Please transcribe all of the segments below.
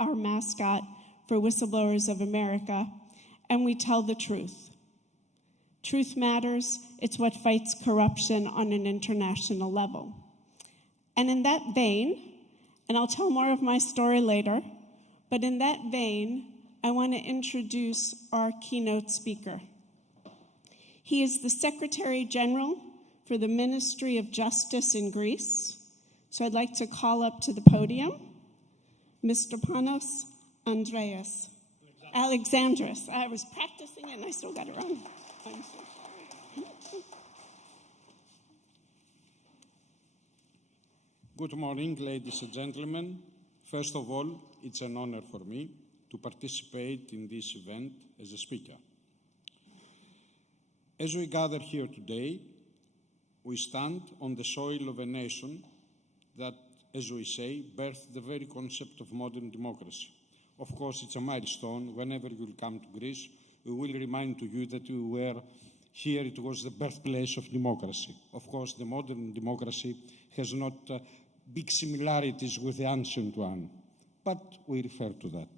our mascot for Whistleblowers of America, and we tell the truth. Truth matters. It's what fights corruption on an international level. And in that vein, and I'll tell more of my story later, but in that vein, I want to introduce our keynote speaker. He is the Secretary General for the Ministry of Justice in Greece. So I'd like to call up to the podium Mr. Panos Andreas. Alexandros. I was practicing and I still got it wrong. I'm so sorry. Good morning, ladies and gentlemen. First of all, it's an honor for me to participate in this event as a speaker. As we gather here today, we stand on the soil of a nation that, as we say, birthed the very concept of modern democracy. Of course, it's a milestone. Whenever you will come to Greece, we will remind to you that you were here, it was the birthplace of democracy. Of course, the modern democracy has not big similarities with the ancient one, but we refer to that.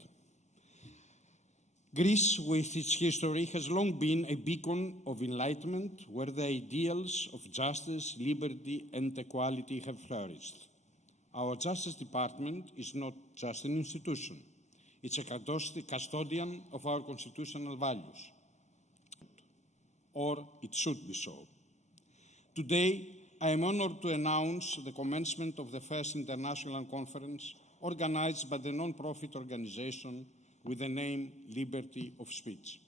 Greece, with its history, has long been a beacon of enlightenment where the ideals of justice, liberty, and equality have flourished. Our Justice Department is not just an institution. It's a custodian of our constitutional values, or it should be so. Today, I am honored to announce the commencement of the first international conference organized by the non-profit organization with the name Liberty of Speech.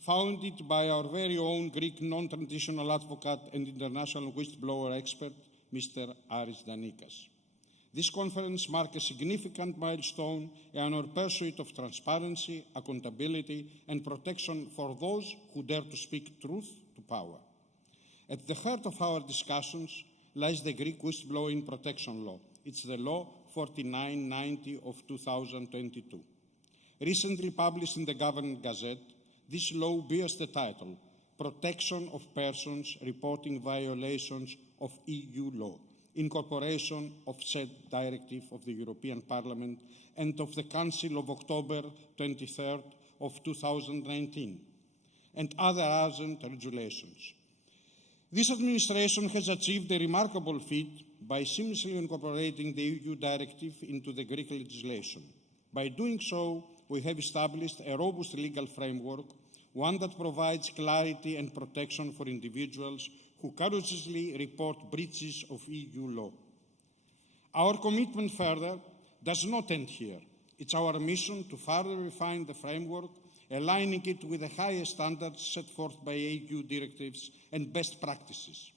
Founded by our very own Greek non-traditional advocate and international whistleblower expert, Mr. Aris Danikas. This conference marks a significant milestone in our pursuit of transparency, accountability, and protection for those who dare to speak truth to power. At the heart of our discussions lies the Greek whistleblowing protection law. It's the Law 4990 of 2022. Recently published in the Government Gazette, this law bears the title, Protection of Persons Reporting Violations of EU Law, incorporation of said directive of the European Parliament and of the Council of October 23rd of 2019, and other urgent regulations. This administration has achieved a remarkable feat by seamlessly incorporating the EU directive into the Greek legislation. By doing so, we have established a robust legal framework, one that provides clarity and protection for individuals who courageously report breaches of EU law. Our commitment further does not end here. It's our mission to further refine the framework, aligning it with the highest standards set forth by EU directives and best practices.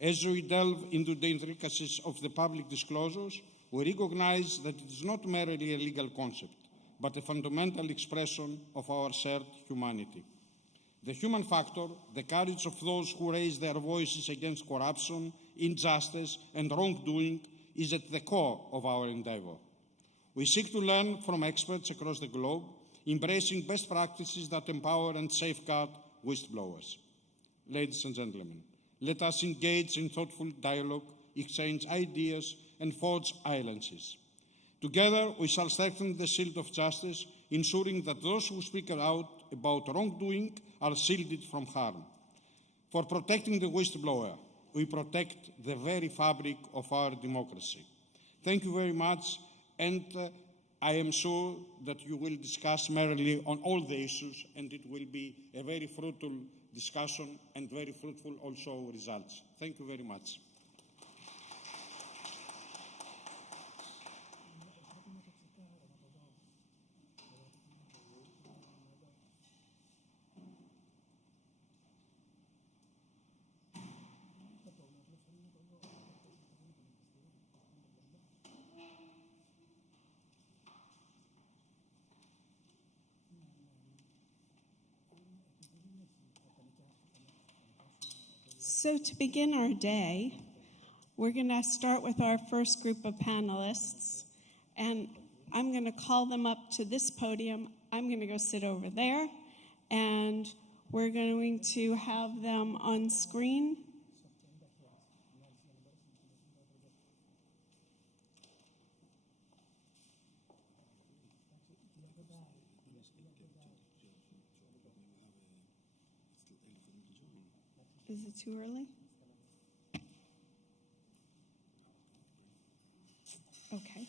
As we delve into the intricacies of the public disclosures, we recognize that it is not merely a legal concept, but a fundamental expression of our shared humanity. The human factor, the courage of those who raise their voices against corruption, injustice, and wrongdoing is at the core of our endeavor. We seek to learn from experts across the globe, embracing best practices that empower and safeguard whistleblowers. Ladies and gentlemen, let us engage in thoughtful dialogue, exchange ideas, and forge alliances. Together, we shall strengthen the shield of justice, ensuring that those who speak out about wrongdoing are shielded from harm. For protecting the whistleblower, we protect the very fabric of our democracy. Thank you very much, and I am sure that you will discuss merrily on all the issues, and it will be a very fruitful discussion and very fruitful also results. Thank you very much. So to begin our day, we're going to start with our first group of panelists, and I'm going to call them up to this podium. I'm going to go sit over there, and we're going to have them on screen. Is it too early? Okay.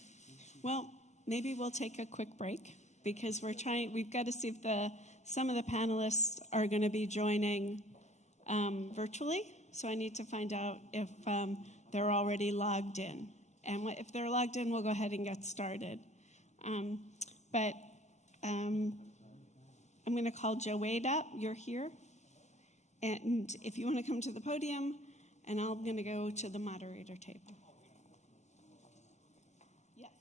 Well, maybe we'll take a quick break because we've got to see if some of the panelists are going to be joining virtually. So I need to find out if they're already logged in. And if they're logged in, we'll go ahead and get started. But I'm going to call Joe Wade up. You're here. And if you want to come to the podium, and I'm going to go to the moderator table. Yes.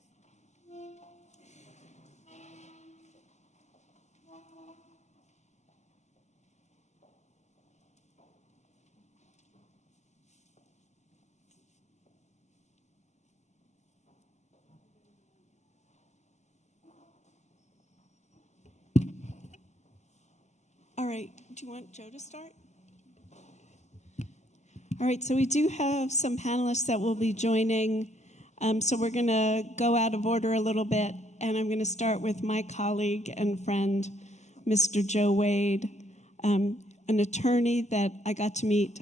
All right. Do you want Joe to start? All right, so we do have some panelists that will be joining. So we're going to go out of order a little bit, and I'm going to start with my colleague and friend, Mr. Joe Wade, an attorney that I got to meet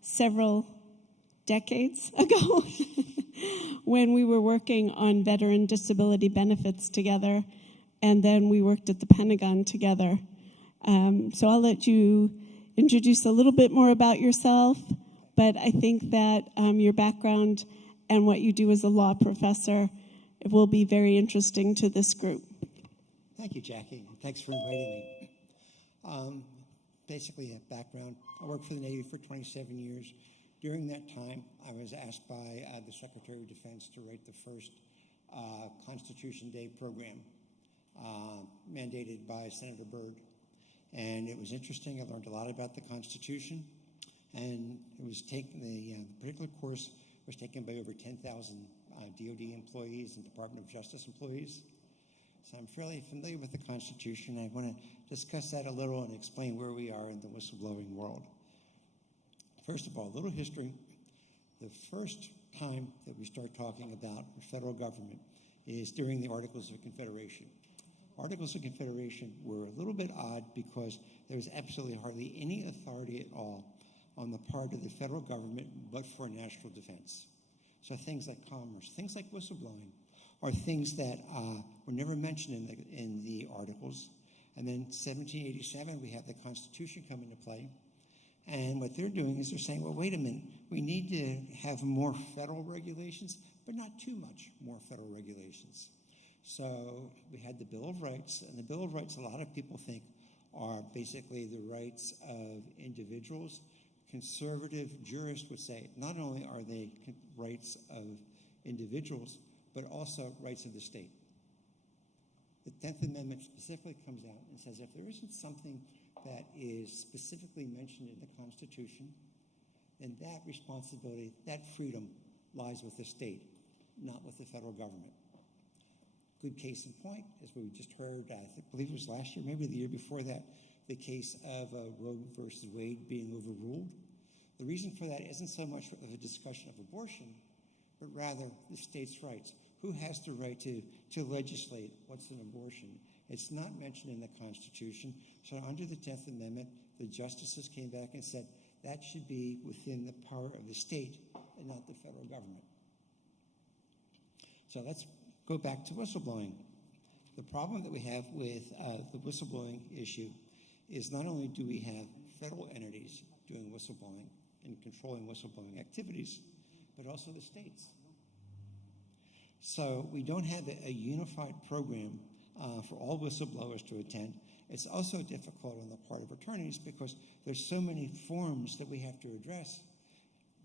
several decades ago when we were working on veteran disability benefits together, and then we worked at the Pentagon together. So I'll let you introduce a little bit more about yourself, but I think that your background and what you do as a law professor will be very interesting to this group. Thank you, Jackie. Thanks for inviting me. Basically, a background. I worked for the Navy for 27 years. During that time, I was asked by the Secretary of Defense to write the first Constitution Day program mandated by Senator Byrd. And it was interesting. I learned a lot about the Constitution, and it was taken. The particular course was taken by over 10,000 DoD employees and Department of Justice employees. So I'm fairly familiar with the Constitution. I want to discuss that a little and explain where we are in the whistleblowing world. First of all, a little history. The first time that we start talking about the federal government is during the Articles of Confederation. Articles of Confederation were a little bit odd because there was absolutely hardly any authority at all on the part of the federal government but for national defense. So things like commerce, things like whistleblowing are things that were never mentioned in the Articles. And then 1787, we have the Constitution come into play. And what they're doing is they're saying, well, wait a minute, we need to have more federal regulations, but not too much more federal regulations. So we had the Bill of Rights, and the Bill of Rights, a lot of people think, are basically the rights of individuals. Conservative jurists would say not only are they rights of individuals, but also rights of the state. The 10th Amendment specifically comes out and says if there isn't something that is specifically mentioned in the Constitution, then that responsibility, that freedom lies with the state, not with the federal government. Good case in point is what we just heard, I believe it was last year, maybe the year before that, the case of Roe versus Wade being overruled. The reason for that isn't so much of a discussion of abortion, but rather the state's rights. Who has the right to legislate what's an abortion? It's not mentioned in the Constitution. So under the 10th Amendment, the justices came back and said that should be within the power of the state and not the federal government. So let's go back to whistleblowing. The problem that we have with the whistleblowing issue is not only do we have federal entities doing whistleblowing and controlling whistleblowing activities, but also the states. So we don't have a unified program for all whistleblowers to attend. It's also difficult on the part of attorneys because there's so many forms that we have to address.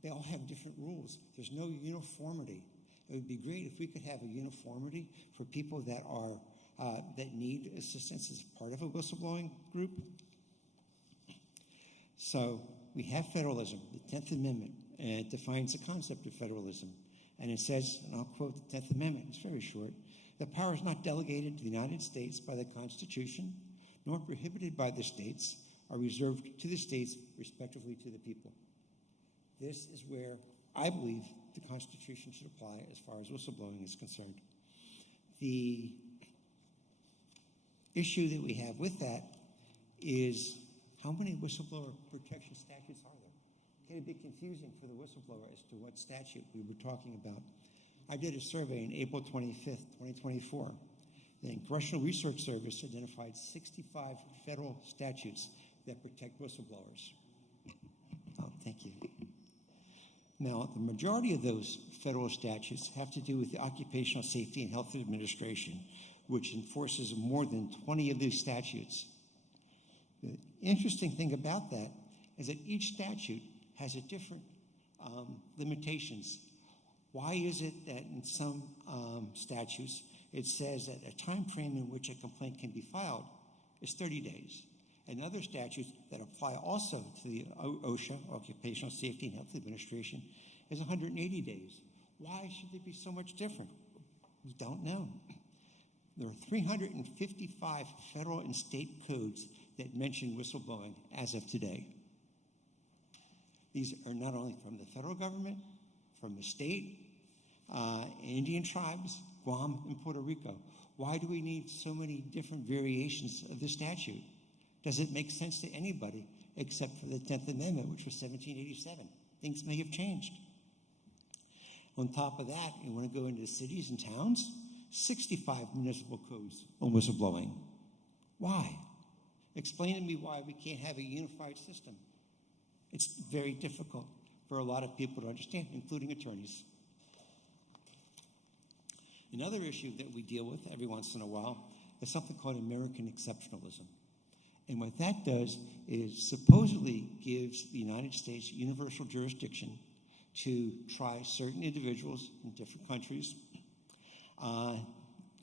They all have different rules. There's no uniformity. It would be great if we could have a uniformity for people that are that need assistance as part of a whistleblowing group. So we have federalism, the 10th Amendment, and it defines the concept of federalism. And it says, and I'll quote the 10th Amendment, it's very short, the power is not delegated to the United States by the Constitution, nor prohibited by the states, are reserved to the states, respectively to the people. This is where I believe the Constitution should apply as far as whistleblowing is concerned. The issue that we have with that is how many whistleblower protection statutes are there? It can be confusing for the whistleblower as to what statute we were talking about. I did a survey on April 25th, 2024. The Congressional Research Service identified 65 federal statutes that protect whistleblowers. Oh, thank you. Now, the majority of those federal statutes have to do with the Occupational Safety and Health Administration, which enforces more than 20 of these statutes. The interesting thing about that is that each statute has a different limitations. Why is it that in some statutes it says that a time frame in which a complaint can be filed is 30 days? And other statutes that apply also to the OSHA, Occupational Safety and Health Administration, is 180 days. Why should they be so much different? We don't know. There are 355 federal and state codes that mention whistleblowing as of today. These are not only from the federal government, from the state, Indian tribes, Guam, and Puerto Rico. Why do we need so many different variations of the statute? Does it make sense to anybody except for the 10th Amendment, which was 1787? Things may have changed. On top of that, you want to go into cities and towns? 65 municipal codes on whistleblowing. Why? Explain to me why we can't have a unified system. It's very difficult for a lot of people to understand, including attorneys. Another issue that we deal with every once in a while is something called American exceptionalism. And what that does is supposedly gives the United States universal jurisdiction to try certain individuals in different countries.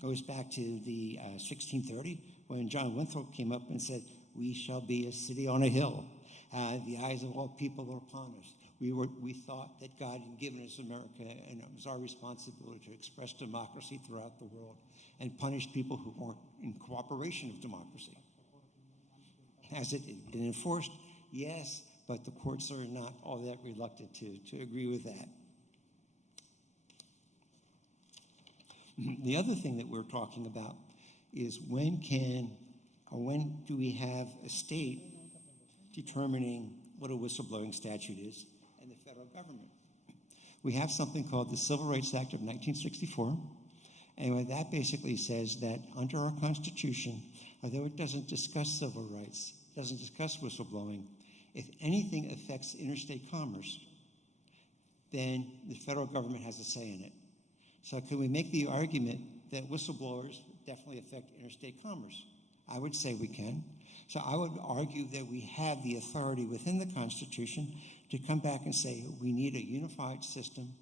Goes back to the 1630 when John Winthrop came up and said, "We shall be a city on a hill. The eyes of all people are upon us." We thought that God had given us America, and it was our responsibility to express democracy throughout the world and punish people who weren't in cooperation of democracy. Has it been enforced? Yes, but the courts are not all that reluctant to agree with that. The other thing that we're talking about is when do we have a state determining what a whistleblowing statute is and the federal government? We have something called the Civil Rights Act of 1964, and what that basically says that under our Constitution, although it doesn't discuss civil rights, doesn't discuss whistleblowing, if anything affects interstate commerce, then the federal government has a say in it. So can we make the argument that whistleblowers definitely affect interstate commerce? I would say we can. So I would argue that we have the authority within the Constitution to come back and say we need a unified system,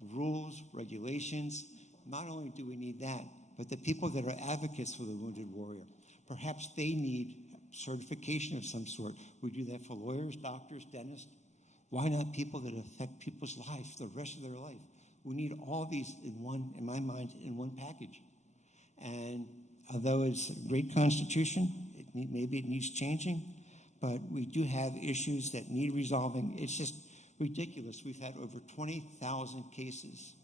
rules, regulations. Not only do we need that, but the people that are advocates for the wounded warrior, perhaps they need certification of some sort. We do that for lawyers, doctors, dentists. Why not people that affect people's life, the rest of their life? We need all these in my mind, in one package. And although it's a great Constitution, maybe it needs changing, but we do have issues that need resolving. It's just ridiculous. We've had over 20,000 cases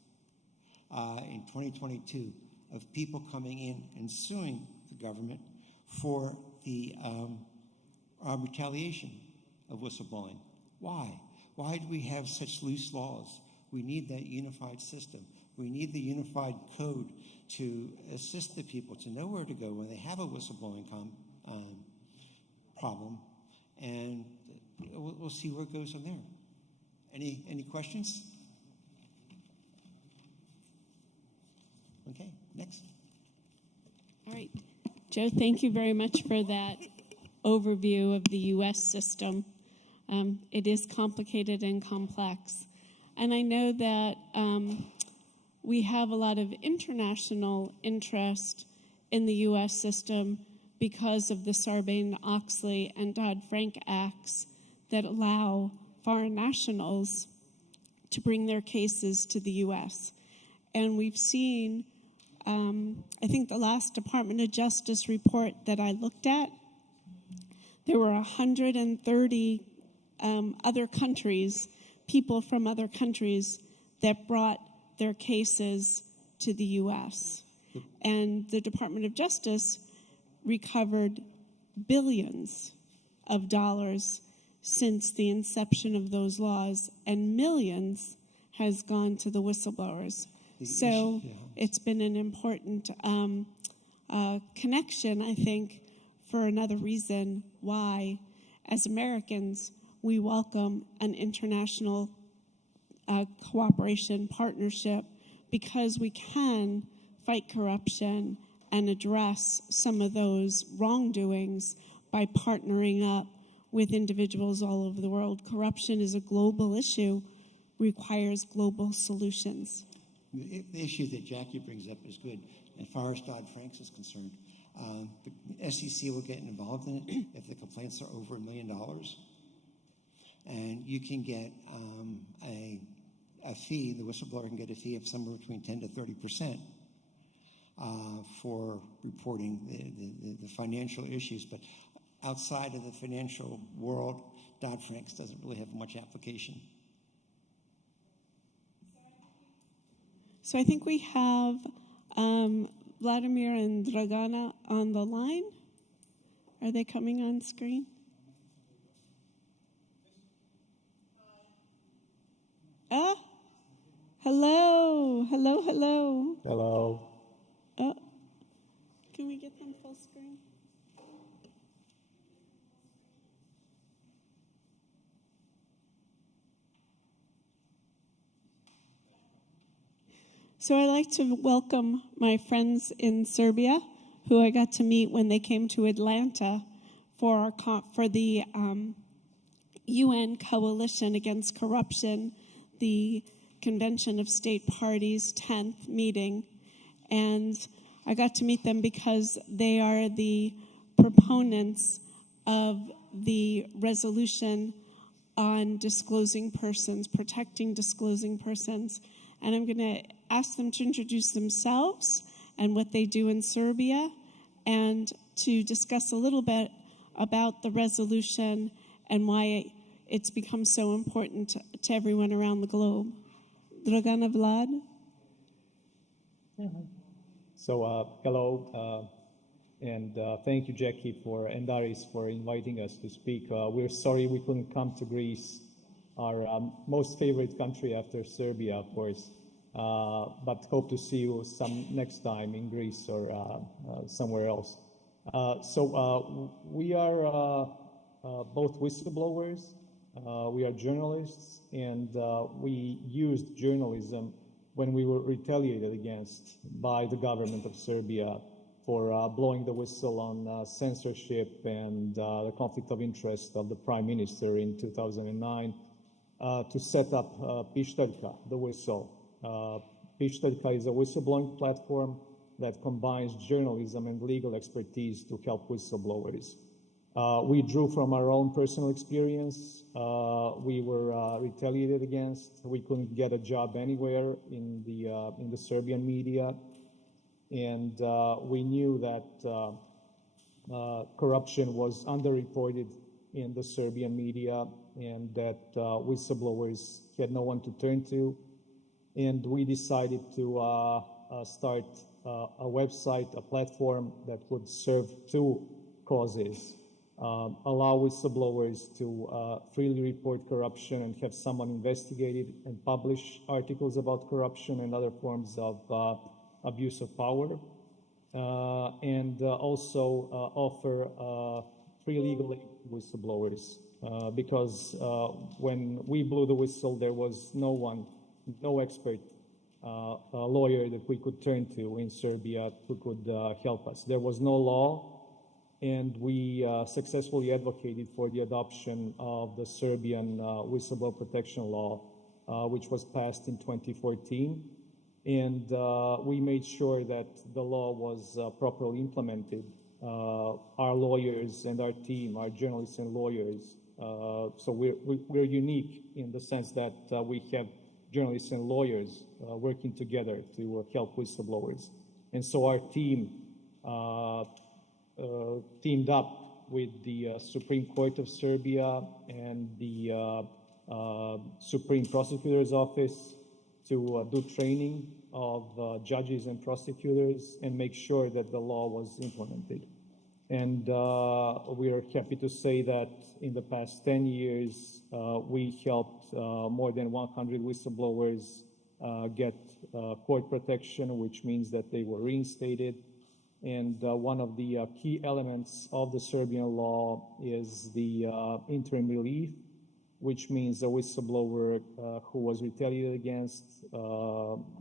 in 2022 of people coming in and suing the government for the retaliation of whistleblowing. Why? Why do we have such loose laws? We need that unified system. We need the unified code to assist the people to know where to go when they have a whistleblowing problem, and we'll see where it goes from there. Any questions? Okay, next. All right. Joe, thank you very much for that overview of the U.S. system. It is complicated and complex. And I know that we have a lot of international interest in the U.S. system because of the Sarbanes-Oxley and Dodd-Frank Acts that allow foreign nationals to bring their cases to the U.S. And we've seen, I think the last Department of Justice report that I looked at, there were 130 other countries, people from other countries that brought their cases to the U.S. And the Department of Justice recovered billions of dollars since the inception of those laws, and millions has gone to the whistleblowers. So it's been an important connection, I think, for another reason why, as Americans, we welcome an international cooperation partnership, because we can fight corruption and address some of those wrongdoings by partnering up with individuals all over the world. Corruption is a global issue, requires global solutions. The issue that Jackie brings up is good. As far as Dodd-Frank is concerned, the SEC will get involved in it if the complaints are over $1 million. And you can get a fee, the whistleblower can get a fee of somewhere between 10 to 30% for reporting the financial issues. But outside of the financial world, Dodd-Frank doesn't really have much application. So I think we have Vladimir and Dragana on the line. Are they coming on screen? Oh, hello, hello, hello. Hello. Oh, can we get them full screen? So I'd like to welcome my friends in Serbia, who I got to meet when they came to Atlanta for the UN Coalition Against Corruption, the Convention of State Parties 10th meeting. And I got to meet them because they are the proponents of the resolution on disclosing persons, protecting disclosing persons. And I'm going to ask them to introduce themselves and what they do in Serbia, and to discuss a little bit about the resolution and why it's become so important to everyone around the globe. Dragana, Vlad? So, hello, and thank you, Jackie, and Daris for inviting us to speak. We're sorry we couldn't come to Greece, our most favorite country after Serbia, of course. But hope to see you some next time in Greece or somewhere else. We are both whistleblowers, we are journalists, and we used journalism when we were retaliated against by the government of Serbia for blowing the whistle on censorship and the conflict of interest of the Prime Minister in 2009 to set up Pištaljka, the whistle. Pištaljka is a whistleblowing platform that combines journalism and legal expertise to help whistleblowers. We drew from our own personal experience. We were retaliated against. We couldn't get a job anywhere in the Serbian media, and we knew that corruption was underreported in the Serbian media, and that whistleblowers had no one to turn to. And we decided to start a website, a platform that would serve two causes. Allow whistleblowers to freely report corruption and have someone investigated and publish articles about corruption and other forms of abuse of power. And also offer free legal aid to whistleblowers. Because when we blew the whistle, there was no expert lawyer that we could turn to in Serbia who could help us. There was no law, and we successfully advocated for the adoption of the Serbian whistleblower protection law, which was passed in 2014. And we made sure that the law was properly implemented. Our lawyers and our team, our journalists and lawyers, so we're unique in the sense that we have journalists and lawyers working together to help whistleblowers. And so our team teamed up with the Supreme Court of Serbia and the Supreme Prosecutor's Office to do training of judges and prosecutors and make sure that the law was implemented. And we are happy to say that in the past 10 years, we helped more than 100 whistleblowers get court protection, which means that they were reinstated. And one of the key elements of the Serbian law is the interim relief, which means a whistleblower who was retaliated against,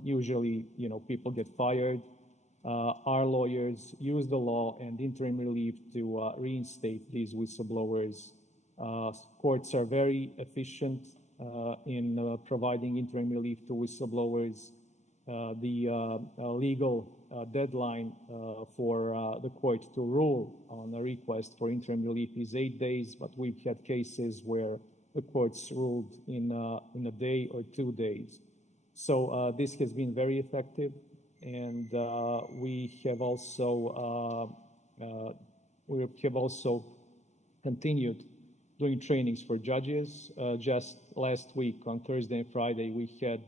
usually, people get fired. Our lawyers use the law and interim relief to reinstate these whistleblowers. Courts are very efficient in providing interim relief to whistleblowers. The legal deadline for the court to rule on a request for interim relief is 8 days, but we've had cases where the courts ruled in a day or 2 days. So this has been very effective, and we have also continued doing trainings for judges. Just last week on Thursday and Friday, we had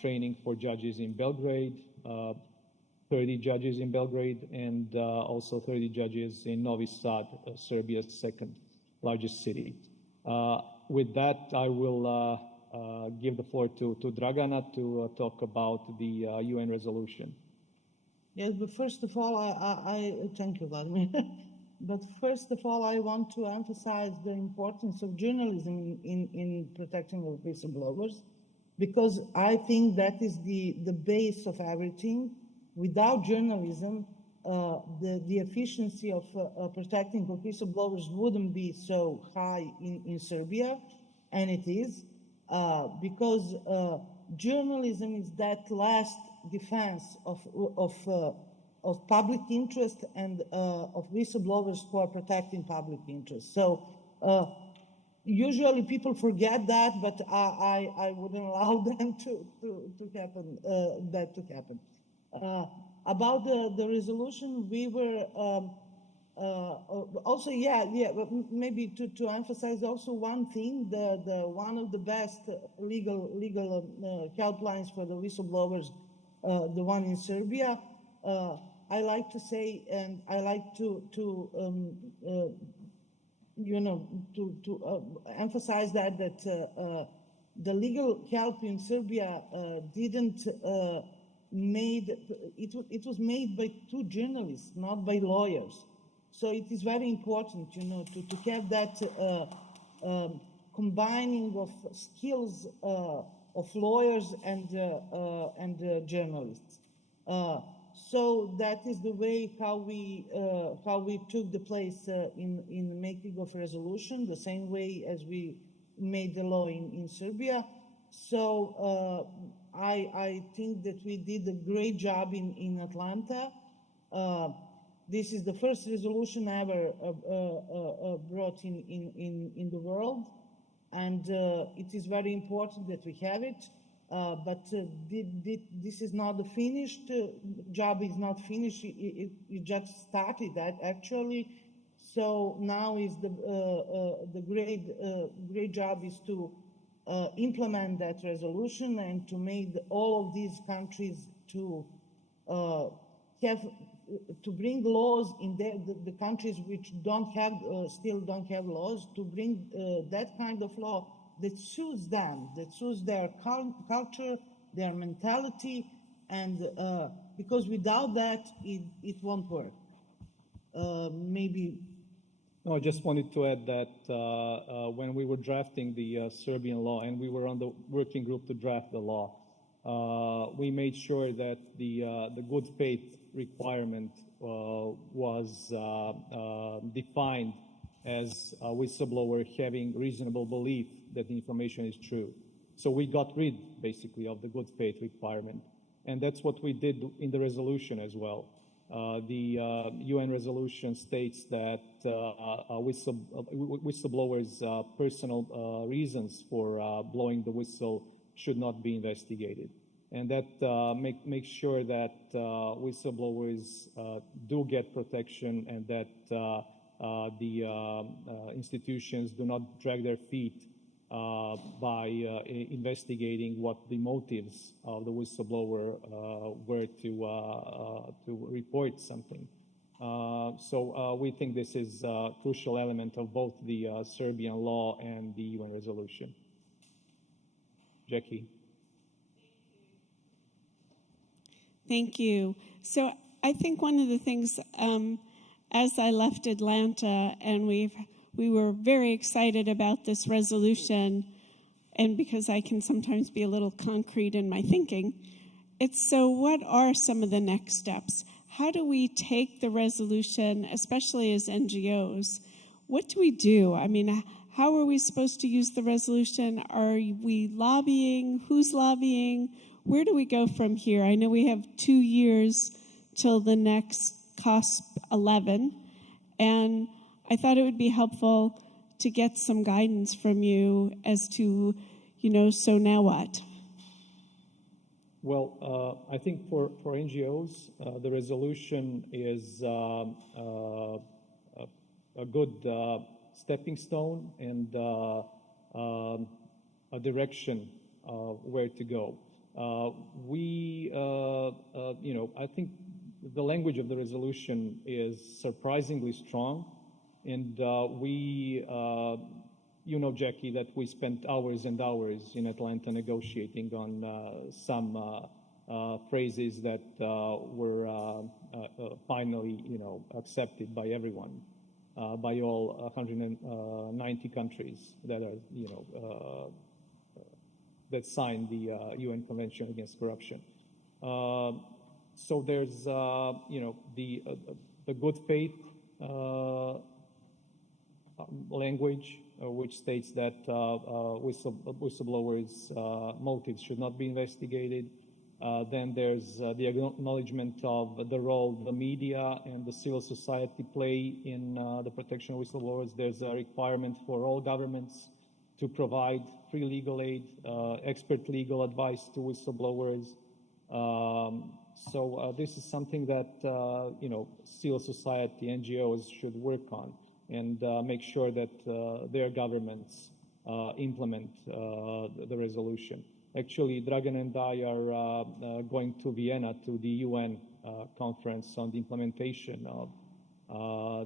training for judges in Belgrade, 30 judges in Belgrade, and also 30 judges in Novi Sad, Serbia's second largest city. With that, I will give the floor to Dragana to talk about the UN resolution. Yes, but first of all, I thank you, Vladimir. But first of all, I want to emphasize the importance of journalism in protecting our whistleblowers, because I think that is the base of everything. Without journalism, the efficiency of protecting whistleblowers wouldn't be so high in Serbia, and it is, because journalism is that last defense of public interest and of whistleblowers who are protecting public interest. So usually people forget that, but I wouldn't allow them to happen, that to happen. About the resolution, we were also, maybe to emphasize also one thing, the one of the best legal helplines for the whistleblowers, the one in Serbia. I like to say, and I like to emphasize that the legal help in Serbia didn't it was made by 2 journalists, not by lawyers. So it is very important, to have that combining of skills of lawyers and journalists. So that is the way how we took the place in making of resolution, the same way as we made the law in Serbia. So I think that we did a great job in Atlanta. This is the first resolution ever brought in the world, and it is very important that we have it. But this is not the finished job. Is not finished. It just started that actually. So now is the great job is to implement that resolution and to make all of these countries to bring laws in the countries which don't have still don't have laws, to bring that kind of law that suits them, that suits their culture, their mentality, and because without that, it won't work. Maybe. No, I just wanted to add that when we were drafting the Serbian law, and we were on the working group to draft the law, we made sure that the good faith requirement was defined as a whistleblower having reasonable belief that the information is true. So we got rid, basically, of the good faith requirement. And that's what we did in the resolution as well. The UN resolution states that whistleblowers' personal reasons for blowing the whistle should not be investigated. And that makes sure that whistleblowers do get protection, and that the institutions do not drag their feet by investigating what the motives of the whistleblower were to report something. So we think this is a crucial element of both the Serbian law and the UN resolution. Jackie. Thank you. So I think one of the things, as I left Atlanta, and we were very excited about this resolution, and because I can sometimes be a little concrete in my thinking, it's so what are some of the next steps? How do we take the resolution, especially as NGOs? What do we do? I mean, how are we supposed to use the resolution? Are we lobbying? Who's lobbying? Where do we go from here? I know we have 2 years till the next COSP 11, and I thought it would be helpful to get some guidance from you as to, so now what? Well, I think for NGOs, the resolution is a good stepping stone and a direction where to go. I think the language of the resolution is surprisingly strong, and Jackie, that we spent hours and hours in Atlanta negotiating on some phrases that were finally, accepted by everyone, by all 190 countries that are, that signed the UN Convention Against Corruption. So there's, the good faith language, which states that whistleblowers' motives should not be investigated. Then there's the acknowledgement of the role the media and the civil society play in the protection of whistleblowers. There's a requirement for all governments to provide free legal aid, expert legal advice to whistleblowers. So this is something that civil society, NGOs should work on and make sure that their governments implement the resolution. Actually, Dragan and I are going to Vienna to the UN conference on the implementation of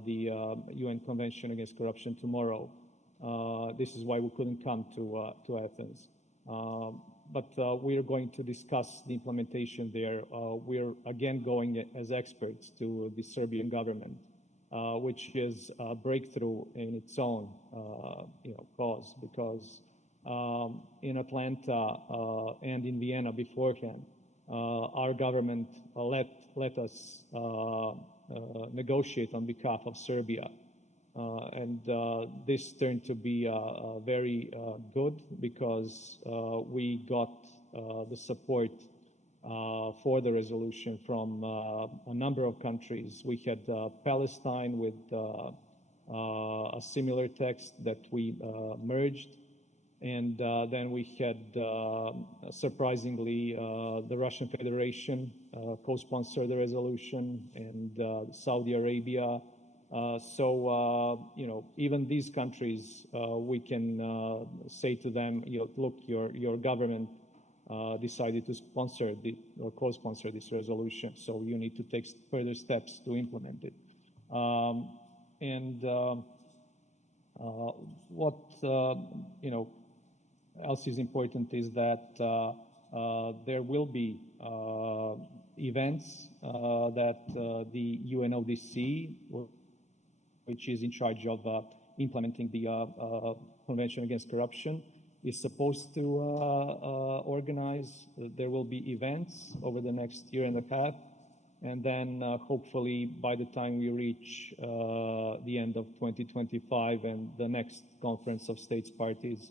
the UN Convention Against Corruption tomorrow. This is why we couldn't come to Athens. But we are going to discuss the implementation there. We're again going as experts to the Serbian government, which is a breakthrough in its own cause, because in Atlanta and in Vienna beforehand, our government let us negotiate on behalf of Serbia. And this turned to be very good, because we got the support for the resolution from a number of countries. We had Palestine with a similar text that we merged. And then we had, surprisingly, the Russian Federation co-sponsored the resolution, and Saudi Arabia. So even these countries, we can say to them, look, your government decided to sponsor or co-sponsor this resolution, so you need to take further steps to implement it. What else is important is that there will be events that the UNODC, which is in charge of implementing the Convention Against Corruption, is supposed to organize. There will be events over the next year and a half, and then hopefully by the time we reach the end of 2025 and the next Conference of States Parties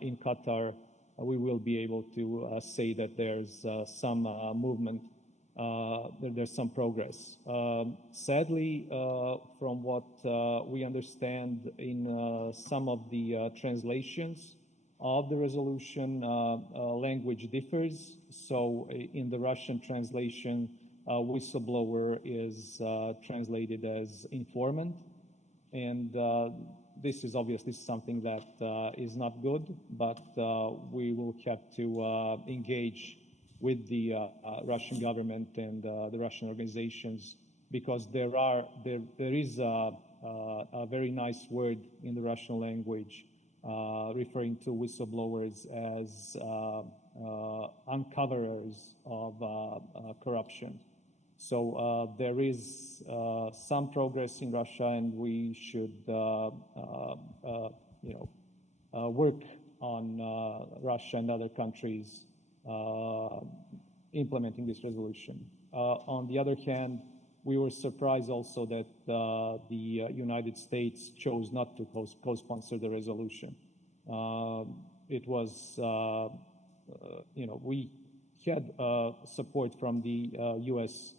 in Qatar, we will be able to say that there's some movement, that there's some progress. Sadly, from what we understand in some of the translations of the resolution, language differs. So in the Russian translation, whistleblower is translated as informant, and this is obviously something that is not good, but we will have to engage with the Russian government and the Russian organizations because there is a very nice word in the Russian language referring to whistleblowers as uncoverers of corruption. So there is some progress in Russia, and we should, work on Russia and other countries implementing this resolution. On the other hand, we were surprised also that the United States chose not to co-sponsor the resolution. It was, we had support from the U.S.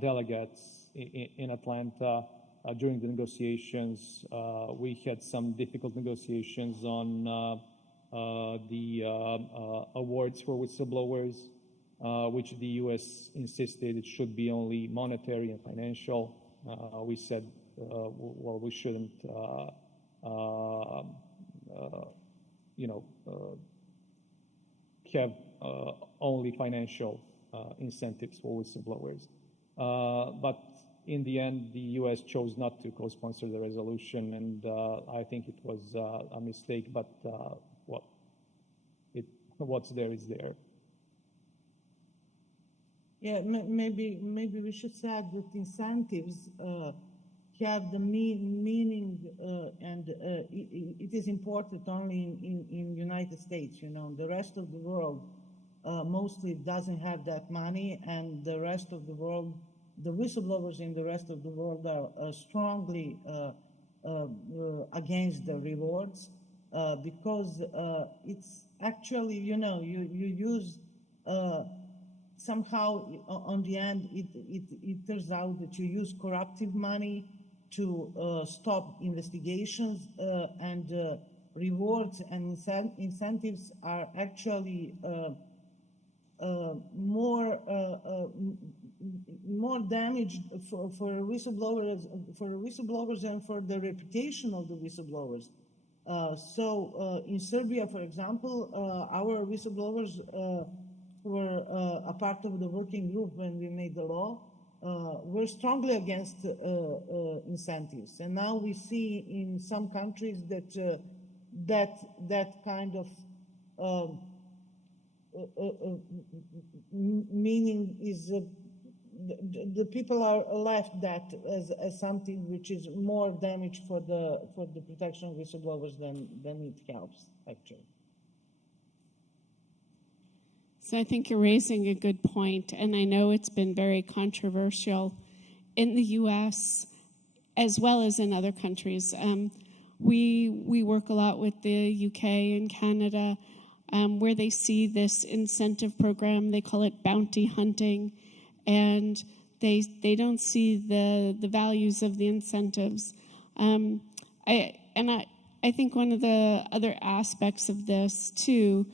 Delegates in Atlanta during the negotiations. We had some difficult negotiations on the awards for whistleblowers, which the U.S. insisted it should be only monetary and financial. We said, well, we shouldn't, have only financial incentives for whistleblowers. But in the end, the U.S. chose not to co-sponsor the resolution, and I think it was a mistake, but what's there is there. Yeah, maybe we should say that incentives have the meaning, and it is important only in United States. The rest of the world mostly doesn't have that money, and the rest of the world, the whistleblowers in the rest of the world are strongly against the rewards because it's actually, you use somehow on the end it turns out that you use corruptive money to stop investigations, and rewards and incentives are actually more damage for whistleblowers and for the reputation of the whistleblowers. So in Serbia, for example, our whistleblowers were a part of the working group when we made the law. We're strongly against incentives, and now we see in some countries that that kind of meaning is the people are left that as something which is more damage for the protection of whistleblowers than it helps actually. So I think you're raising a good point, and I know it's been very controversial in the U.S. as well as in other countries. We work a lot with the UK and Canada, where they see this incentive program. They call it bounty hunting, and they don't see the values of the incentives. I think one of the other aspects of this too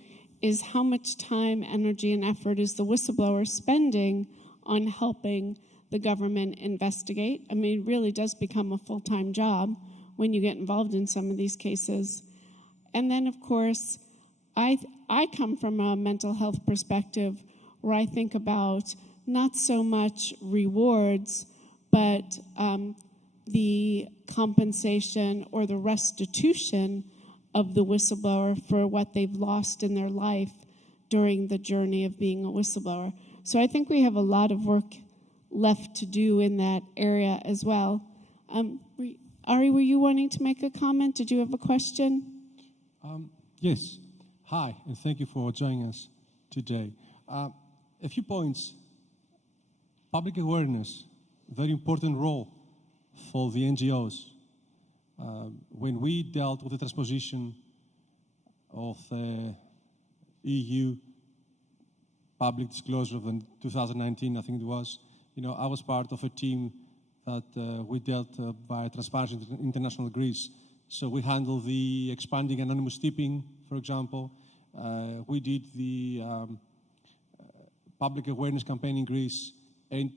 is how much time, energy, and effort is the whistleblower spending on helping the government investigate. I mean, it really does become a full-time job when you get involved in some of these cases. And then, of course, I come from a mental health perspective where I think about not so much rewards, but the compensation or the restitution of the whistleblower for what they've lost in their life during the journey of being a whistleblower. So I think we have a lot of work left to do in that area as well. Ari, were you wanting to make a comment? Did you have a question? Yes. Hi, and thank you for joining us today. A few points. Public awareness, very important role for the NGOs. When we dealt with the transposition of EU public disclosure of 2019, I think it was, I was part of a team that we dealt by Transparency International Greece. So we handled the expanding anonymous tipping, for example. We did the public awareness campaign in Greece. And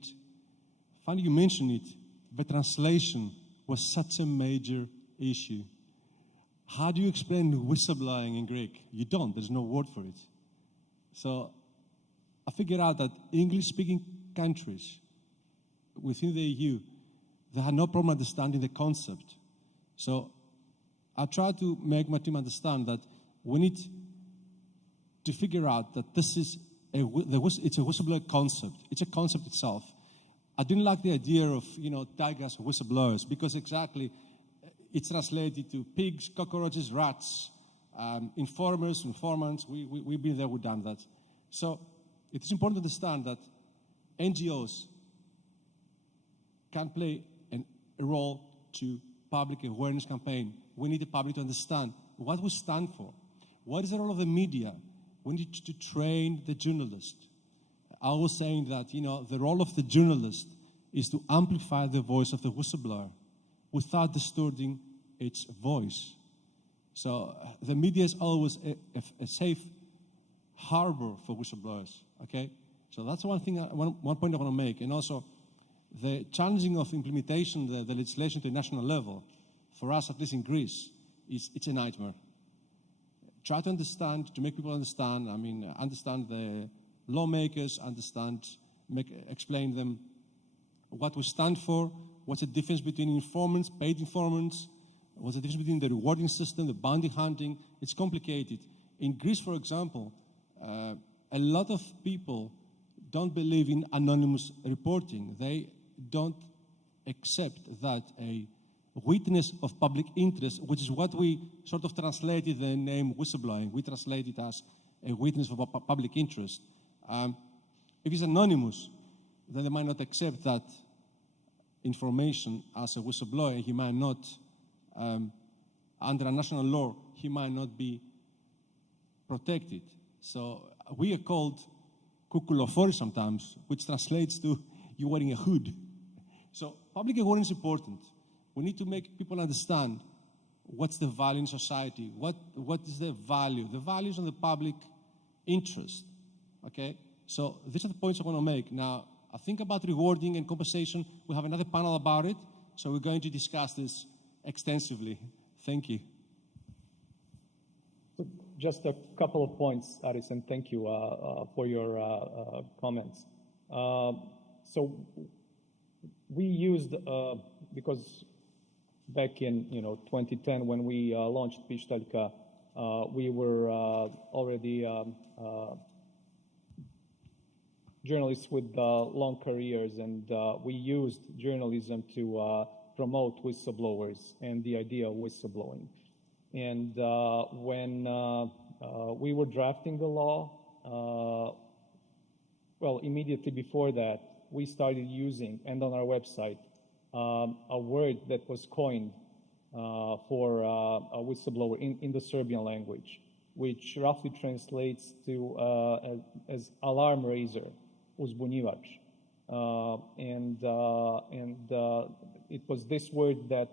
funny you mention it, the translation was such a major issue. How do you explain whistleblowing in Greek? You don't, there's no word for it. So I figured out that English-speaking countries within the EU, they had no problem understanding the concept. So I try to make my team understand that we need to figure out that this is it's a whistleblower concept. It's a concept itself. I didn't like the idea of, tigers or whistleblowers, because exactly it's translated to pigs, cockroaches, rats, informers, informants. We've been there, we've done that. So it is important to understand that NGOs can play a role to public awareness campaign. We need the public to understand what we stand for. What is the role of the media? We need to train the journalist. I was saying that, the role of the journalist is to amplify the voice of the whistleblower without distorting its voice. So the media is always a safe harbor for whistleblowers, okay? So that's one thing, one point I want to make. And also, the challenging of implementation, the legislation to a national level, for us, at least in Greece, it's a nightmare. Try to understand, to make people understand, understand the lawmakers, explain them what we stand for, what's the difference between informants, paid informants, what's the difference between the rewarding system, the bounty hunting. It's complicated. In Greece, for example, a lot of people don't believe in anonymous reporting. They don't accept that a witness of public interest, which is what we sort of translated the name whistleblowing. We translate it as a witness of public interest. If it's anonymous, then they might not accept that information as a whistleblower. He might not, under a national law, he might not be protected. So we are called kukulofori sometimes, which translates to you wearing a hood. So public awareness is important. We need to make people understand what's the value in society, what is the value. The value is on the public interest, okay? So these are the points I want to make. Now, I think about rewarding and compensation. We have another panel about it, so we're going to discuss this extensively. Thank you. Just a couple of points, Aris, and thank you for your comments. So we used, because back in 2010 when we launched Pištaljka, we were already journalists with long careers, and we used journalism to promote whistleblowers and the idea of whistleblowing. And when we were drafting the law, well, immediately before that, we started using, and on our website, a word that was coined for a whistleblower in the Serbian language, which roughly translates to as alarm raiser, uzbunjivač. And it was this word that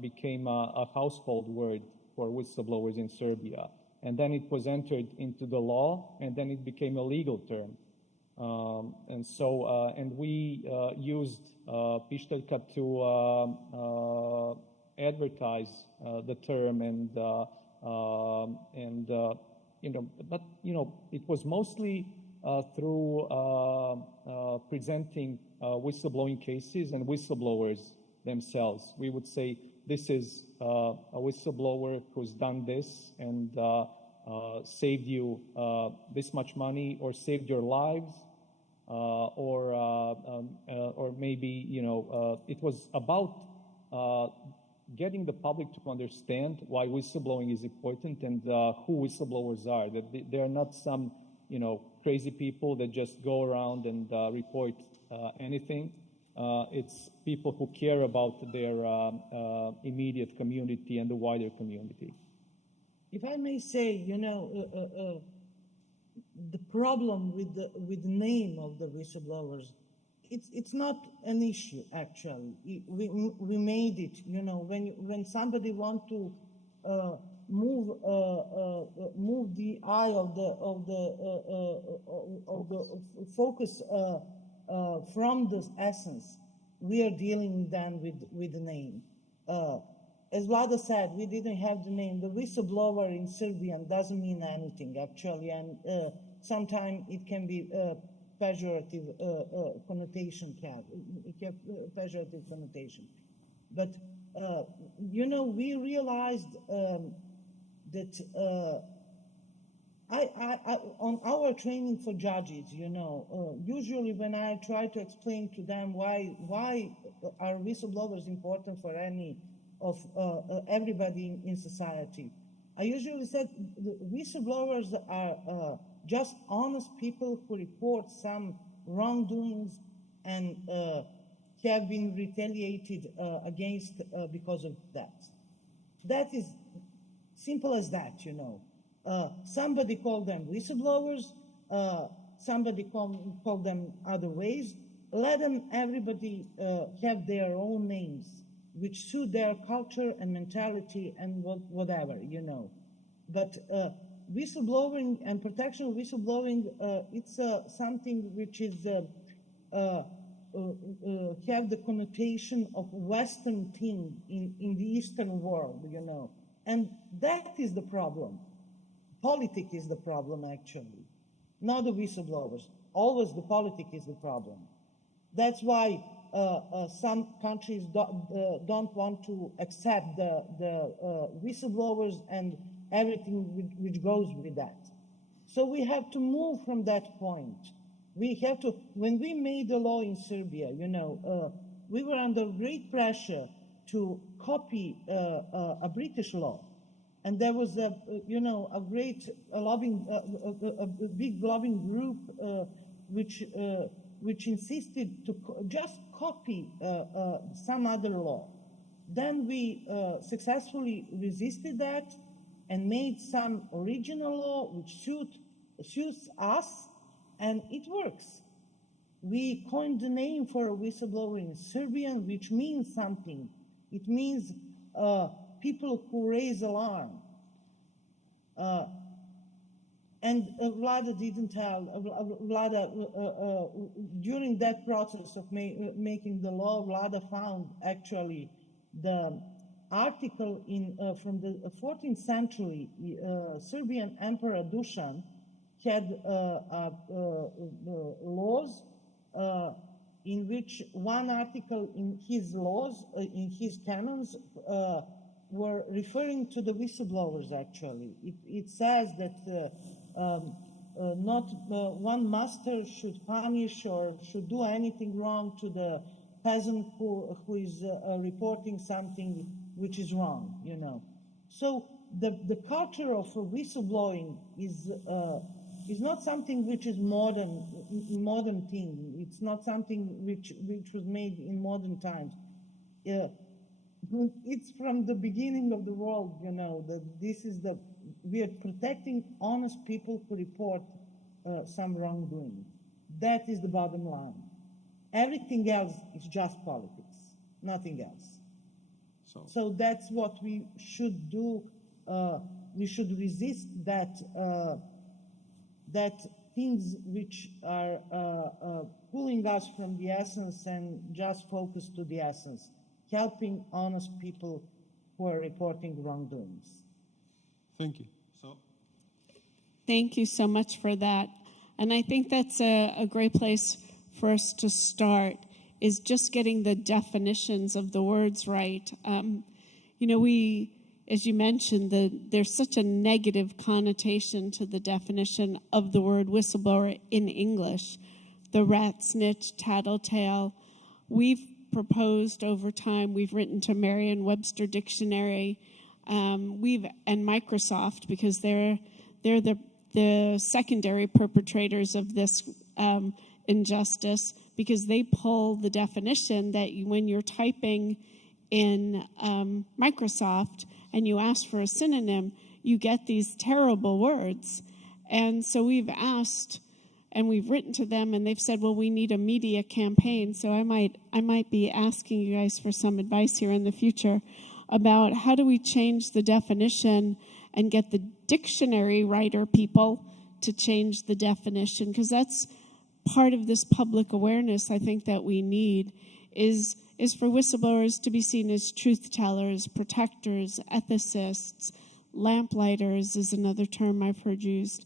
became a household word for whistleblowers in Serbia. And then it was entered into the law, and then it became a legal term. And we used Pištaljka to advertise the term, but it was mostly through presenting whistleblowing cases and whistleblowers themselves. We would say, this is a whistleblower who's done this and saved you this much money, or saved your lives, or maybe it was about getting the public to understand why whistleblowing is important and who whistleblowers are. That they are not some crazy people that just go around and report anything. It's people who care about their immediate community and the wider community. If I may say, the problem with the name of the whistleblowers, it's not an issue actually. We made it. When somebody want to move the eye of the focus from the essence, we are dealing then with the name. As Vlada said, we didn't have the name. The whistleblower in Serbian doesn't mean anything, actually, and sometimes it can be pejorative connotation have. It have pejorative connotation. But, you know, we realized that on our training for judges, you know, usually when I try to explain to them why are whistleblowers important for any of everybody in society, I usually said whistleblowers are just honest people who report some wrongdoings and have been retaliated against because of that. That is simple as that, you know. Somebody called them whistleblowers, somebody called them other ways. Let them, everybody have their own names, which suit their culture and mentality and whatever, you know. But whistleblowing and protection of whistleblowing, it's something which is have the connotation of Western thing in the Eastern world, you know. And that is the problem. Politics is the problem, actually, not the whistleblowers. Always the politics is the problem. That's why some countries don't want to accept the whistleblowers and everything which goes with that. So we have to move from that point. We have to, when we made the law in Serbia, you know, we were under great pressure to copy a British law. And there was a, you know, a great lobbying, a big lobbying group which insisted to just copy some other law. Then we successfully resisted that and made some original law which suits us, and it works. We coined the name for a whistleblower in Serbian, which means something. It means people who raise alarm. And Vlada didn't tell, Vlada, during that process of making the law, Vlada found actually the article from the 14th century, Serbian Emperor Dusan had laws in which one article in his laws, in his canons, were referring to the whistleblowers, actually. It says that not one master should punish or should do anything wrong to the peasant who is reporting something which is wrong, you know. So the culture of whistleblowing is not something which is modern thing. It's not something which was made in modern times. It's from the beginning of the world, you know, that we are protecting honest people who report some wrongdoing. That is the bottom line. Everything else is just politics, nothing else. So that's what we should do. We should resist that things which are pulling us from the essence and just focus to the essence, helping honest people who are reporting wrongdoings. Thank you. Thank you so much for that. And I think that's a great place for us to start, is just getting the definitions of the words right. You know, as you mentioned, there's such a negative connotation to the definition of the word whistleblower in English. The rat, snitch, tattletale. We've proposed over time, we've written to Merriam-Webster Dictionary, and Microsoft, because they're the secondary perpetrators of this injustice, because they pull the definition that when you're typing in Microsoft and you ask for a synonym, you get these terrible words. And so we've asked and we've written to them, and they've said, well, we need a media campaign. So I might be asking you guys for some advice here in the future about how do we change the definition and get the dictionary writer people to change the definition, because that's part of this public awareness I think that we need is for whistleblowers to be seen as truth tellers, protectors, ethicists. Lamplighters is another term I've heard used.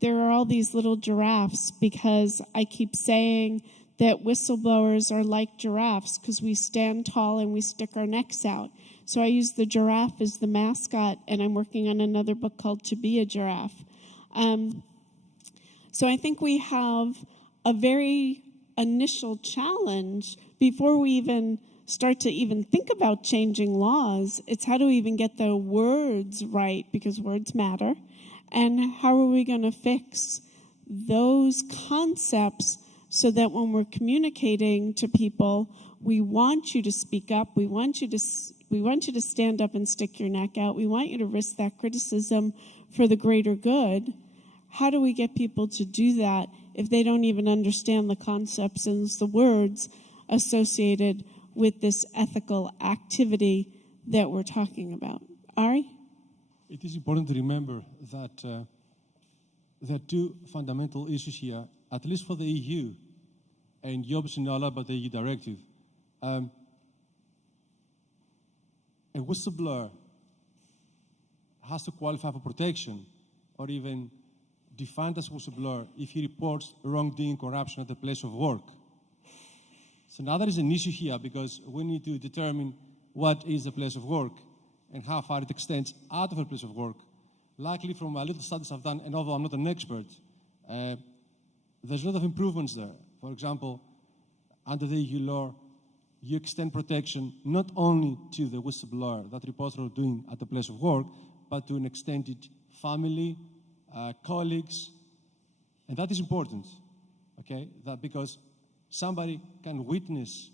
there are all these little giraffes because I keep saying that whistleblowers are like giraffes because we stand tall and we stick our necks out. So I use the giraffe as the mascot, and I'm working on another book called To Be a Giraffe. So I think we have a very initial challenge before we even start to even think about changing laws. It's how do we even get the words right, because words matter, and how are we going to fix those concepts so that when we're communicating to people, we want you to speak up, we want you to stand up and stick your neck out, we want you to risk that criticism for the greater good. How do we get people to do that if they don't even understand the concepts and the words associated with this ethical activity that we're talking about? Ari? It is important to remember that there are two fundamental issues here, at least for the EU, and you obviously know a lot about the EU directive. A whistleblower has to qualify for protection or even defined as whistleblower if he reports wrongdoing, corruption at the place of work. So now there is an issue here because we need to determine what is the place of work and how far it extends out of a place of work. Likely from a little studies I've done, and although I'm not an expert, there's a lot of improvements there. For example, under the EU law, you extend protection not only to the whistleblower that reports wrongdoing at the place of work, but to an extended family, colleagues, and that is important, okay? That because somebody can witness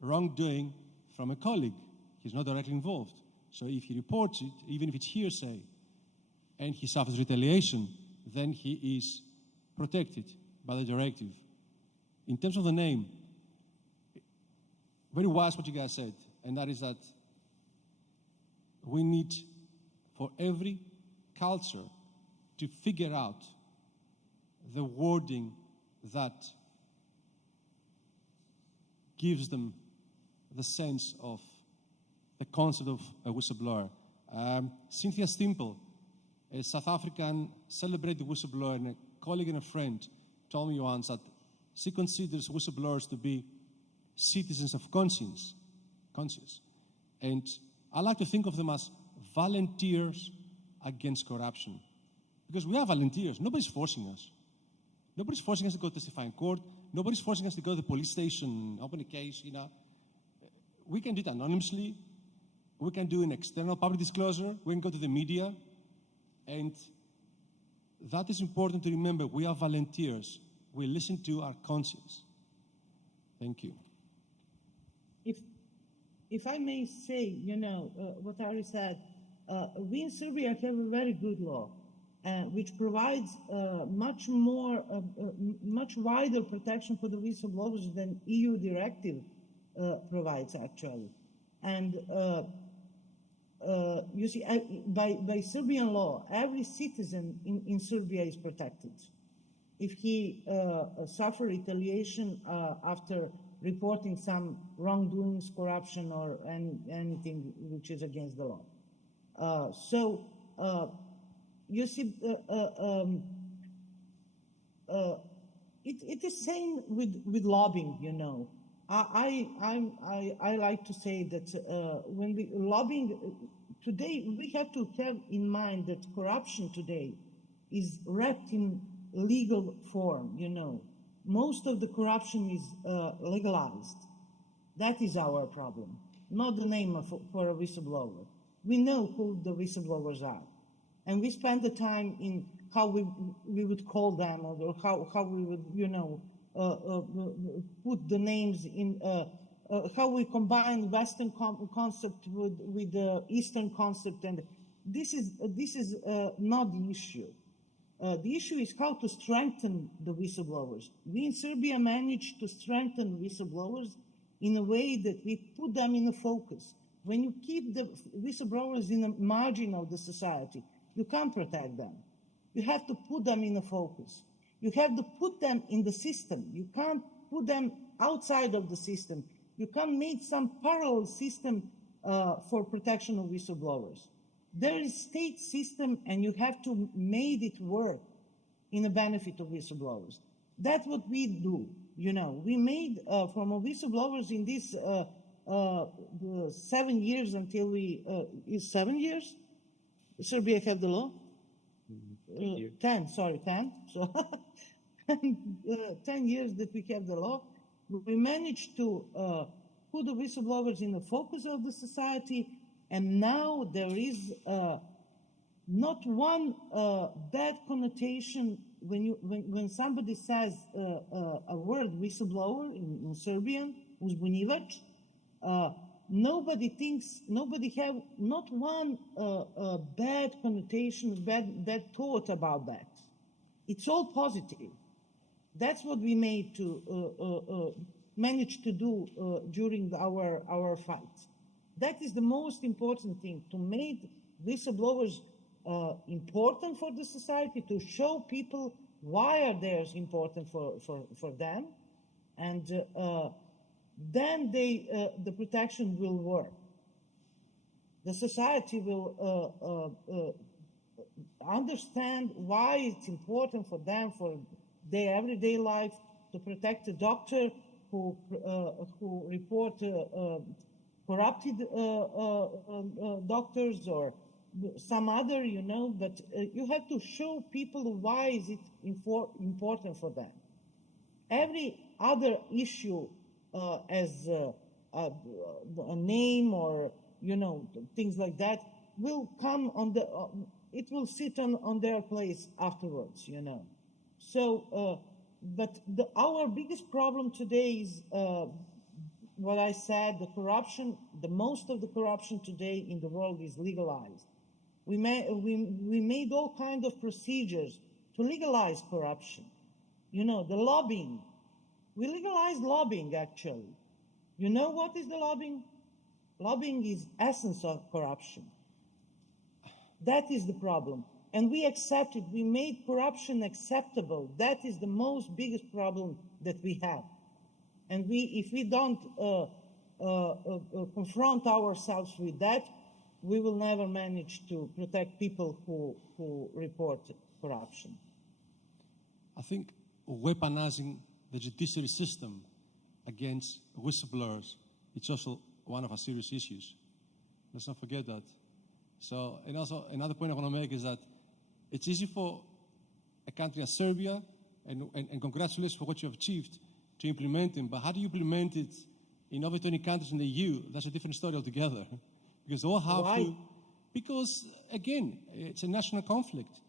wrongdoing from a colleague. He's not directly involved. So if he reports it, even if it's hearsay, and he suffers retaliation, then he is protected by the directive. In terms of the name, very wise what you guys said, and that is that we need, for every culture, to figure out the wording that gives them the sense of the concept of a whistleblower. Cynthia Stimple, a South African celebrated whistleblower, and a colleague and a friend told me once that she considers whistleblowers to be citizens of conscience. And I like to think of them as volunteers against corruption. Because we are volunteers. Nobody's forcing us. Nobody's forcing us to go testify in court. Nobody's forcing us to go to the police station, open a case, you know. We can do it anonymously. We can do an external public disclosure. We can go to the media. And that is important to remember. We are volunteers. We listen to our conscience. Thank you. If I may say, you know, what Ari said, we in Serbia have a very good law, which provides much wider protection for the whistleblowers than EU directive provides, actually. And you see, by Serbian law, every citizen in Serbia is protected. If he suffer retaliation after reporting some wrongdoings, corruption, or anything which is against the law. You see, it is same with lobbying, you know. I like to say that when we lobbying today, we have to have in mind that corruption today is wrapped in legal form, you know. Most of the corruption is legalized. That is our problem, not the name for a whistleblower. We know who the whistleblowers are, and we spend the time in how we would call them, or how we would, you know, put the names in, how we combine Western concept with the Eastern concept, and this is not the issue. The issue is how to strengthen the whistleblowers. We in Serbia managed to strengthen whistleblowers in a way that we put them in the focus. When you keep the whistleblowers in the margin of the society, you can't protect them. You have to put them in the focus. You have to put them in the system. You can't put them outside of the system. You can't make some parallel system for protection of whistleblowers. There is state system, and you have to make it work. in the benefit of whistleblowers. That's what we do. You know, we made from a whistleblowers in this 7 years until we is 7 years. Serbia have the law. 10. So 10 years that we have the law, we managed to put the whistleblowers in the focus of the society, and now there is not one bad connotation when somebody says a word whistleblower in Serbian, uzbunjivač. Nobody have not one bad connotation, bad thought about that. It's all positive. That's what we managed to do during our fight. That is the most important thing, to make whistleblowers important for the society, to show people why are they important for them, and then the protection will work. The society will understand why it's important for them, for their everyday life, to protect a doctor who report corrupted doctors or some other, you know, but you have to show people why is it important for them. Every other issue as a name or, you know, things like that will come on the, it will sit on their place afterwards, you know. So, but our biggest problem today is what I said, the corruption. The most of the corruption today in the world is legalized. We made all kinds of procedures to legalize corruption. You know, the lobbying. We legalized lobbying, actually. You know what is the lobbying? Lobbying is essence of corruption. That is the problem. And we accept it. We made corruption acceptable. That is the most biggest problem that we have. And if we don't confront ourselves with that, we will never manage to protect people who report corruption. I think weaponizing the judiciary system against whistleblowers, it's also one of our serious issues. Let's not forget that. So, and also another point I want to make is that it's easy for a country as Serbia, and congratulations for what you have achieved, to implement it, but how do you implement it in over 20 countries in the EU? That's a different story altogether. Because all have to, because again, it's a national conflict.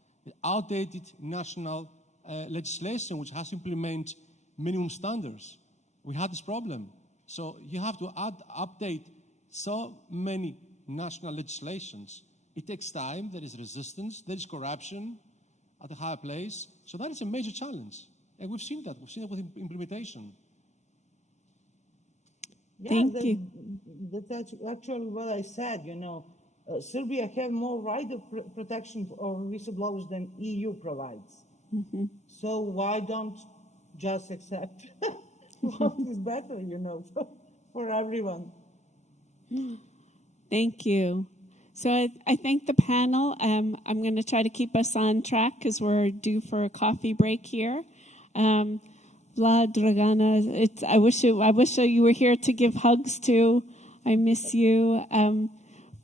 Outdated national legislation which has to implement minimum standards. We had this problem. So you have to update so many national legislations. It takes time, there is resistance, there is corruption at a higher place. So that is a major challenge. And we've seen that with implementation. Yeah, Thank you. That's actually what I said, you know. Serbia have more right of protection of whistleblowers than EU provides. Mm-hmm. So why don't just accept what is better, you know, for everyone. Thank you. So I thank the panel. I'm going to try to keep us on track because we're due for a coffee break here. Vlad, Dragana, I wish you were here to give hugs to. I miss you.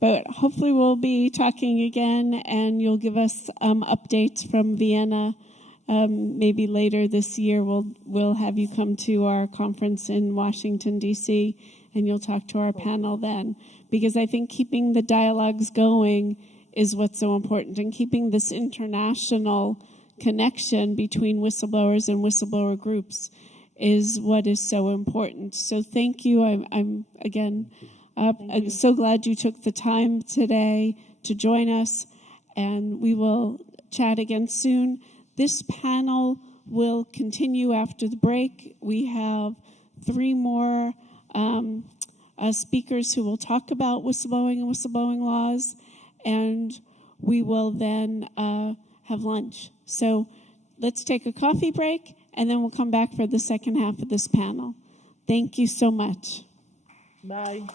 But hopefully we'll be talking again, and you'll give us updates from Vienna. Maybe later this year we'll have you come to our conference in Washington, D.C., and you'll talk to our panel then. Because I think keeping the dialogues going is what's so important, and keeping this international connection between whistleblowers and whistleblower groups is what is so important. So thank you. I'm again so glad you took the time today to join us, and we will chat again soon. This panel will continue after the break. We have 3 more speakers who will talk about whistleblowing and whistleblowing laws, and we will then have lunch. So let's take a coffee break, and then we'll come back for the second half of this panel. Thank you so much. Bye.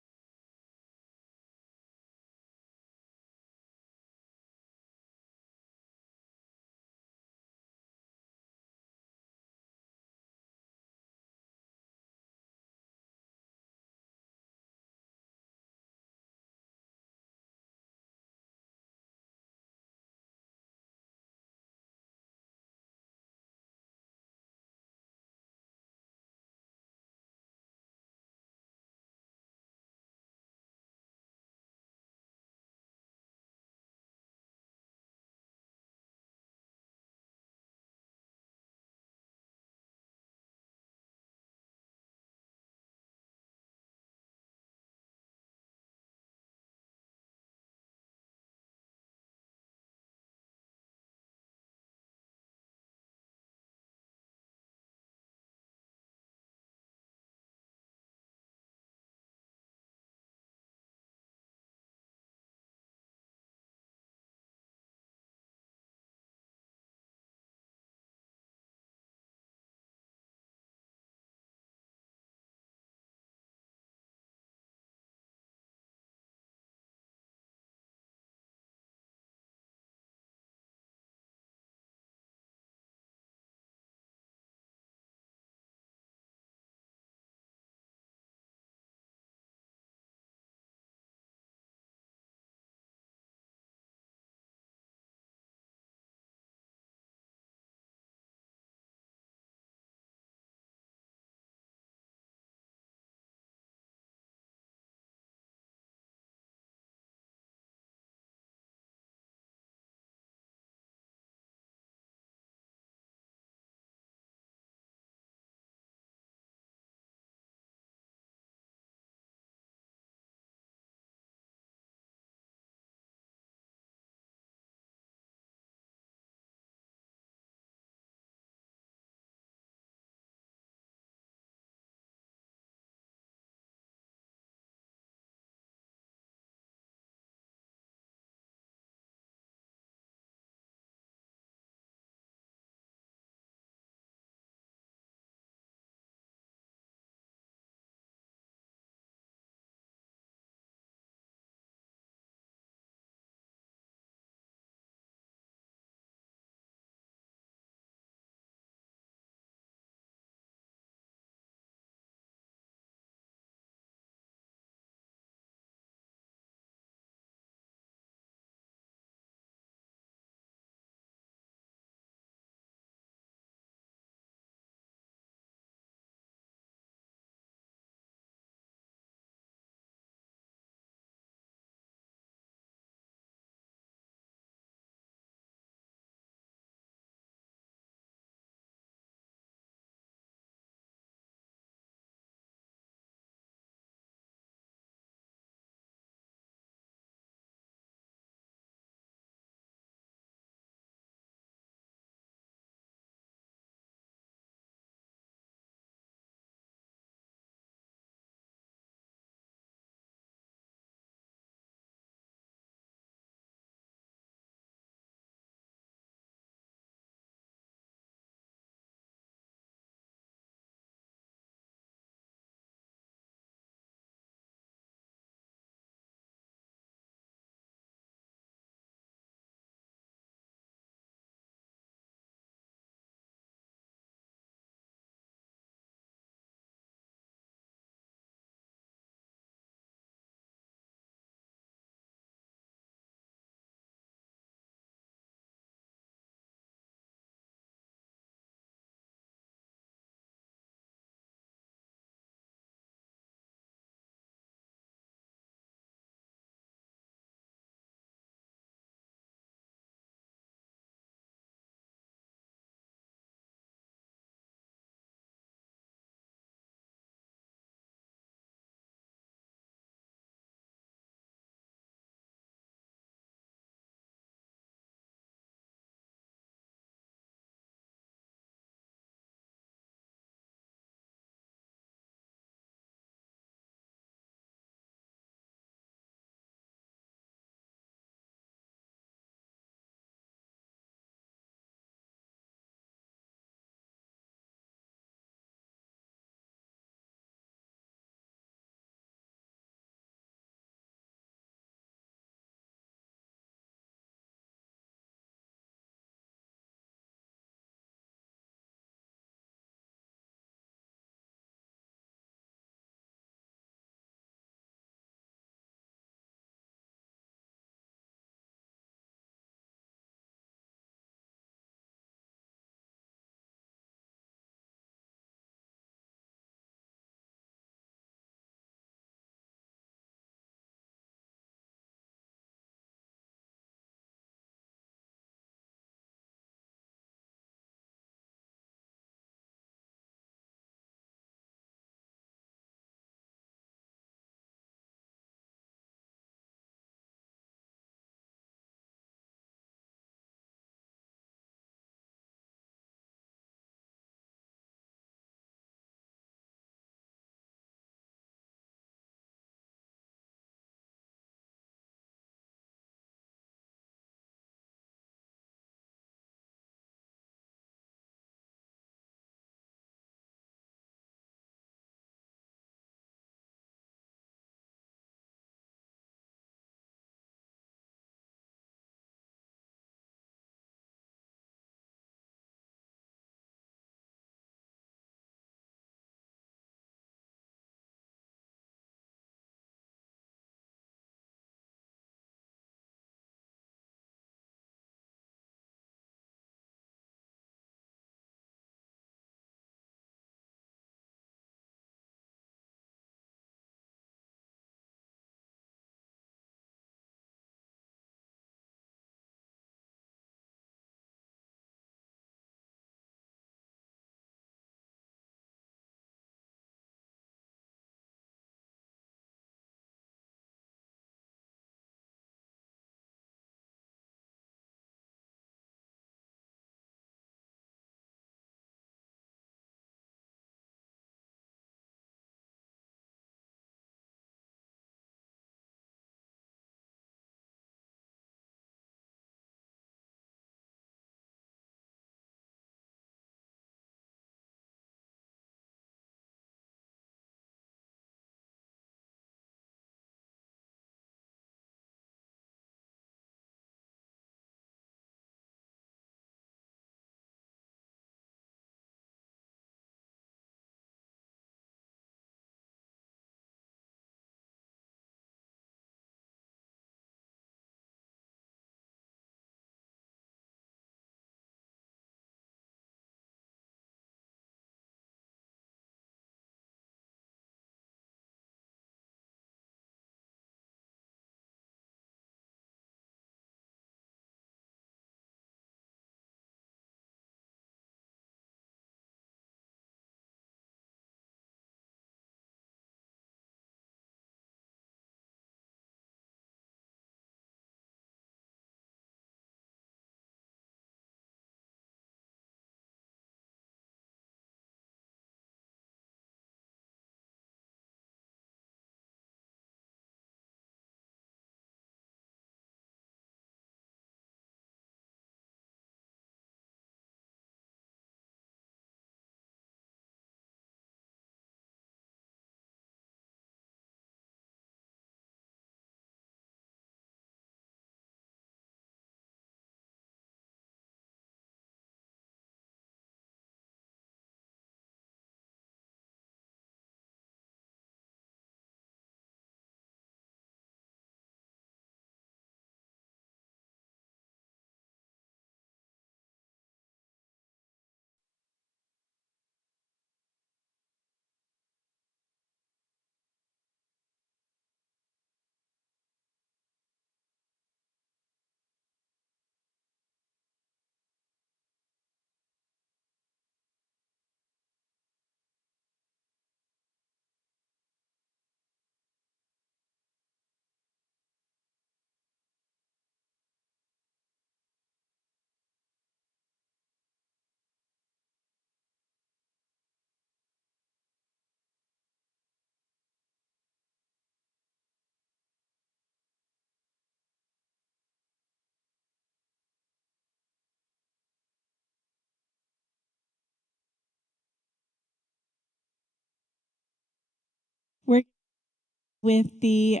with the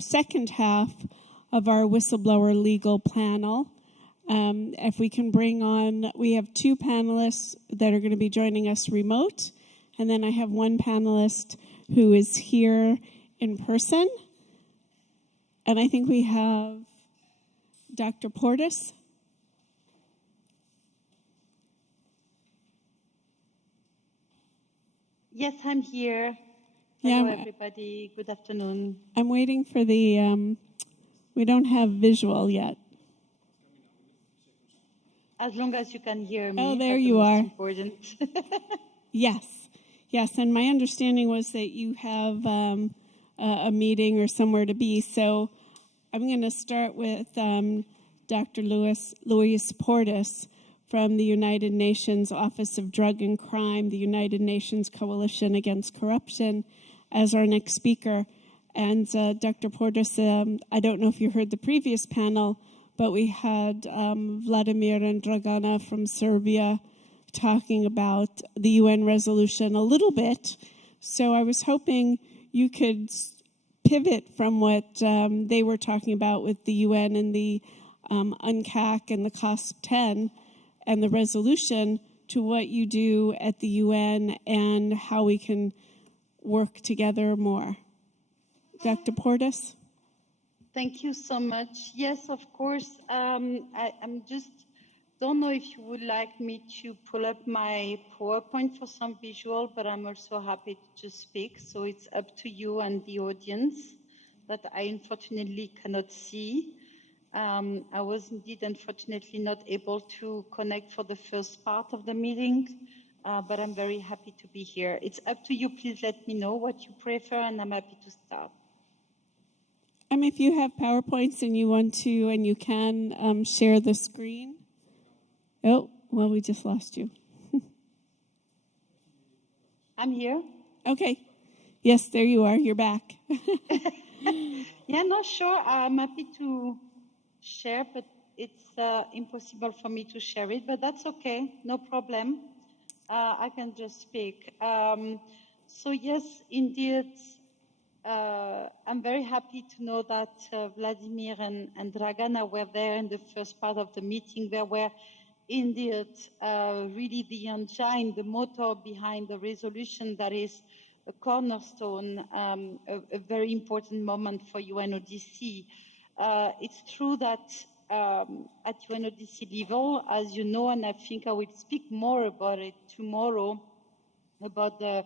second half of our whistleblower legal panel. If we can bring on, we have two panelists that are going to be joining us remote, and then I have one panelist who is here in person. And I think we have Dr. Portis. Yes, I'm here. Yeah, Hello, everybody. Good afternoon. I'm waiting for the, we don't have visual yet. As long as you can hear me. Oh, there that's you the most are. Important. Yes, and my understanding was that you have a meeting or somewhere to be, so I'm going to start with Dr. Luis Portis from the United Nations Office of Drug and Crime, the United Nations Coalition Against Corruption, as our next speaker. And Dr. Portis, I don't know if you heard the previous panel, but we had Vladimir and Dragana from Serbia talking about the UN resolution a little bit. So I was hoping you could pivot from what they were talking about with the UN and the UNCAC and the COSP-10 and the resolution to what you do at the UN and how we can work together more. Dr. Portis? Thank you so much. Yes, of course. I'm just don't know if you would like me to pull up my PowerPoint for some visual, but I'm also happy to speak. So it's up to you and the audience that I unfortunately cannot see. I was indeed unfortunately not able to connect for the first part of the meeting, but I'm very happy to be here. It's up to you. Please let me know what you prefer, and I'm happy to start. If you have PowerPoints and you want to, and you can share the screen. Oh, well, we just lost you. I'm here. Okay. Yes, there you are. You're back. Yeah, no, sure. I'm happy to share, but it's impossible for me to share it, but that's okay. No problem. I can just speak. So yes, indeed, I'm very happy to know that Vladimir and Dragana were there in the first part of the meeting. There were indeed really the engine, the motor behind the resolution that is a cornerstone, a very important moment for UNODC. It's true that at UNODC level, as you know, and I think I will speak more about it tomorrow, about the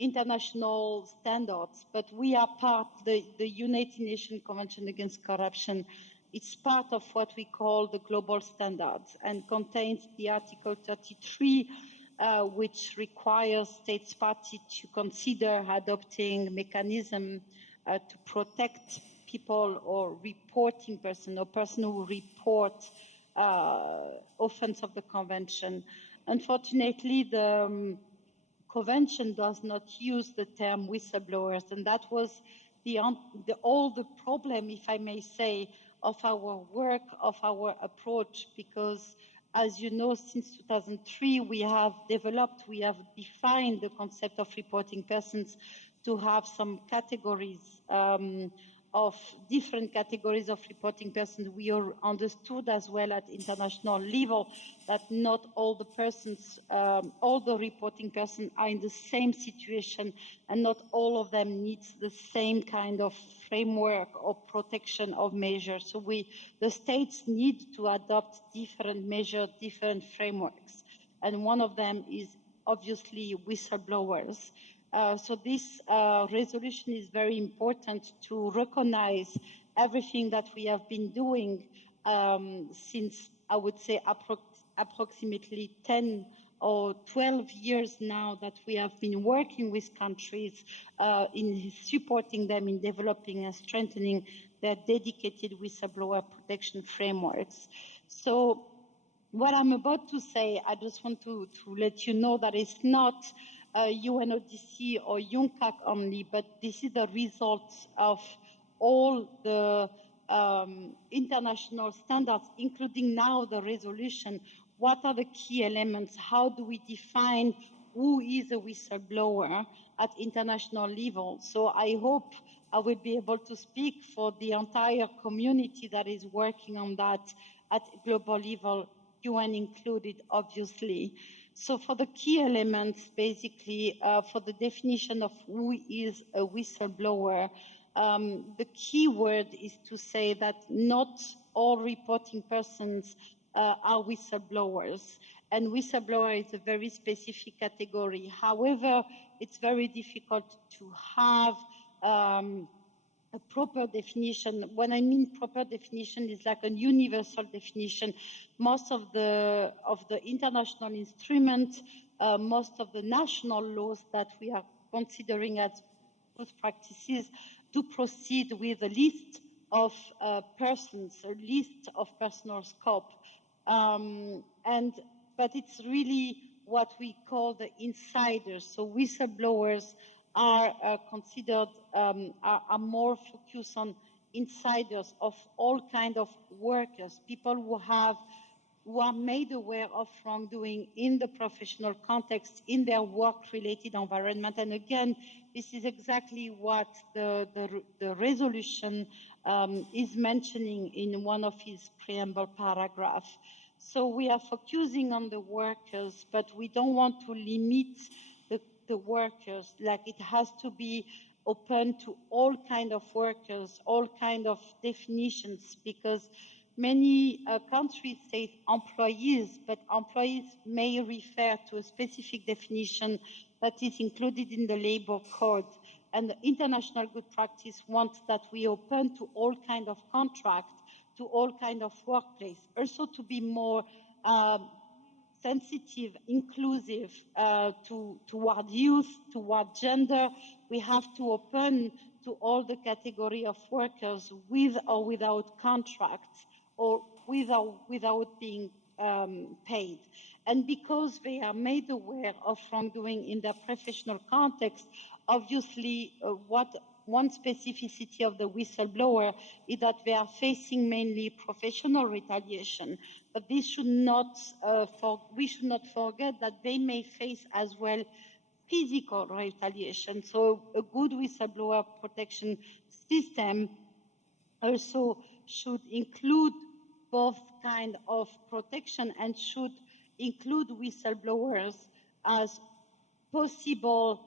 international standards, but we are part of the United Nations Convention Against Corruption. It's part of what we call the global standards and contains the Article 33, which requires states parties to consider adopting mechanism to protect people or reporting person or person who report offense of the convention. Unfortunately, the convention does not use the term whistleblowers, and that was all the problem, if I may say, of our work, of our approach, because as you know, since 2003, we have defined the concept of reporting persons to have some categories of different categories of reporting persons. We are understood as well at international level that not all the persons, all the reporting persons are in the same situation, and not all of them needs the same kind of framework or protection of measures. So the states need to adopt different measures, different frameworks. And one of them is obviously whistleblowers. So this resolution is very important to recognize everything that we have been doing since, I would say, approximately 10 or 12 years now that we have been working with countries in supporting them in developing and strengthening their dedicated whistleblower protection frameworks. So what I'm about to say, I just want to let you know that it's not UNODC or UNCAC only, but this is the result of all the international standards, including now the resolution. What are the key elements? How do we define who is a whistleblower at international level? So I hope I will be able to speak for the entire community that is working on that at global level, UN included, obviously. So for the key elements, basically, for the definition of who is a whistleblower, the key word is to say that not all reporting persons are whistleblowers. And whistleblower is a very specific category. However, it's very difficult to have a proper definition. When I mean proper definition, is like a universal definition. Most of the international instruments, most of the national laws that we are considering as good practices do proceed with a list of persons, a list of personal scope. But it's really what we call the insiders. So whistleblowers are considered, are more focused on insiders of all kinds of workers, people who are made aware of wrongdoing in the professional context, in their work-related environment. And again, this is exactly what the resolution is mentioning in one of its preamble paragraphs. So we are focusing on the workers, but we don't want to limit the workers. Like, it has to be open to all kind of workers, all kind of definitions, because many countries say employees, but employees may refer to a specific definition that is included in the labor code. And the international good practice wants that we open to all kind of contracts, to all kind of workplace, also to be more sensitive, inclusive toward youth, toward gender. We have to open to all the category of workers with or without contracts, or without being paid. And because they are made aware of wrongdoing in their professional context, obviously one specificity of the whistleblower is that they are facing mainly professional retaliation. But this should not, we should not forget that they may face as well physical retaliation. So a good whistleblower protection system also should include both kind of protection and should include whistleblowers as possible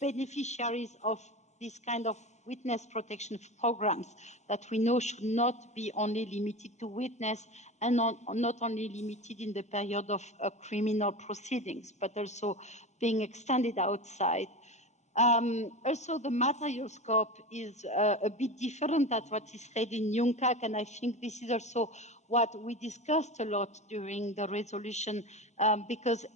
beneficiaries of this kind of witness protection programs that we know should not be only limited to witness and not only limited in the period of criminal proceedings, but also being extended outside. Also, the material scope is a bit different than what is said in UNCAC, and I think this is also what we discussed a lot during the resolution, because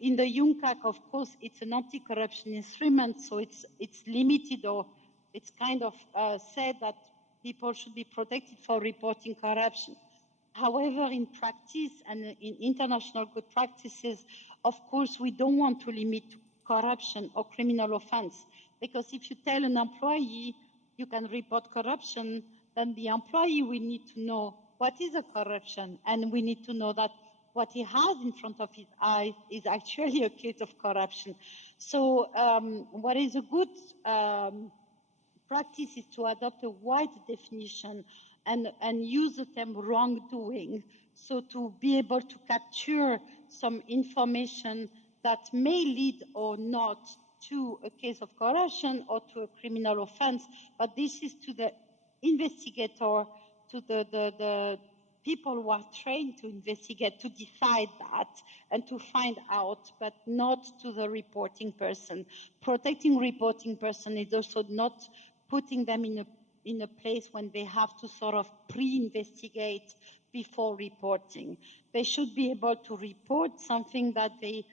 in the UNCAC, of course, it's an anti-corruption instrument, so it's limited, or it's kind of said that people should be protected for reporting corruption. However, in practice and in international good practices, of course, we don't want to limit corruption or criminal offense, because if you tell an employee you can report corruption, then the employee will need to know what is a corruption, and we need to know that what he has in front of his eyes is actually a case of corruption. So what is a good practice is to adopt a wide definition and use the term wrongdoing, so to be able to capture some information that may lead or not to a case of corruption or to a criminal offense, but this is to the investigator, to the people who are trained to investigate, to decide that and to find out, but not to the reporting person. Protecting reporting person is also not putting them in a place when they have to sort of pre-investigate before reporting. They should be able to report something that they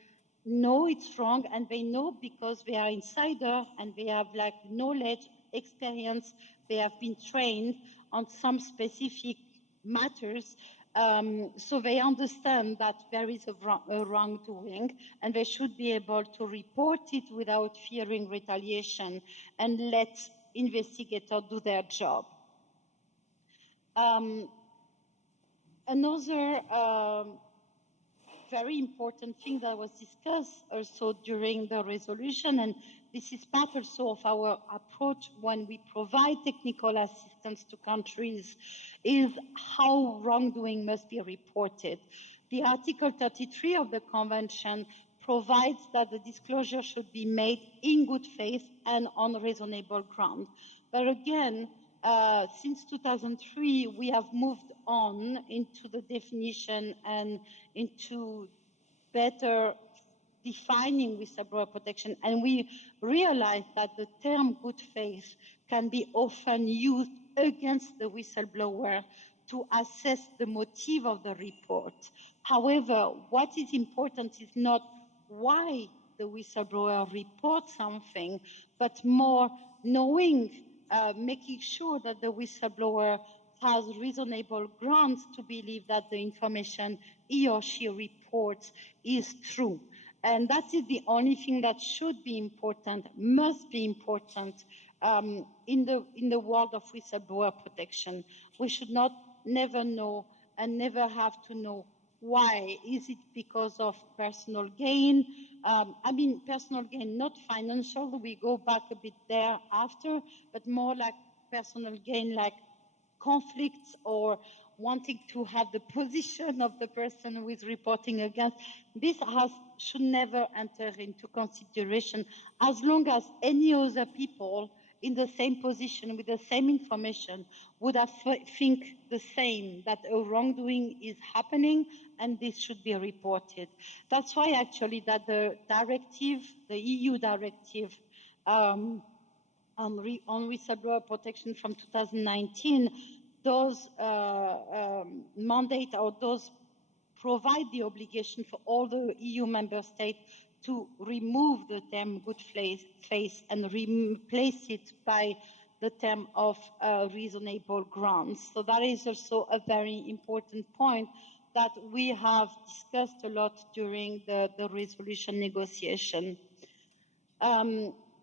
know it's wrong, and they know because they are insider and they have like knowledge, experience, they have been trained on some specific matters, so they understand that there is a wrongdoing, and they should be able to report it without fearing retaliation and let investigators do their job. Another very important thing that was discussed also during the resolution, and this is part also of our approach when we provide technical assistance to countries, is how wrongdoing must be reported. The Article 33 of the Convention provides that the disclosure should be made in good faith and on reasonable ground. But again, since 2003, we have moved on into the definition and into better defining whistleblower protection, and we realize that the term good faith can be often used against the whistleblower to assess the motive of the report. However, what is important is not why the whistleblower reports something, but more knowing, making sure that the whistleblower has reasonable grounds to believe that the information he or she reports is true. And that is the only thing that should be important, must be important in the world of whistleblower protection. We should never know and never have to know why. Is it because of personal gain? I mean, personal gain, not financial. We go back a bit there after, but more like personal gain, like conflicts or wanting to have the position of the person who is reporting against. This should never enter into consideration as long as any other people in the same position with the same information would have think the same, that a wrongdoing is happening and this should be reported. That's why actually that the directive, the EU directive on whistleblower protection from 2019, those mandate or those provide the obligation for all the EU member states to remove the term good faith and replace it by the term of reasonable grounds. So that is also a very important point that we have discussed a lot during the resolution negotiation.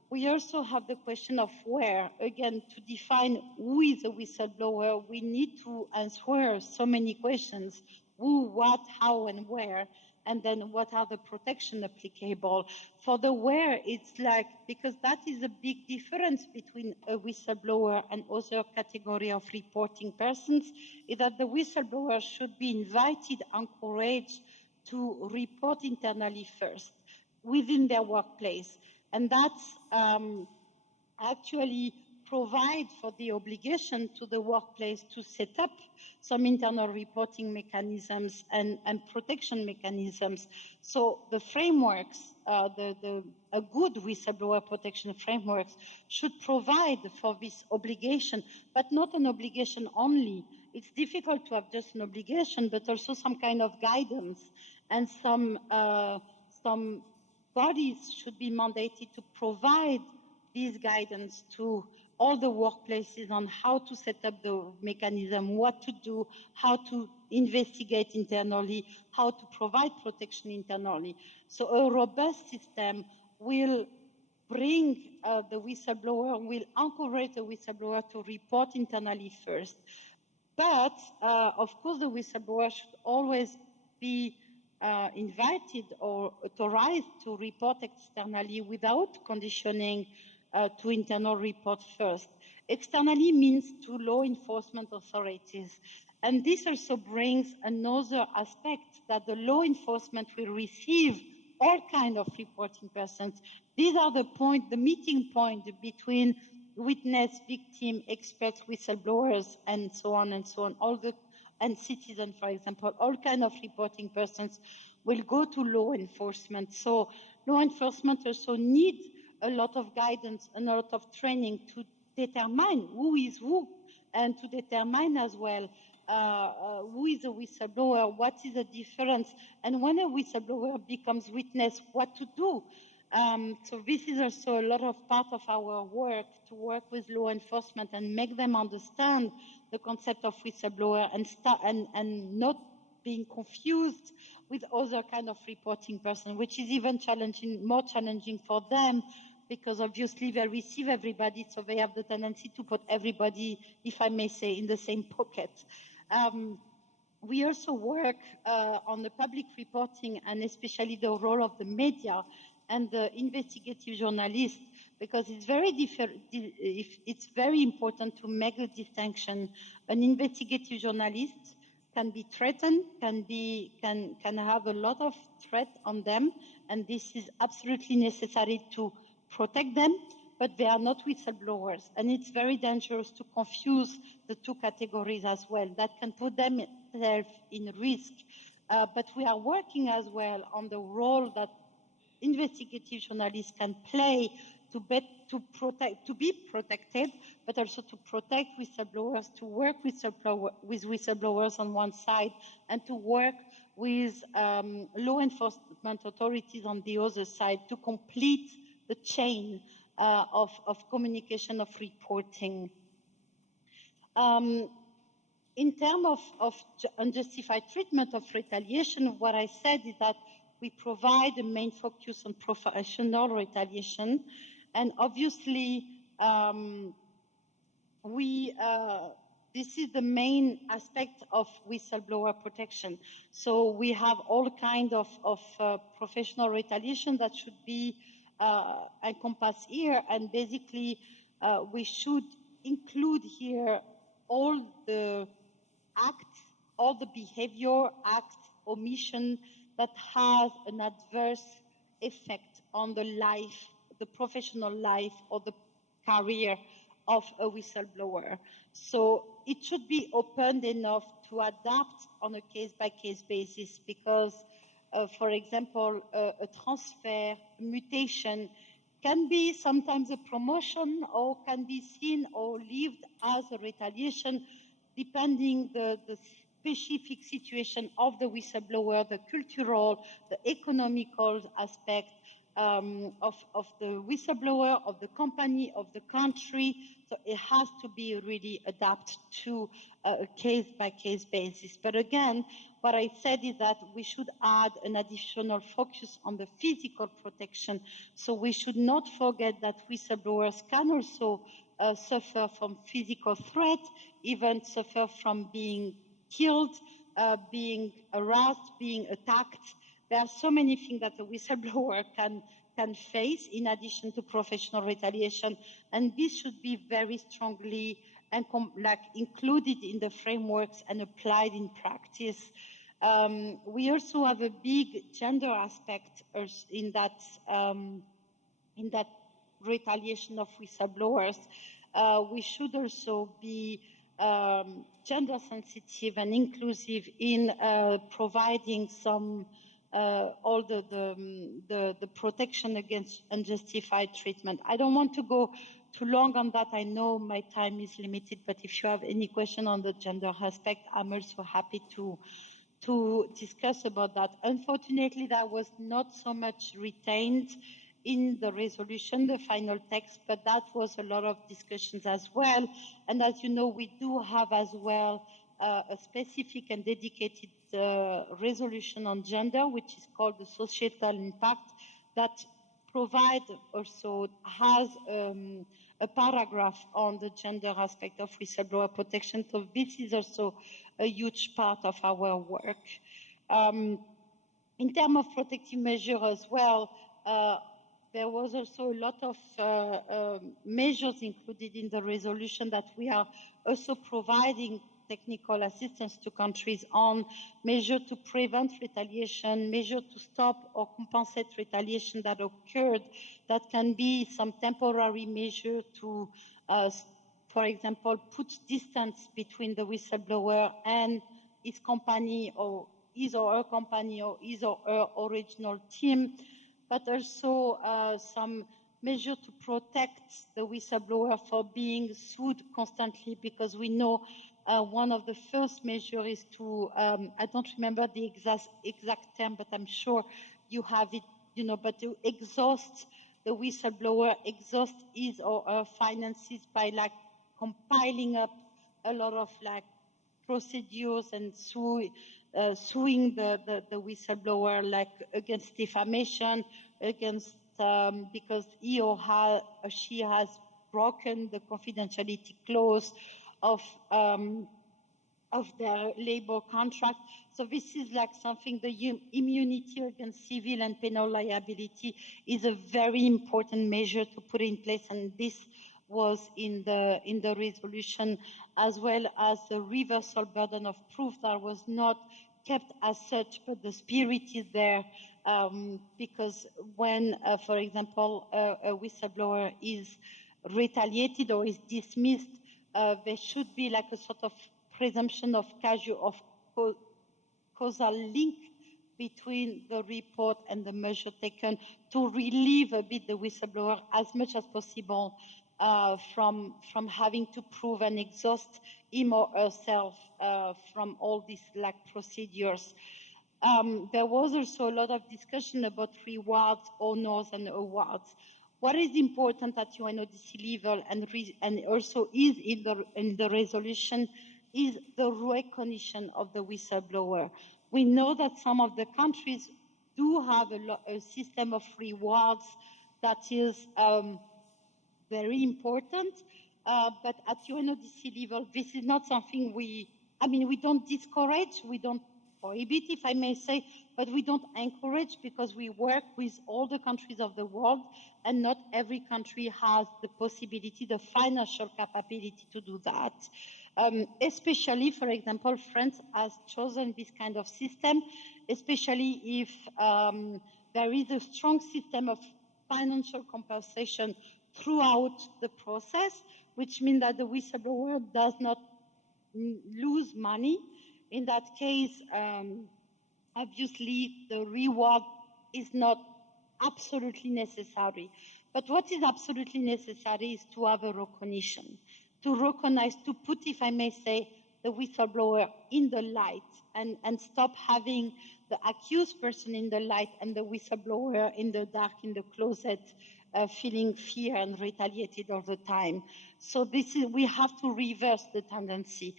We also have the question of where. Again, to define who is a whistleblower, we need to answer so many questions. Who, what, how, and where. And then what are the protection applicable? For the where, it's like, because that is a big difference between a whistleblower and other category of reporting persons, is that the whistleblower should be invited, encouraged to report internally first within their workplace. And that's actually provide for the obligation to the workplace to set up some internal reporting mechanisms and protection mechanisms. So the frameworks, a good whistleblower protection frameworks should provide for this obligation, but not an obligation only. It's difficult to have just an obligation, but also some kind of guidance, and some bodies should be mandated to provide this guidance to all the workplaces on how to set up the mechanism, what to do, how to investigate internally, how to provide protection internally. So a robust system will bring the whistleblower, will encourage the whistleblower to report internally first. But of course, the whistleblower should always be invited or authorized to report externally without conditioning to internal report first. Externally means to law enforcement authorities. And this also brings another aspect, that the law enforcement will receive all kinds of reporting persons. These are the meeting point between witness, victim, experts, whistleblowers, and so on and so on, and citizens, for example. All kinds of reporting persons will go to law enforcement. So law enforcement also needs a lot of guidance and a lot of training to determine who is who, and to determine as well who is a whistleblower, what is the difference, and when a whistleblower becomes witness, what to do. So this is also a lot of part of our work, to work with law enforcement and make them understand the concept of whistleblower and not being confused with other kind of reporting person, which is even more challenging for them, because obviously they receive everybody, so they have the tendency to put everybody, if I may say, in the same pocket. We also work on the public reporting, and especially the role of the media and the investigative journalists because it's very it's very important to make the distinction. An investigative journalist can be threatened, can have a lot of threat on them, and this is absolutely necessary to protect them, but they are not whistleblowers. And it's very dangerous to confuse the two categories as well. That can put themselves in risk. But we are working as well on the role that investigative journalists can play to be protected, but also to protect whistleblowers, to work with whistleblowers on one side, and to work with law enforcement authorities on the other side to complete the chain of communication, of reporting. In terms of unjustified treatment of retaliation, what I said is that we provide a main focus on professional retaliation. And obviously, this is the main aspect of whistleblower protection. So we have all kinds of professional retaliation that should be encompassed here. And basically, we should include here all the acts, all the behavior, acts, omission that has an adverse effect on the life, the professional life or the career of a whistleblower. So it should be open enough to adapt on a case-by-case basis because, for example, a transfer, a mutation can be sometimes a promotion or can be seen or lived as a retaliation depending the specific situation of the whistleblower, the cultural, the economical aspect of the whistleblower, of the company, of the country. So it has to be really adapted to a case-by-case basis. But again, what I said is that we should add an additional focus on the physical protection. So we should not forget that whistleblowers can also suffer from physical threat, even suffer from being killed, being harassed, being attacked. There are so many things that a whistleblower can face in addition to professional retaliation, and this should be very strongly and included in the frameworks and applied in practice. We also have a big gender aspect in that retaliation of whistleblowers. We should also be gender sensitive and inclusive in providing some all the protection against unjustified treatment. I don't want to go too long on that. I know my time is limited, but if you have any question on the gender aspect, I'm also happy to discuss about that. Unfortunately, that was not so much retained in the resolution, the final text, but that was a lot of discussions as well. And as you know, we do have as well a specific and dedicated resolution on gender, which is called the societal impact, that has a paragraph on the gender aspect of whistleblower protection. So this is also a huge part of our work. In terms of protective measure as well, there was also a lot of measures included in the resolution that we are also providing technical assistance to countries on, measure to prevent retaliation, measure to stop or compensate retaliation that occurred. That can be some temporary measure to, for example, put distance between the whistleblower and his company or his or her company or his or her original team, but also some measure to protect the whistleblower for being sued constantly, because we know one of the first measures is to, I don't remember the exact term, but I'm sure you have it, but to exhaust the whistleblower, exhaust his or her finances by compiling up a lot of procedures and suing the whistleblower against defamation, against because he or she has broken the confidentiality clause of of their labor contract. So this is like something, the immunity against civil and penal liability is a very important measure to put in place, and this was in the resolution, as well as the reversal burden of proof that was not kept as such, but the spirit is there, because when, for example, a whistleblower is retaliated or is dismissed, there should be like a sort of presumption of causal link between the report and the measure taken to relieve a bit the whistleblower as much as possible from having to prove and exhaust him or herself from all these like procedures. There was also a lot of discussion about rewards, honors, and awards. What is important at UNODC level and also is in the resolution is the recognition of the whistleblower. We know that some of the countries do have a system of rewards that is very important, but at UNODC level, this is not something we don't discourage, we don't prohibit, if I may say, but we don't encourage, because we work with all the countries of the world, and not every country has the possibility, the financial capability to do that. Especially, for example, France has chosen this kind of system, especially if there is a strong system of financial compensation throughout the process, which means that the whistleblower does not lose money. In that case, obviously, the reward is not absolutely necessary. But what is absolutely necessary is to have a recognition, to recognize, to put, if I may say, the whistleblower in the light, and stop having the accused person in the light and the whistleblower in the dark, in the closet, feeling fear and retaliated all the time. So we have to reverse the tendency.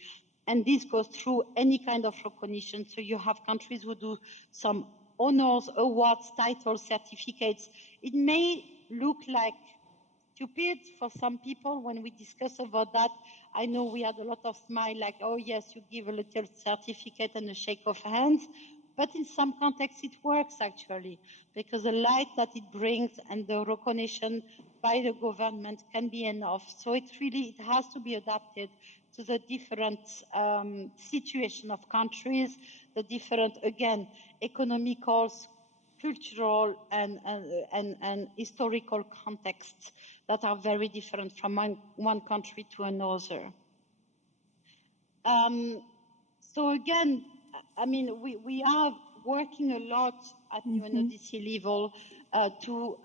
And this goes through any kind of recognition. So you have countries who do some honors, awards, titles, certificates. It may look like stupid for some people when we discuss about that. I know we had a lot of smile, like, oh yes, you give a little certificate and a shake of hands. But in some contexts, it works actually, because the light that it brings and the recognition by the government can be enough. So it has to be adapted to the different situation of countries, the different, again, economical, cultural, and historical contexts that are very different from one country to another. So again, I mean, we are working a lot at UNODC level to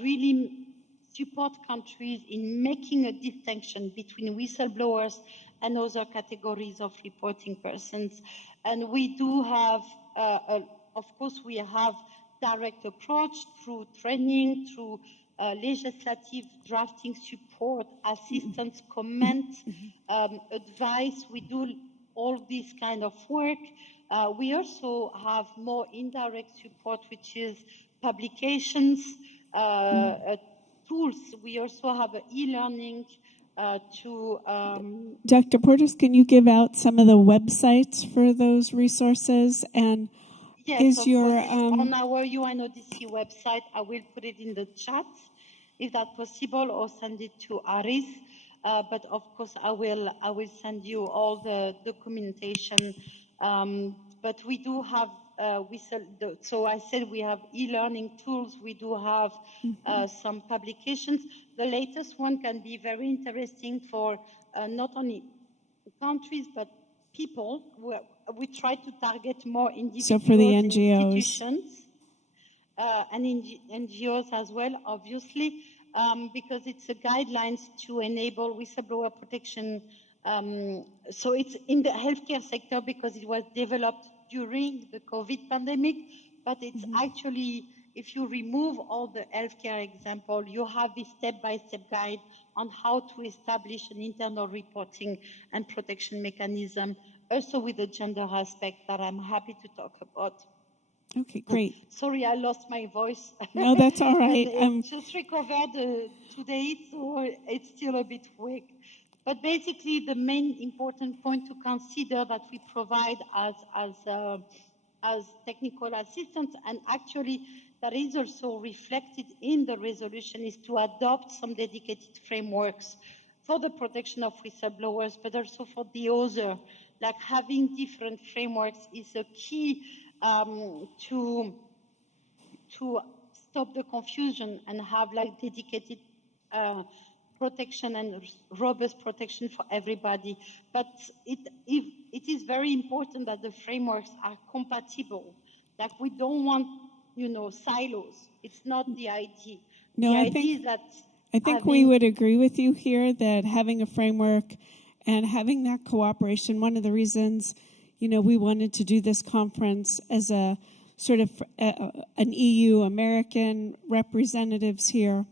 really support countries in making a distinction between whistleblowers and other categories of reporting persons. And we do have, of course, we have direct approach through training, through legislative drafting support, assistance, comment, advice. We do all this kind of work. We also have more indirect support, which is publications, tools. We also have e-learning to... Dr. Portis, can you give out some of the websites for those resources? And yes, is your... on our UNODC website, I will put it in the chat, if that's possible, or send it to Aris. But of course, I will send you all the documentation. But we do have, so I said we have e-learning tools. We do have some publications. The latest one can be very interesting for not only countries, but people. We try to target more individuals, so for the NGOs. Institutions, and NGOs as well, obviously. Because it's a guidelines to enable whistleblower protection. So it's in the healthcare sector because it was developed during the COVID pandemic, but it's actually, if you remove all the healthcare example, you have this step-by-step guide on how to establish an internal reporting and protection mechanism, also with the gender aspect that I'm happy to talk about. Okay, great. Sorry, I lost my voice. No, that's all right. Just recovered today, so it's still a bit weak. But basically, the main important point to consider that we provide as technical assistance, and actually that is also reflected in the resolution, is to adopt some dedicated frameworks for the protection of whistleblowers, but also for the other. Like having different frameworks is a key to stop the confusion and have like dedicated protection and robust protection for everybody. But it is very important that the frameworks are compatible. Like we don't want, silos. It's not the idea. No, the I idea think- is that I think we would agree with you here that having a framework and having that cooperation, one of the reasons, we wanted to do this conference as a sort of an EU American representatives here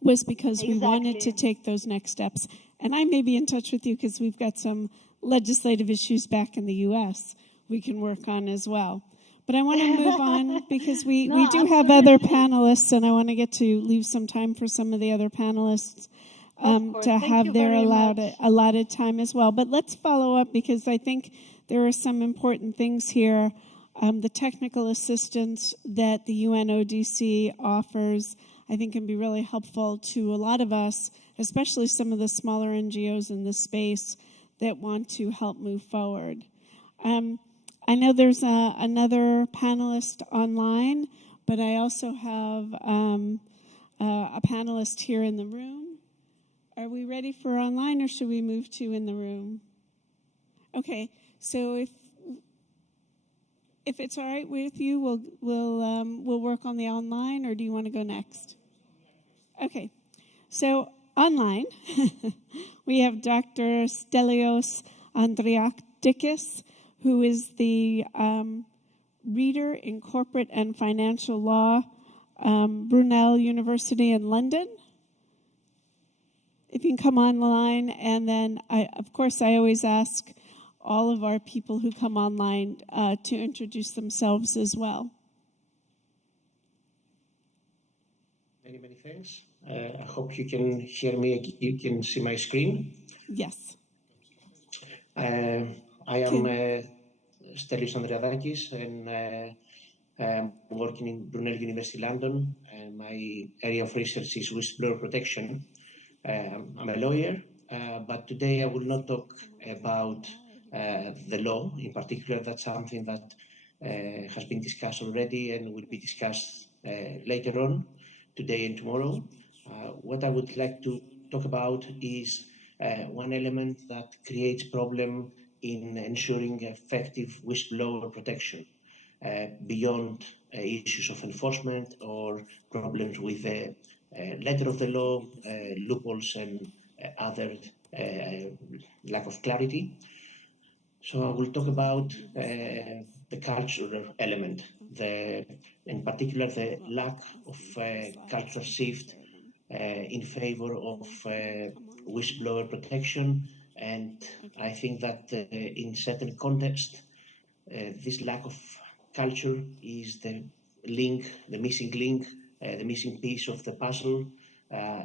was because we wanted to take those next steps. And I may be in touch with you because we've got some legislative issues back in the US we can work on as well. But I want to move on because we do have other panelists, and I want to get to leave some time for some of the other panelists to have their allotted time as well. But let's follow up because I think there are some important things here. The technical assistance that the UNODC offers, I think, can be really helpful to a lot of us, especially some of the smaller NGOs in this space that want to help move forward. I know there's another panelist online, but I also have a panelist here in the room. Are we ready for online, or should we move to in the room? Okay, so if it's all right with you, we'll work on the online, or do you want to go next? Okay, so online, we have Dr. Stelios Andriakdikis, who is the reader in corporate and financial law, Brunel University in London. If you can come on the line, and then, of course, I always ask all of our people who come online to introduce themselves as well. Many thanks. I hope you can hear me. You can see my screen. Yes. I am Stelios Andriakdikis, and I'm working in Brunel University, London. And my area of research is whistleblower protection. I'm a lawyer, but today I will not talk about the law in particular. That's something that has been discussed already and will be discussed later on, today and tomorrow. What I would like to talk about is one element that creates problem in ensuring effective whistleblower protection beyond issues of enforcement or problems with the letter of the law, loopholes and other lack of clarity. So I will talk about the cultural element, in particular the lack of cultural shift in favor of whistleblower protection. And I think that in certain contexts, this lack of culture is the missing link, the missing piece of the puzzle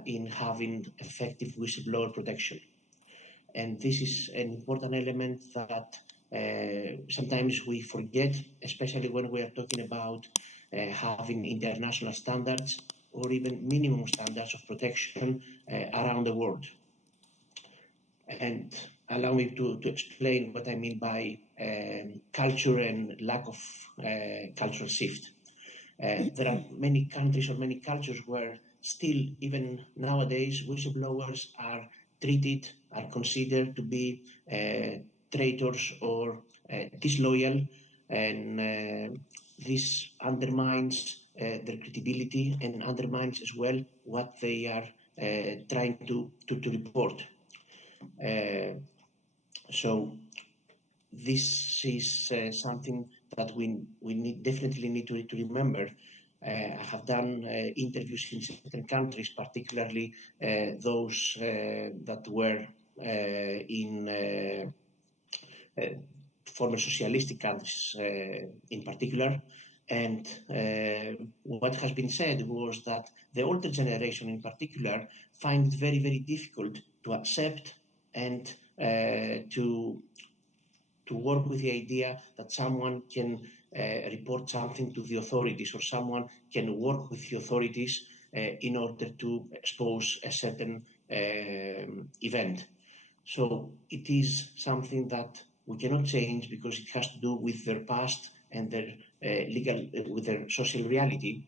in having effective whistleblower protection. And this is an important element that sometimes we forget, especially when we are talking about having international standards or even minimum standards of protection around the world. And allow me to explain what I mean by culture and lack of cultural shift. There are many countries or many cultures where still, even nowadays, whistleblowers are considered to be traitors or disloyal, and this undermines their credibility and undermines as well what they are trying to report. So this is something that we definitely need to remember. I have done interviews in certain countries, particularly those that were in former socialistic countries in particular. And what has been said was that the older generation in particular find it very, very difficult to accept and to work with the idea that someone can report something to the authorities, or someone can work with the authorities in order to expose a certain event. So it is something that we cannot change because it has to do with their past and their with their social reality.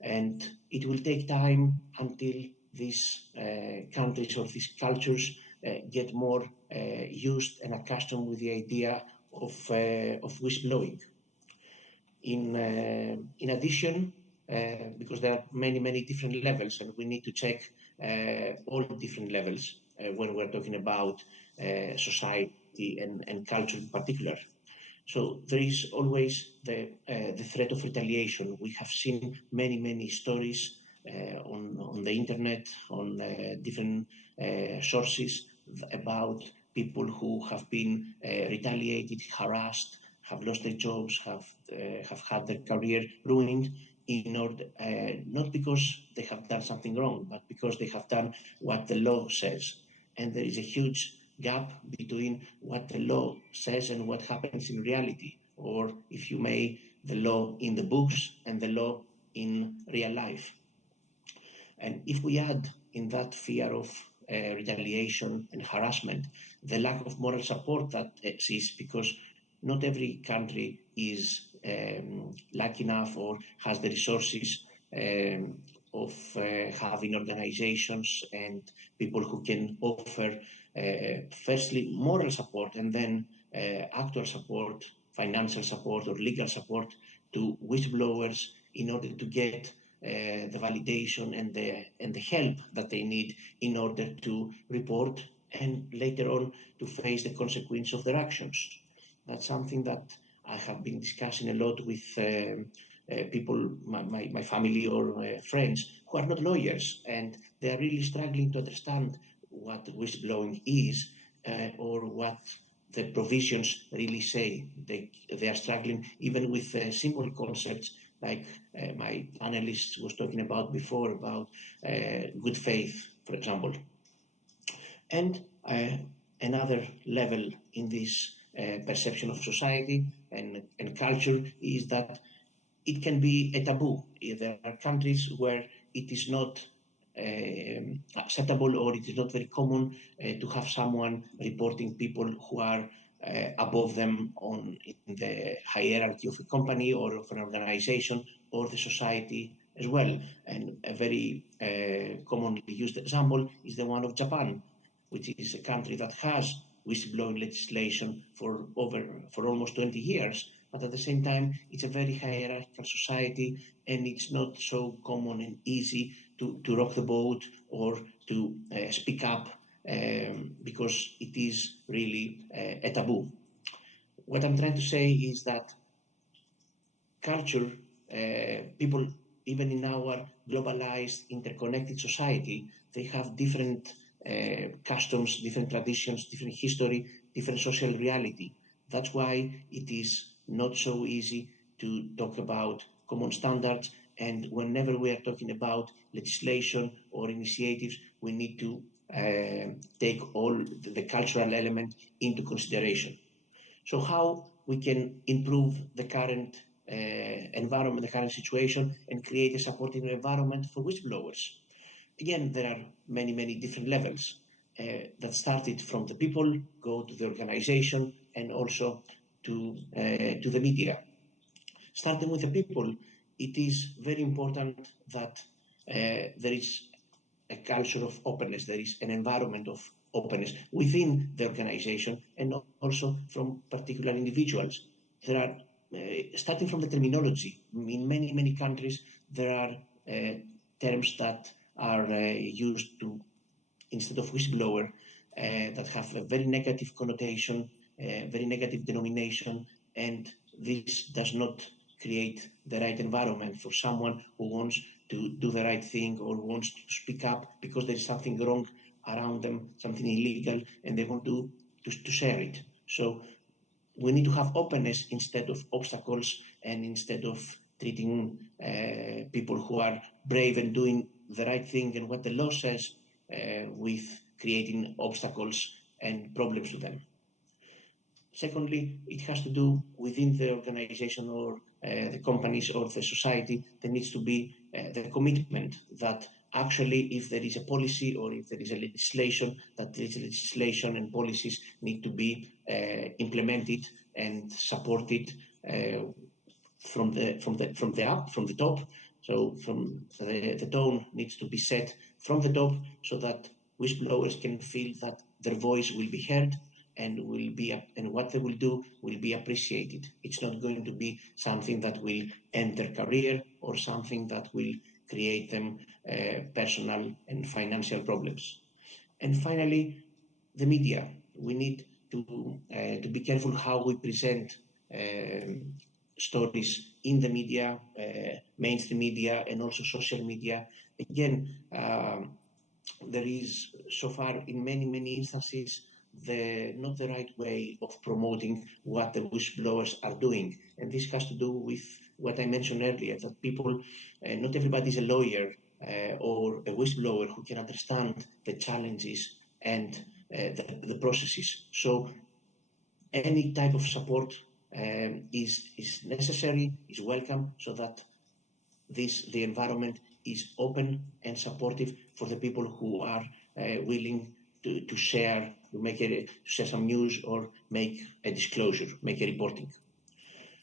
And it will take time until these countries or these cultures get more used and accustomed with the idea of whistleblowing. In addition, because there are many different levels, and we need to check all different levels when we're talking about society and culture in particular. So there is always the threat of retaliation. We have seen many stories on the internet, on different sources about people who have been retaliated, harassed, have lost their jobs, have had their career ruined, in order not because they have done something wrong, but because they have done what the law says. And there is a huge gap between what the law says and what happens in reality, or if you may, the law in the books and the law in real life. And if we add in that fear of retaliation and harassment, the lack of moral support that exists, because not every country is lucky enough or has the resources of having organizations and people who can offer firstly moral support and then actual support, financial support or legal support to whistleblowers in order to get the validation and the help that they need in order to report and later on to face the consequence of their actions. That's something that I have been discussing a lot with people, my family or friends who are not lawyers, and they are really struggling to understand what whistleblowing is or what the provisions really say. They are struggling even with simple concepts like my panelist was talking about before, about good faith, for example. And another level in this perception of society and culture is that it can be a taboo. There are countries where it is not acceptable, or it is not very common to have someone reporting people who are above them in the hierarchy of a company or of an organization or the society as well. And a very commonly used example is the one of Japan, which is a country that has whistleblowing legislation for almost 20 years. But at the same time, it's a very hierarchical society, and it's not so common and easy to rock the boat or to speak up because it is really a taboo. What I'm trying to say is that culture, people, even in our globalized, interconnected society, they have different customs, different traditions, different history, different social reality. That's why it is not so easy to talk about common standards. And whenever we are talking about legislation or initiatives, we need to take all the cultural element into consideration. So how we can improve the current environment, the current situation, and create a supportive environment for whistleblowers? Again, there are many different levels that started from the people, go to the organization, and also to the media. Starting with the people, it is very important that there is a culture of openness, there is an environment of openness within the organization and also from particular individuals. There are, starting from the terminology, in many countries, there are terms that are used to, instead of whistleblower, that have a very negative connotation, very negative denomination, and this does not create the right environment for someone who wants to do the right thing or wants to speak up because there is something wrong around them, something illegal, and they want to share it. So we need to have openness instead of obstacles, and instead of treating people who are brave and doing the right thing and what the law says with creating obstacles and problems to them. Secondly, it has to do within the organization or the companies or the society. There needs to be the commitment that actually, if there is a policy or if there is a legislation, that this legislation and policies need to be implemented and supported from the top. So from the tone needs to be set from the top, so that whistleblowers can feel that their voice will be heard and what they will do will be appreciated. It's not going to be something that will end their career or something that will create them personal and financial problems. And finally, the media. We need to be careful how we present stories in the media, mainstream media, and also social media. Again, there is so far in many instances not the right way of promoting what the whistleblowers are doing. And this has to do with what I mentioned earlier, that people, not everybody is a lawyer or a whistleblower who can understand the challenges and the processes. So any type of support is necessary, is welcome, so that the environment is open and supportive for the people who are willing to share, share some news or make a disclosure, make a reporting.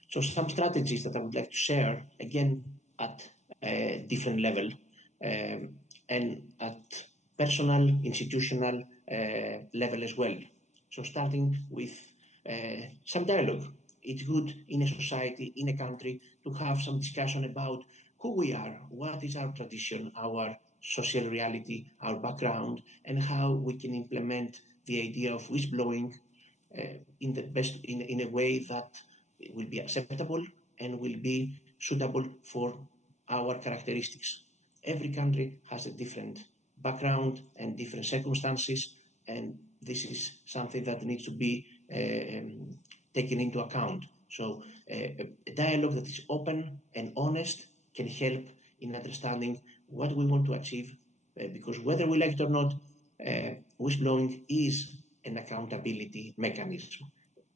So some strategies that I would like to share, again, at a different level and at personal, institutional level as well. So starting with some dialogue. It's good in a society, in a country, to have some discussion about who we are, what is our tradition, our social reality, our background, and how we can implement the idea of whistleblowing in a way that will be acceptable and will be suitable for our characteristics. Every country has a different background and different circumstances, and this is something that needs to be taken into account. So a dialogue that is open and honest can help in understanding what we want to achieve, because whether we like it or not, whistleblowing is an accountability mechanism.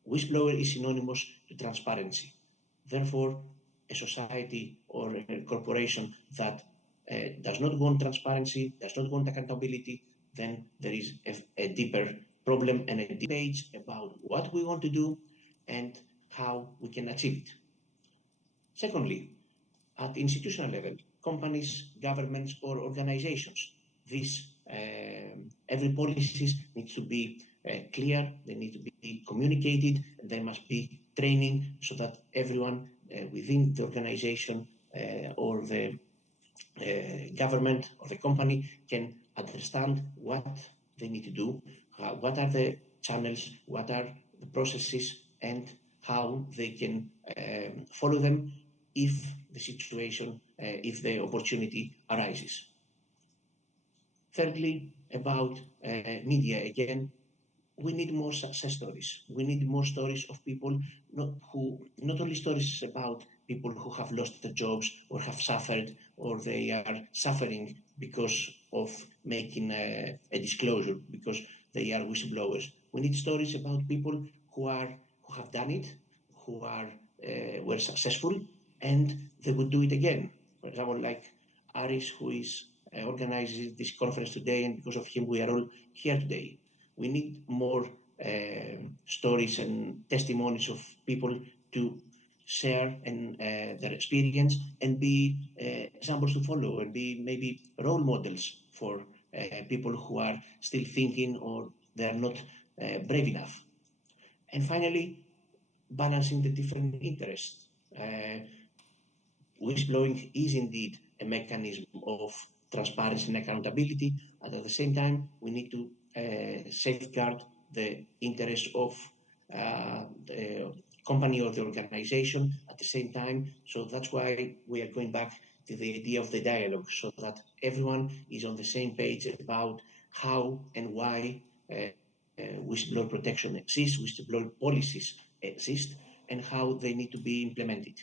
Whistleblower is synonymous to transparency. Therefore, a society or a corporation that does not want transparency, does not want accountability, then there is a deeper problem and a debate about what we want to do and how we can achieve it. Secondly, at the institutional level, companies, governments, or organizations, every policy needs to be clear, they need to be communicated, and there must be training so that everyone within the organization or the government or the company can understand what they need to do, what are the channels, what are the processes, and how they can follow them if the situation, if the opportunity arises. Thirdly, about media, again, we need more success stories. We need more stories of people not only stories about people who have lost their jobs or have suffered or they are suffering because of making a disclosure, because they are whistleblowers. We need stories about people who have done it, who were successful, and they would do it again. For example, like Aris, who is organizing this conference today, and because of him we are all here today. We need more stories and testimonies of people to share and their experience and be examples to follow and be maybe role models for people who are still thinking or they are not brave enough. And finally, balancing the different interests. Whistleblowing is indeed a mechanism of transparency and accountability, but at the same time, we need to safeguard the interests of the company or the organization at the same time. So that's why we are going back to the idea of the dialogue, so that everyone is on the same page about how and why whistleblower protection exists, whistleblower policies exist, and how they need to be implemented,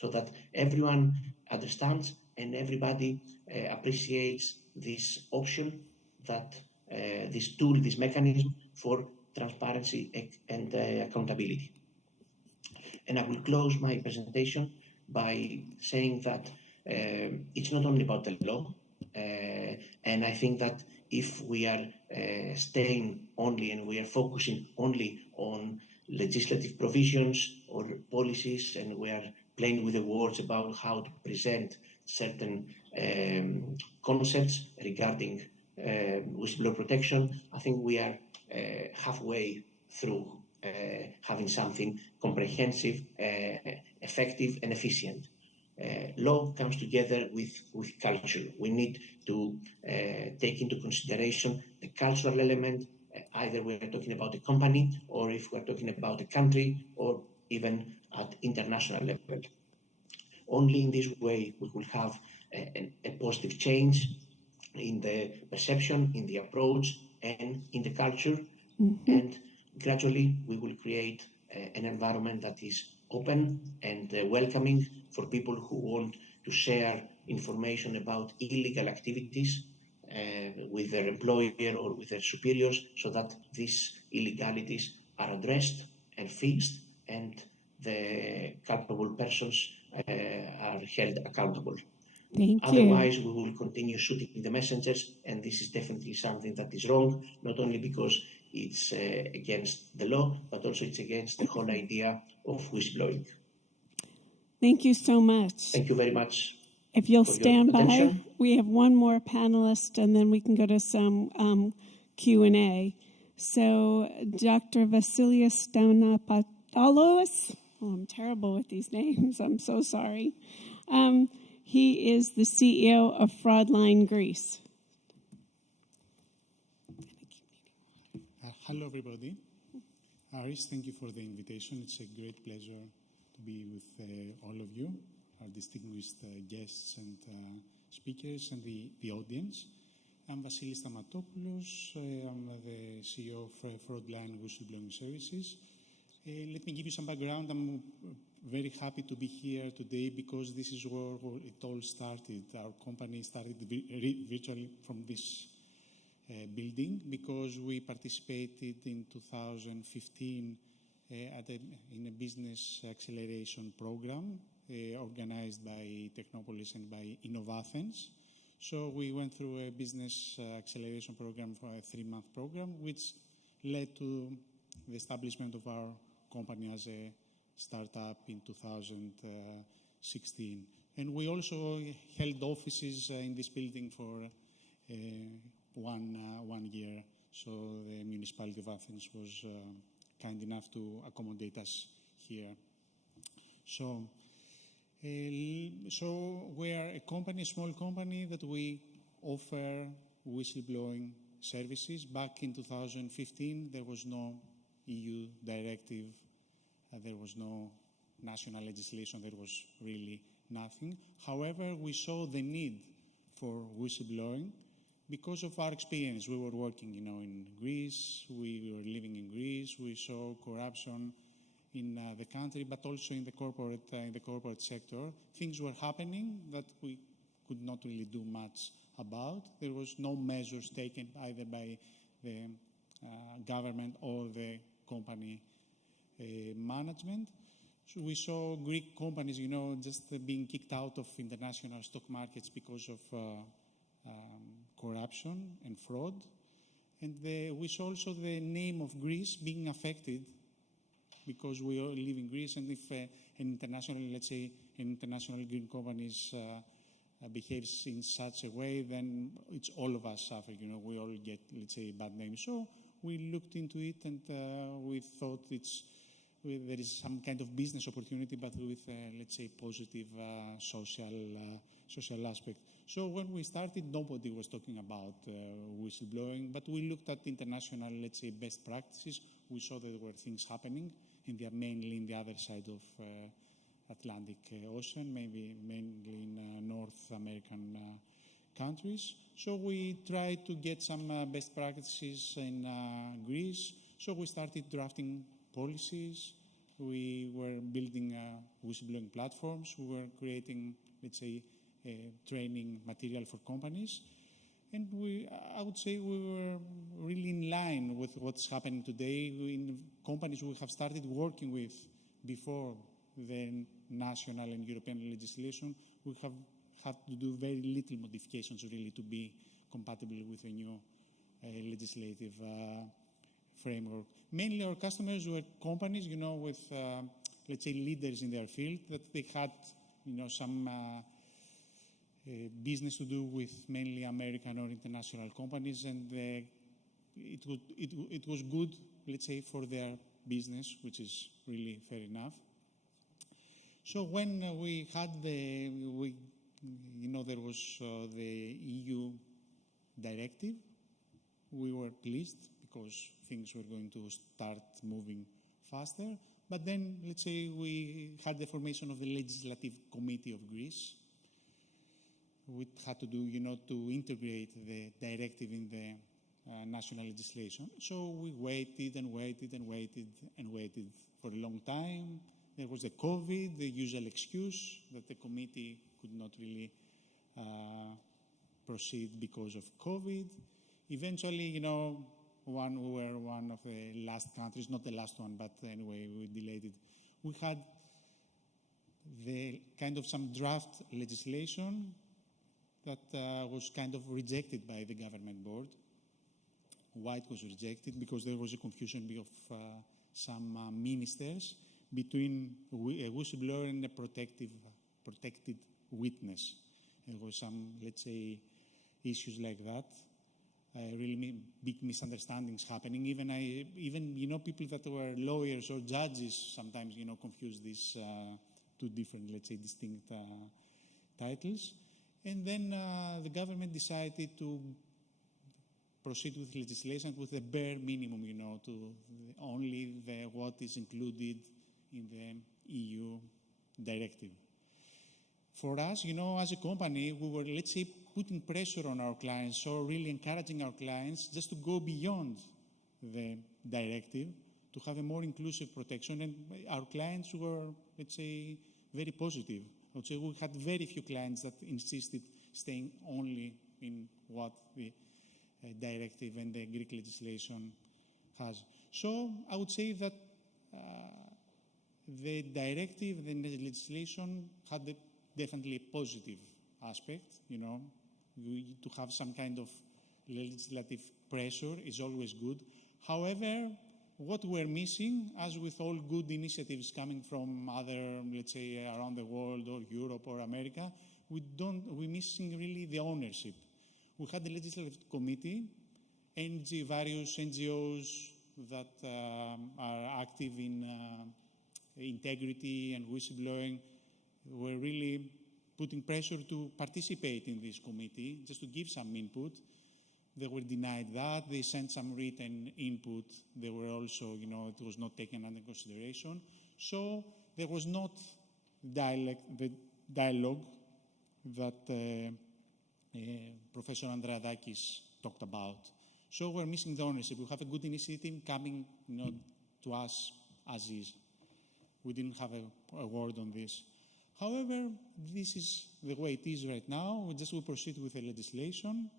so that everyone understands and everybody appreciates this option, that this tool, this mechanism for transparency and accountability. And I will close my presentation by saying that it's not only about the law, and I think that if we are staying only and we are focusing only on legislative provisions or policies, and we are playing with the words about how to present certain concepts regarding whistleblower protection, I think we are halfway through having something comprehensive, effective, and efficient. Law comes together with culture. We need to take into consideration the cultural element, either we're talking about a company or if we're talking about a country or even at international level. Only in this way we will have a positive change in the perception, in the approach, and in the culture. And gradually we will create an environment that is open and welcoming for people who want to share information about illegal activities with their employer or with their superiors, so that these illegalities are addressed and fixed and the culpable persons are held accountable. Thank you. Otherwise, we will continue shooting the messengers, and this is definitely something that is wrong, not only because it's against the law, but also it's against the whole idea of whistleblowing. Thank you so much. Thank you very much. If you'll for your stand by, attention. we have one more panelist, and then we can go to some Q&A. So Dr. Vasilios Stanapatalos, I'm terrible with these names, I'm so sorry. He is the CEO of Fraudline Greece. Hello, everybody. Aris, thank you for the invitation. It's a great pleasure to be with all of you, our distinguished guests and speakers, and the audience. I'm Vasilis Stamatopoulos. I'm the CEO of Fraudline Whistleblowing Services. Let me give you some background. I'm very happy to be here today because this is where it all started. Our company started virtually from this building because we participated in 2015 in a business acceleration program organized by Technopolis and by Athens. So we went through a business acceleration program for a 3-month program, which led to the establishment of our company as a startup in 2016. And we also held offices in this building for 1 year. So the municipality of Athens was kind enough to accommodate us here. So we're a company, a small company, that we offer whistleblowing services. Back in 2015, there was no EU directive, there was no national legislation, there was really nothing. However, we saw the need for whistleblowing because of our experience. We were working, in Greece, we were living in Greece, we saw corruption in the country, but also in the corporate sector. Things were happening that we could not really do much about. There was no measures taken either by the government or the company management. So we saw Greek companies, just being kicked out of international stock markets because of corruption and fraud. And we saw also the name of Greece being affected because we all live in Greece, and if an international Greek companies behaves in such a way, then it's all of us suffer. We all get, bad names. So we looked into it, and we thought there is some kind of business opportunity, but with, positive social aspect. So when we started, nobody was talking about whistleblowing, but we looked at international, best practices. We saw that there were things happening, and they are mainly in the other side of Atlantic Ocean, mainly in North American countries. So we tried to get some best practices in Greece. So we started drafting policies. We were building whistleblowing platforms. We were creating, training material for companies. And I would say we were really in line with what's happening today in companies we have started working with before the national and European legislation. We have had to do very little modifications really to be compatible with a new legislative framework. Mainly our customers were companies, with, let's say, leaders in their field, that they had, some business to do with mainly American or international companies, and it was good, let's say, for their business, which is really fair enough. So when we had there was the EU directive, we were pleased because things were going to start moving faster. But then, let's say, we had the formation of the Legislative Committee of Greece. We had to do, to integrate the directive in the national legislation. So we waited and waited and waited and waited for a long time. There was the COVID, the usual excuse that the committee could not really proceed because of COVID. Eventually, we were one of the last countries, not the last one, but anyway, we delayed it. We had the kind of some draft legislation that was kind of rejected by the government board. Why it was rejected? Because there was a confusion of some ministers between a whistleblower and a protected witness. There was some, let's say, issues like that. Really big misunderstandings happening. Even people that were lawyers or judges sometimes, confuse these two different, let's say, distinct titles. And then the government decided to proceed with legislation with the bare minimum, to only what is included in the EU directive. For us, as a company, we were, let's say, putting pressure on our clients, so really encouraging our clients just to go beyond the directive to have a more inclusive protection. And our clients were, let's say, very positive. I would say we had very few clients that insisted staying only in what the directive and the Greek legislation has. So I would say that the directive, the legislation had definitely a positive aspect, to have some kind of legislative pressure is always good. However, what we're missing, as with all good initiatives coming from other, let's say, around the world or Europe or America, we're missing really the ownership. We had the Legislative Committee, various NGOs that are active in integrity and whistleblowing were really putting pressure to participate in this committee, just to give some input. They were denied that. They sent some written input. They were also, it was not taken under consideration. So there was not the dialogue that Professor Andreadakis talked about. So we're missing the ownership. We have a good initiative coming, to us as is. We didn't have a word on this. However, this is the way it is right now. We proceed with the legislation.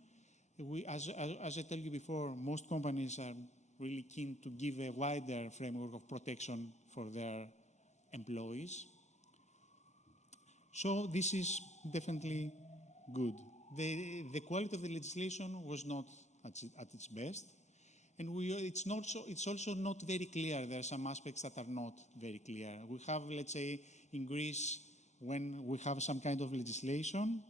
As I told you before, most companies are really keen to give a wider framework of protection for their employees. So this is definitely good. The quality of the legislation was not at its best. And it's also not very clear. There are some aspects that are not very clear. We have, let's say, in Greece, when we have some kind of legislation,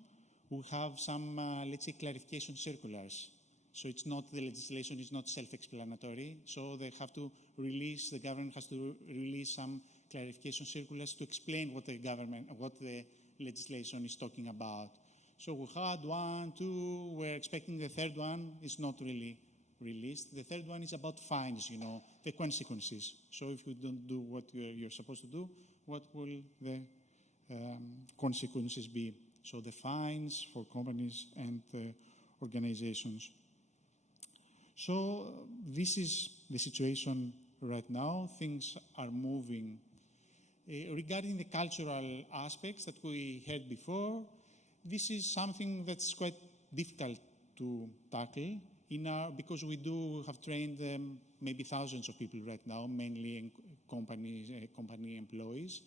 we have some, let's say, clarification circulars. So it's not, the legislation is not self-explanatory. So they have to release, the government has to release some clarification circulars to explain what the legislation is talking about. So we had 1, 2, we're expecting the third one. It's not really released. The third one is about fines, the consequences. So if you don't do what you're supposed to do, what will the consequences be? So the fines for companies and organizations. So this is the situation right now. Things are moving. Regarding the cultural aspects that we heard before, this is something that's quite difficult to tackle because we do have trained maybe thousands of people right now, mainly company employees.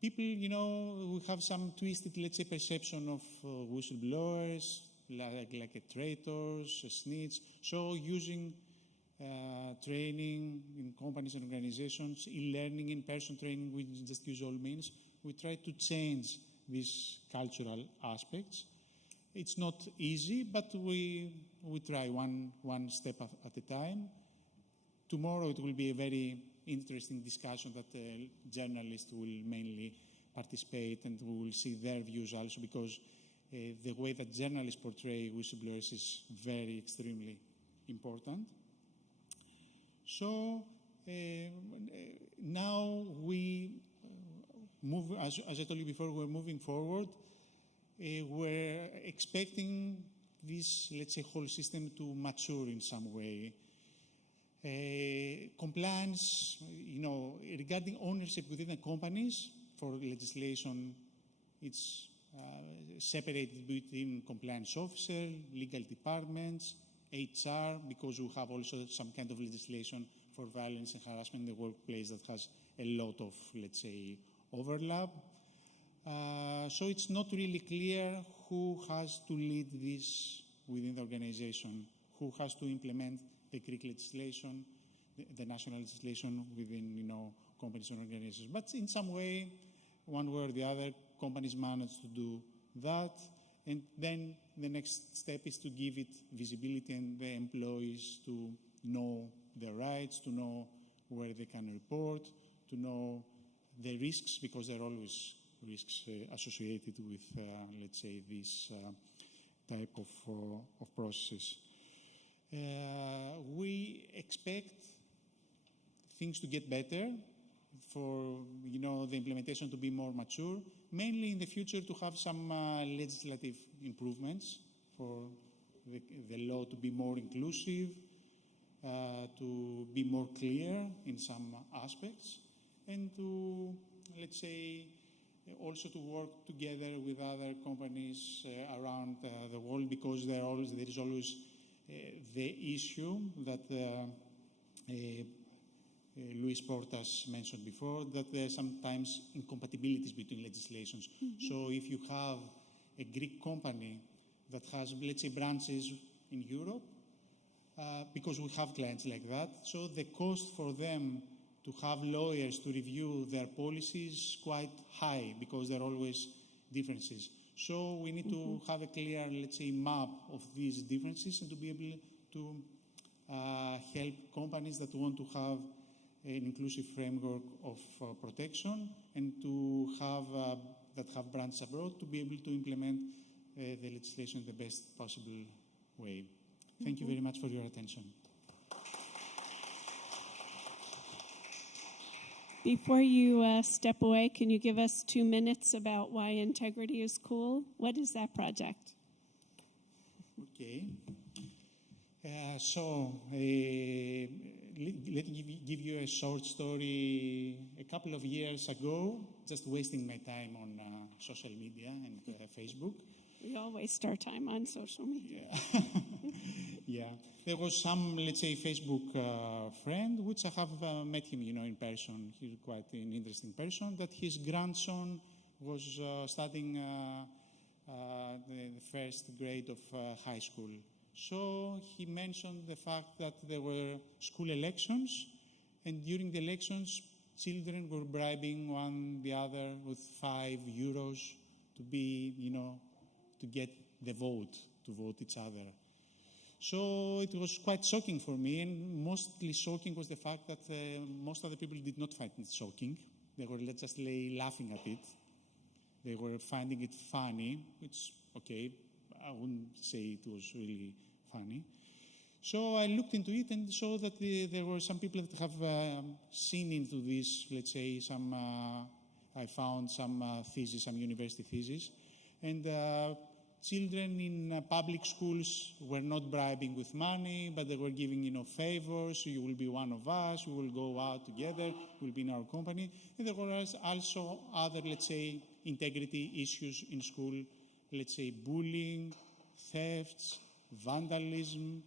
People, we have some twisted, let's say, perception of whistleblowers, like traitors, snitch. So using training in companies and organizations, e-learning, in-person training, we just use all means. We try to change these cultural aspects. It's not easy, but we try one step at a time. Tomorrow it will be a very interesting discussion that journalists will mainly participate, and we will see their views also, because the way that journalists portray whistleblowers is very extremely important. So now we move, as I told you before, we're moving forward. We're expecting this, let's say, whole system to mature in some way. Compliance, regarding ownership within the companies, for legislation, it's separated between compliance officer, legal departments, HR, because we have also some kind of legislation for violence and harassment in the workplace that has a lot of, let's say, overlap. So it's not really clear who has to lead this within the organization, who has to implement the Greek legislation, the national legislation within, companies and organizations. But in some way, one way or the other, companies manage to do that. And then the next step is to give it visibility and the employees to know their rights, to know where they can report, to know the risks, because there are always risks associated with, let's say, this type of processes. We expect things to get better, for the implementation to be more mature, mainly in the future to have some legislative improvements for the law to be more inclusive, to be more clear in some aspects, and to, let's say, also to work together with other companies around the world, because there is always the issue that Luis Portas mentioned before, that there are sometimes incompatibilities between legislations. Mm-hmm. So if you have a Greek company that has, let's say, branches in Europe, because we have clients like that, so the cost for them to have lawyers to review their policies is quite high, because there are always differences. So we need to have a clear, let's say, map of these differences, and to be able to help companies that want to have an inclusive framework of protection, and to have that have branches abroad, to be able to implement the legislation in the best possible way. Thank you very much for your attention. Before you step away, can you give us 2 minutes about why integrity is cool? What is that project? Okay. Let me give you a short story. A couple of years ago, just wasting my time on social media and Facebook. We all waste our time on social media. Yeah. Yeah. There was some, let's say, Facebook friend, which I have met him, in person. He's quite an interesting person, that his grandson was studying the first grade of high school. So he mentioned the fact that there were school elections, and during the elections, children were bribing one the other with €5 to be, to get the vote, to vote each other. So it was quite shocking for me, and mostly shocking was the fact that most other people did not find it shocking. They were just laughing at it. They were finding it funny. It's okay. I wouldn't say it was really funny. So I looked into it and saw that there were some people that have seen into this, let's say, I found some theses, some university theses, and children in public schools were not bribing with money, but they were giving, favors. So you will be one of us, we will go out together, we'll be in our company. And there were also other, let's say, integrity issues in school, let's say bullying, thefts, vandalism,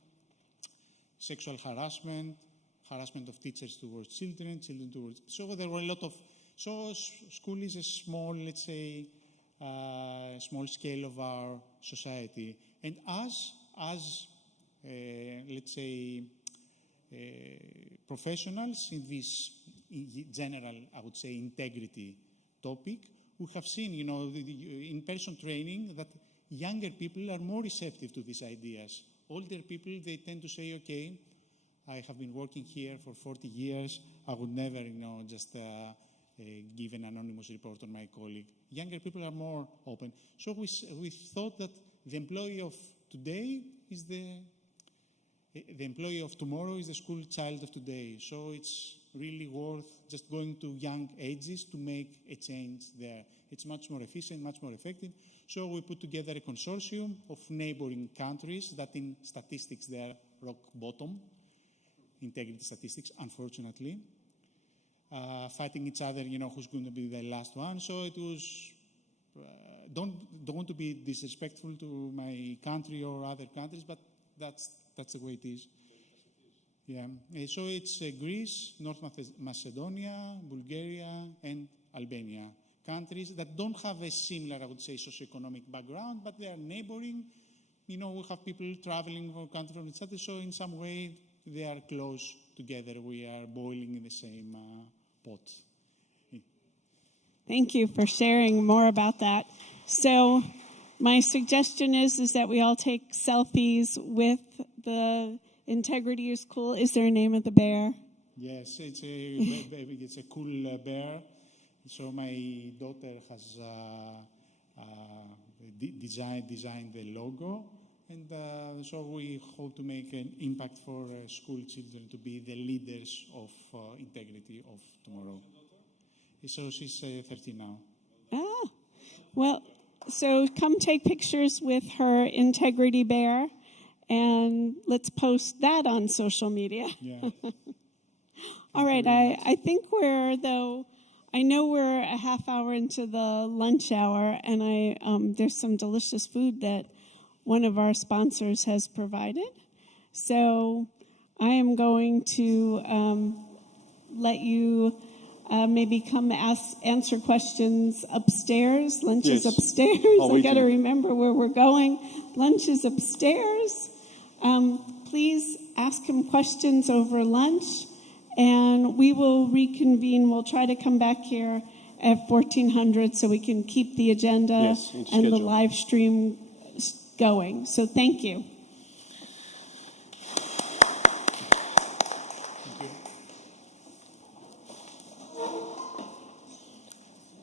sexual harassment, harassment of teachers towards children, children towards... So there were a lot of... So school is a small, let's say, small scale of our society. And as let's say, professionals in this general, I would say, integrity topic, we have seen, you know, in-person training that younger people are more receptive to these ideas. Older people, they tend to say, okay, I have been working here for 40 years. I would never, you know, just give an anonymous report on my colleague. Younger people are more open. So we thought that the employee of today is the employee of tomorrow is the school child of today. So it's really worth just going to young ages to make a change there. It's much more efficient, much more effective. So we put together a consortium of neighboring countries that in statistics they're rock bottom, integrity statistics, unfortunately, fighting each other, you know, who's going to be the last one. So it was, don't want to be disrespectful to my country or other countries, but that's the way it is. Yeah. So it's Greece, North Macedonia, Bulgaria, and Albania. Countries that don't have a similar, I would say, socioeconomic background, but they are neighboring. You know, we have people traveling from country from each other, so in some way they are close together. We are boiling in the same pot. Thank you for sharing more about that. So my suggestion is that we all take selfies with the Integrity is Cool. Is there a name of the bear? Yes, it's a cool bear. So my daughter has designed the logo, and so we hope to make an impact for school children to be the leaders of integrity of tomorrow. So she's 13 now. Ah, well, so come take pictures with her integrity bear, and let's post that on social media. Yeah. All right, I think I know we're a half hour into the lunch hour, and there's some delicious food that one of our sponsors has provided. So I am going to let you maybe come answer questions upstairs. Lunch is upstairs. I got to remember where we're going. Lunch is upstairs. Please ask him questions over lunch, and we will reconvene. We'll try to come back here at 1400 so we can keep the agenda and the live stream going. So thank you.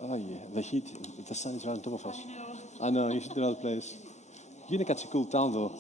Oh yeah, the heat, the sun is right on top of us. I know, you should do another place. Unica's a cool town though.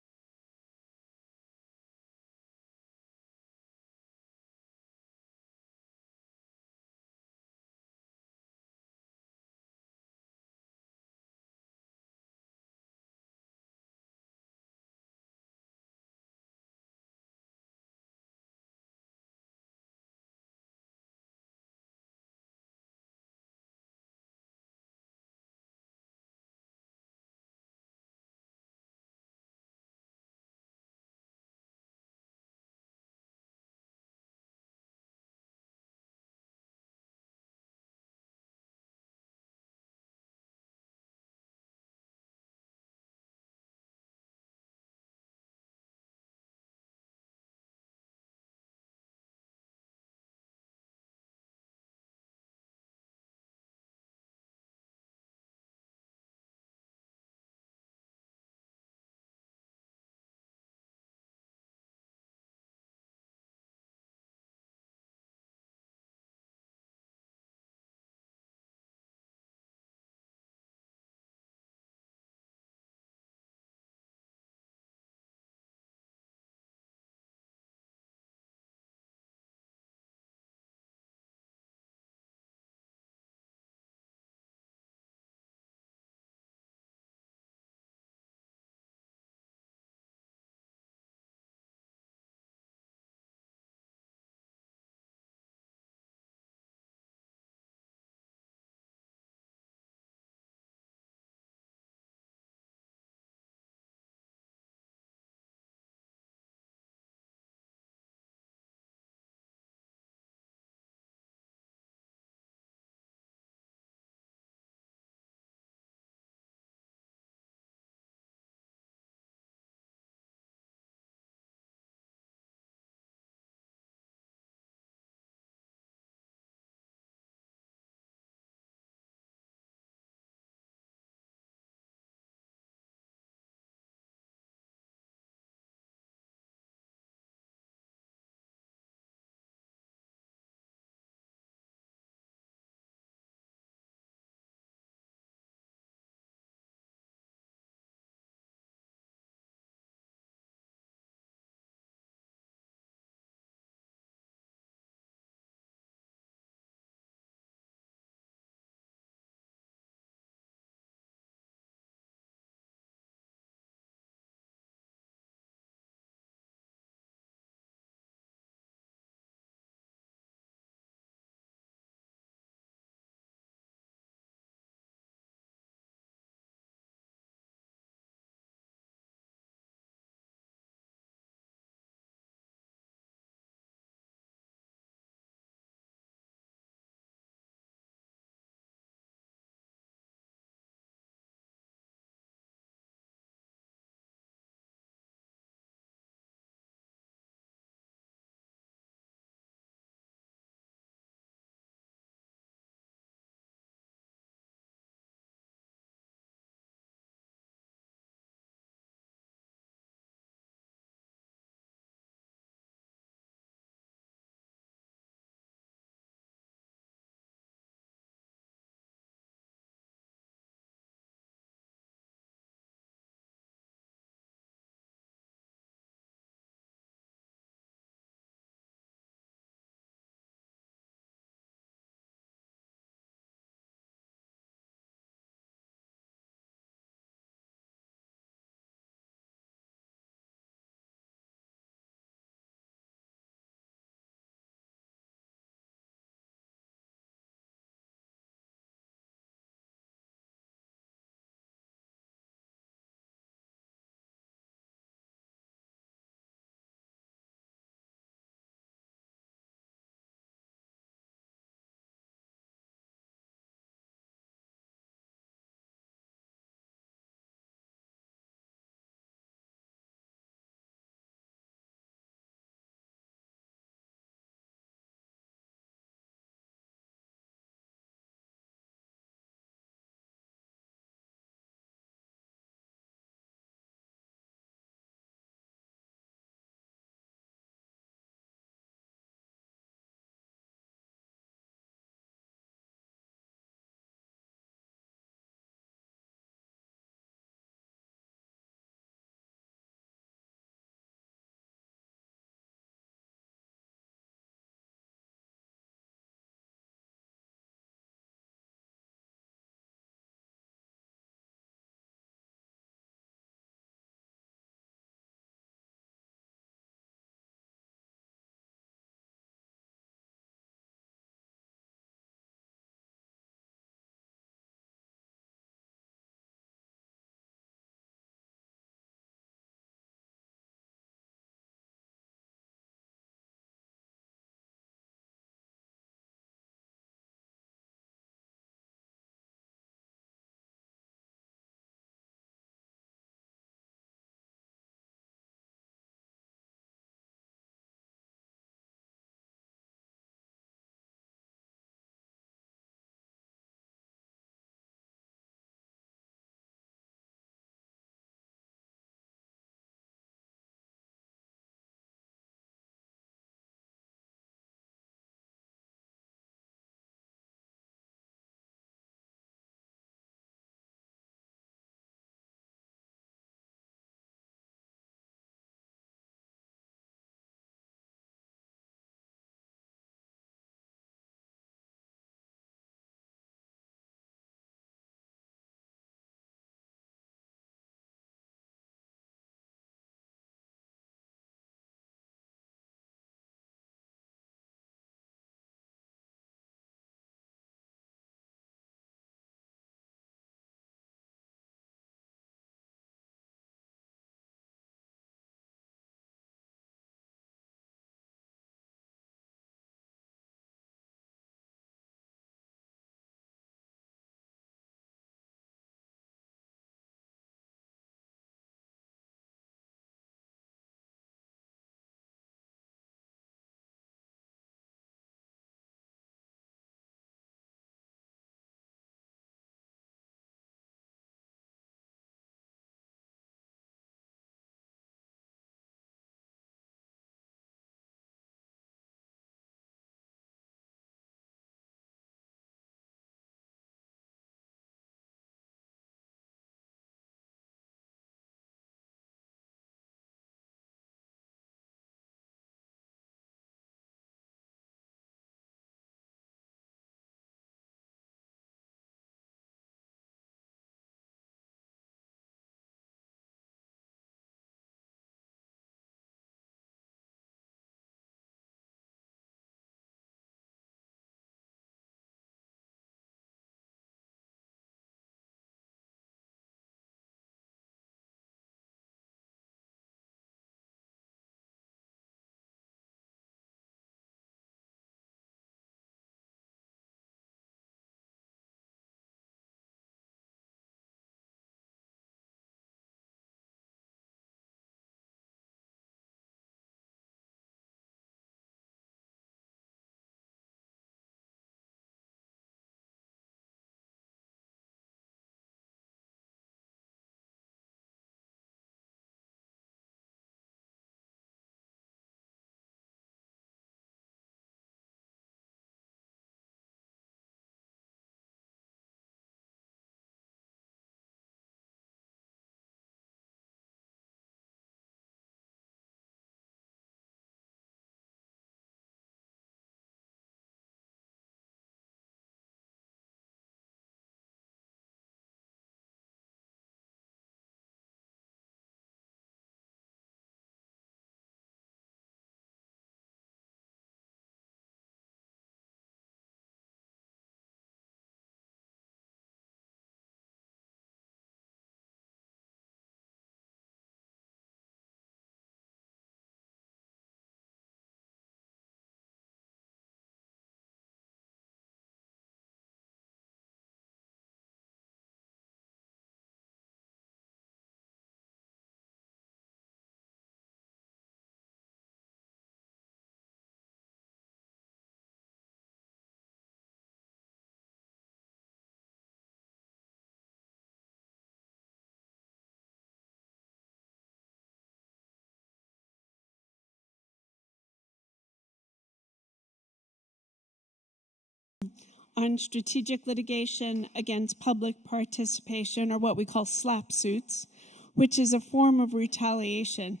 on strategic litigation against public participation, or what we call SLAPP suits, which is a form of retaliation.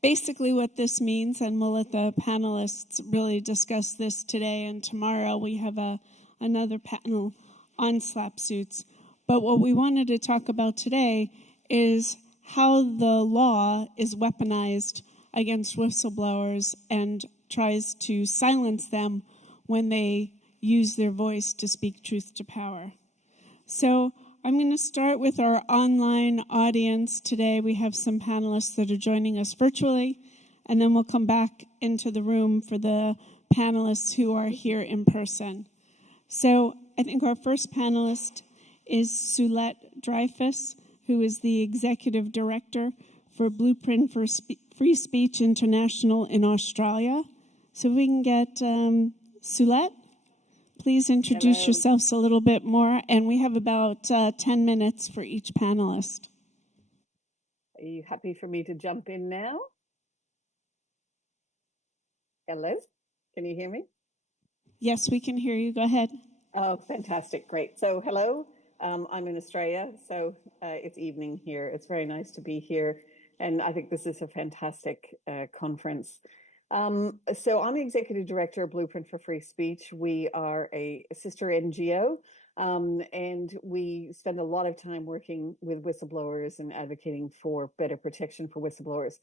Basically what this means, and we'll let the panelists really discuss this today and tomorrow, we have another panel on SLAPP suits. But what we wanted to talk about today is how the law is weaponized against whistleblowers and tries to silence them when they use their voice to speak truth to power. So I'm going to start with our online audience today. We have some panelists that are joining us virtually, and then we'll come back into the room for the panelists who are here in person. So I think our first panelist is Sulette Dreyfus, who is the Executive Director for Blueprint for Free Speech International in Australia. So we can get Sulette. Please introduce yourselves a little bit more, and we have about 10 minutes for each panelist. Are you happy for me to jump in now? Hello, can you hear me? Yes, we can hear you. Go ahead. Oh, fantastic, great. So hello, I'm in Australia, so it's evening here. It's very nice to be here, and I think this is a fantastic conference. So I'm the Executive Director of Blueprint for Free Speech. We are a sister NGO, and we spend a lot of time working with whistleblowers and advocating for better protection for whistleblowers.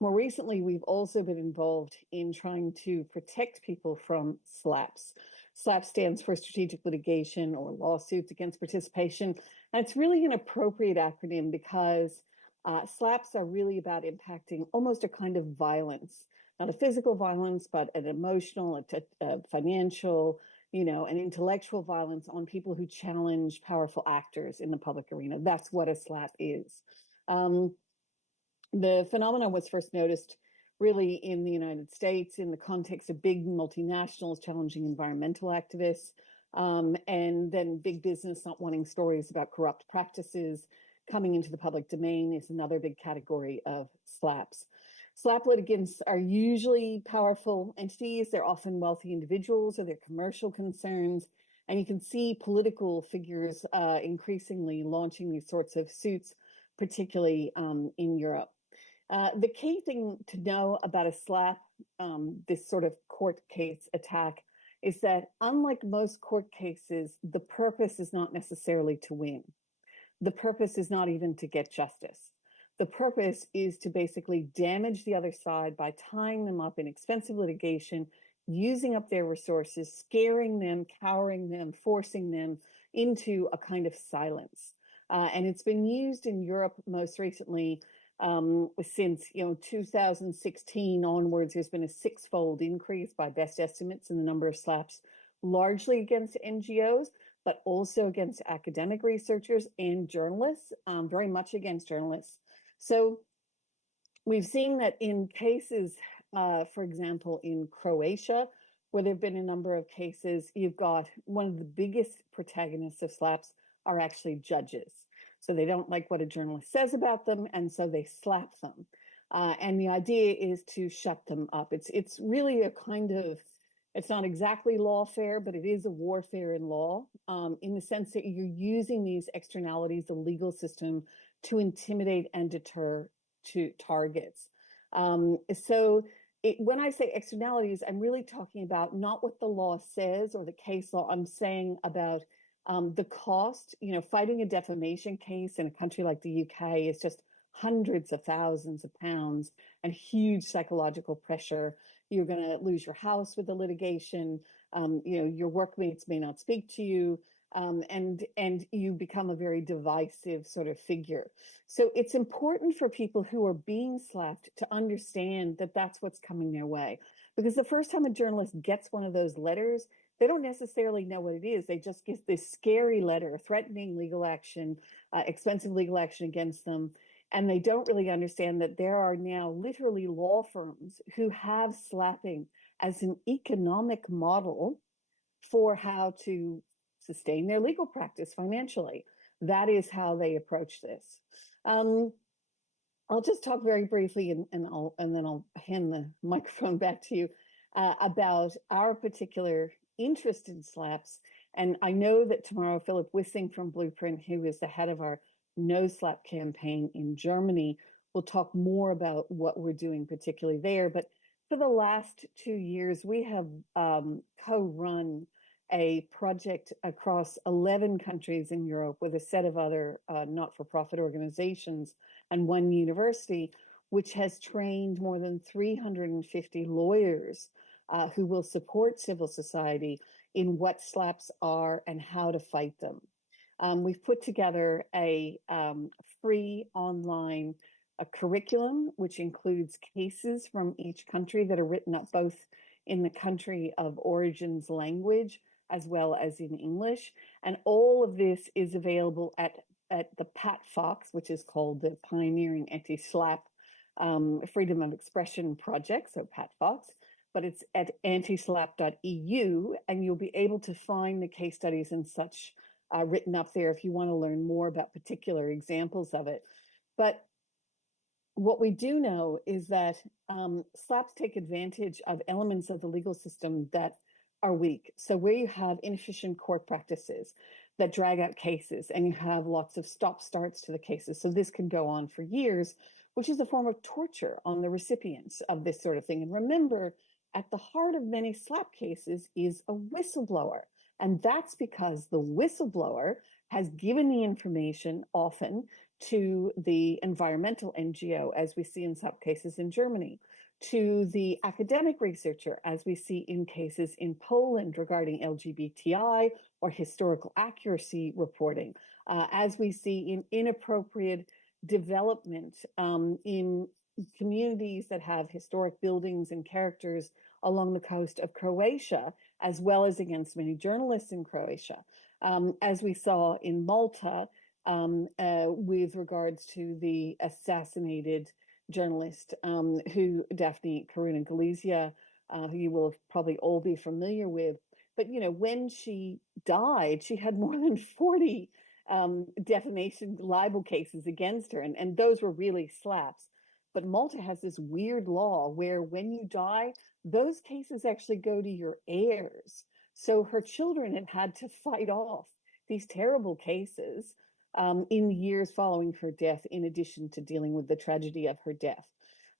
More recently, we've also been involved in trying to protect people from SLAPPs. SLAPP stands for Strategic Litigation or Lawsuits Against Participation. And it's really an appropriate acronym because SLAPPs are really about impacting almost a kind of violence. Not a physical violence, but an emotional, a financial, an intellectual violence on people who challenge powerful actors in the public arena. That's what a SLAPP is. The phenomenon was first noticed really in the United States in the context of big multinationals challenging environmental activists, and then big business not wanting stories about corrupt practices coming into the public domain is another big category of SLAPPs. SLAPP litigants are usually powerful entities. They're often wealthy individuals or their commercial concerns. And you can see political figures increasingly launching these sorts of suits, particularly in Europe. The key thing to know about a SLAPP, this sort of court case attack, is that unlike most court cases, the purpose is not necessarily to win. The purpose is not even to get justice. The purpose is to basically damage the other side by tying them up in expensive litigation, using up their resources, scaring them, cowering them, forcing them into a kind of silence. And it's been used in Europe most recently since 2016 onwards. There's been a six-fold increase by best estimates in the number of SLAPPs, largely against NGOs, but also against academic researchers and journalists, very much against journalists. So we've seen that in cases, for example, in Croatia, where there have been a number of cases, you've got one of the biggest protagonists of SLAPPs are actually judges. So they don't like what a journalist says about them, and so they slap them. And the idea is to shut them up. It's really a kind of, it's not exactly lawfare, but it is a warfare in law, in the sense that you're using these externalities, the legal system, to intimidate and deter to targets. So when I say externalities, I'm really talking about not what the law says or the case law. I'm saying about the cost. Fighting a defamation case in a country like the UK is just hundreds of thousands of pounds and huge psychological pressure. You're going to lose your house with the litigation. Your workmates may not speak to you. And you become a very divisive sort of figure. So it's important for people who are being slapped to understand that that's what's coming their way. Because the first time a journalist gets one of those letters, they don't necessarily know what it is. They just get this scary letter threatening legal action, expensive legal action against them. And they don't really understand that there are now literally law firms who have slapping as an economic model for how to sustain their legal practice financially. That is how they approach this. I'll just talk very briefly, and then I'll hand the microphone back to you about our particular interest in SLAPPs. And I know that tomorrow, Philip Wissing from Blueprint, who is the head of our No SLAPP campaign in Germany, will talk more about what we're doing, particularly there. But for the last 2 years, we have co-run a project across 11 countries in Europe with a set of other not-for-profit organizations and one university, which has trained more than 350 lawyers who will support civil society in what SLAPPs are and how to fight them. We've put together a free online curriculum, which includes cases from each country that are written up both in the country of origin's language as well as in English. And all of this is available at the PATFox, which is called the Pioneering Anti-SLAPP Freedom of Expression Project, so PATFox, but it's at antislapp.eu, and you'll be able to find the case studies and such written up there if you want to learn more about particular examples of it. But what we do know is that SLAPPs take advantage of elements of the legal system that are weak. So where you have inefficient court practices that drag out cases and you have lots of stop-starts to the cases, so this can go on for years, which is a form of torture on the recipients of this sort of thing. And remember, at the heart of many SLAPP cases is a whistleblower. And that's because the whistleblower has given the information often to the environmental NGO, as we see in SLAPP cases in Germany, to the academic researcher, as we see in cases in Poland regarding LGBTI or historical accuracy reporting, as we see in inappropriate development in communities that have historic buildings and characters along the coast of Croatia, as well as against many journalists in Croatia, as we saw in Malta with regards to the assassinated journalist who Daphne Caruana Galizia, who you will probably all be familiar with. But you know, when she died, she had more than 40 defamation libel cases against her, and those were really SLAPPs. But Malta has this weird law where when you die, those cases actually go to your heirs. So her children had had to fight off these terrible cases in the years following her death, in addition to dealing with the tragedy of her death.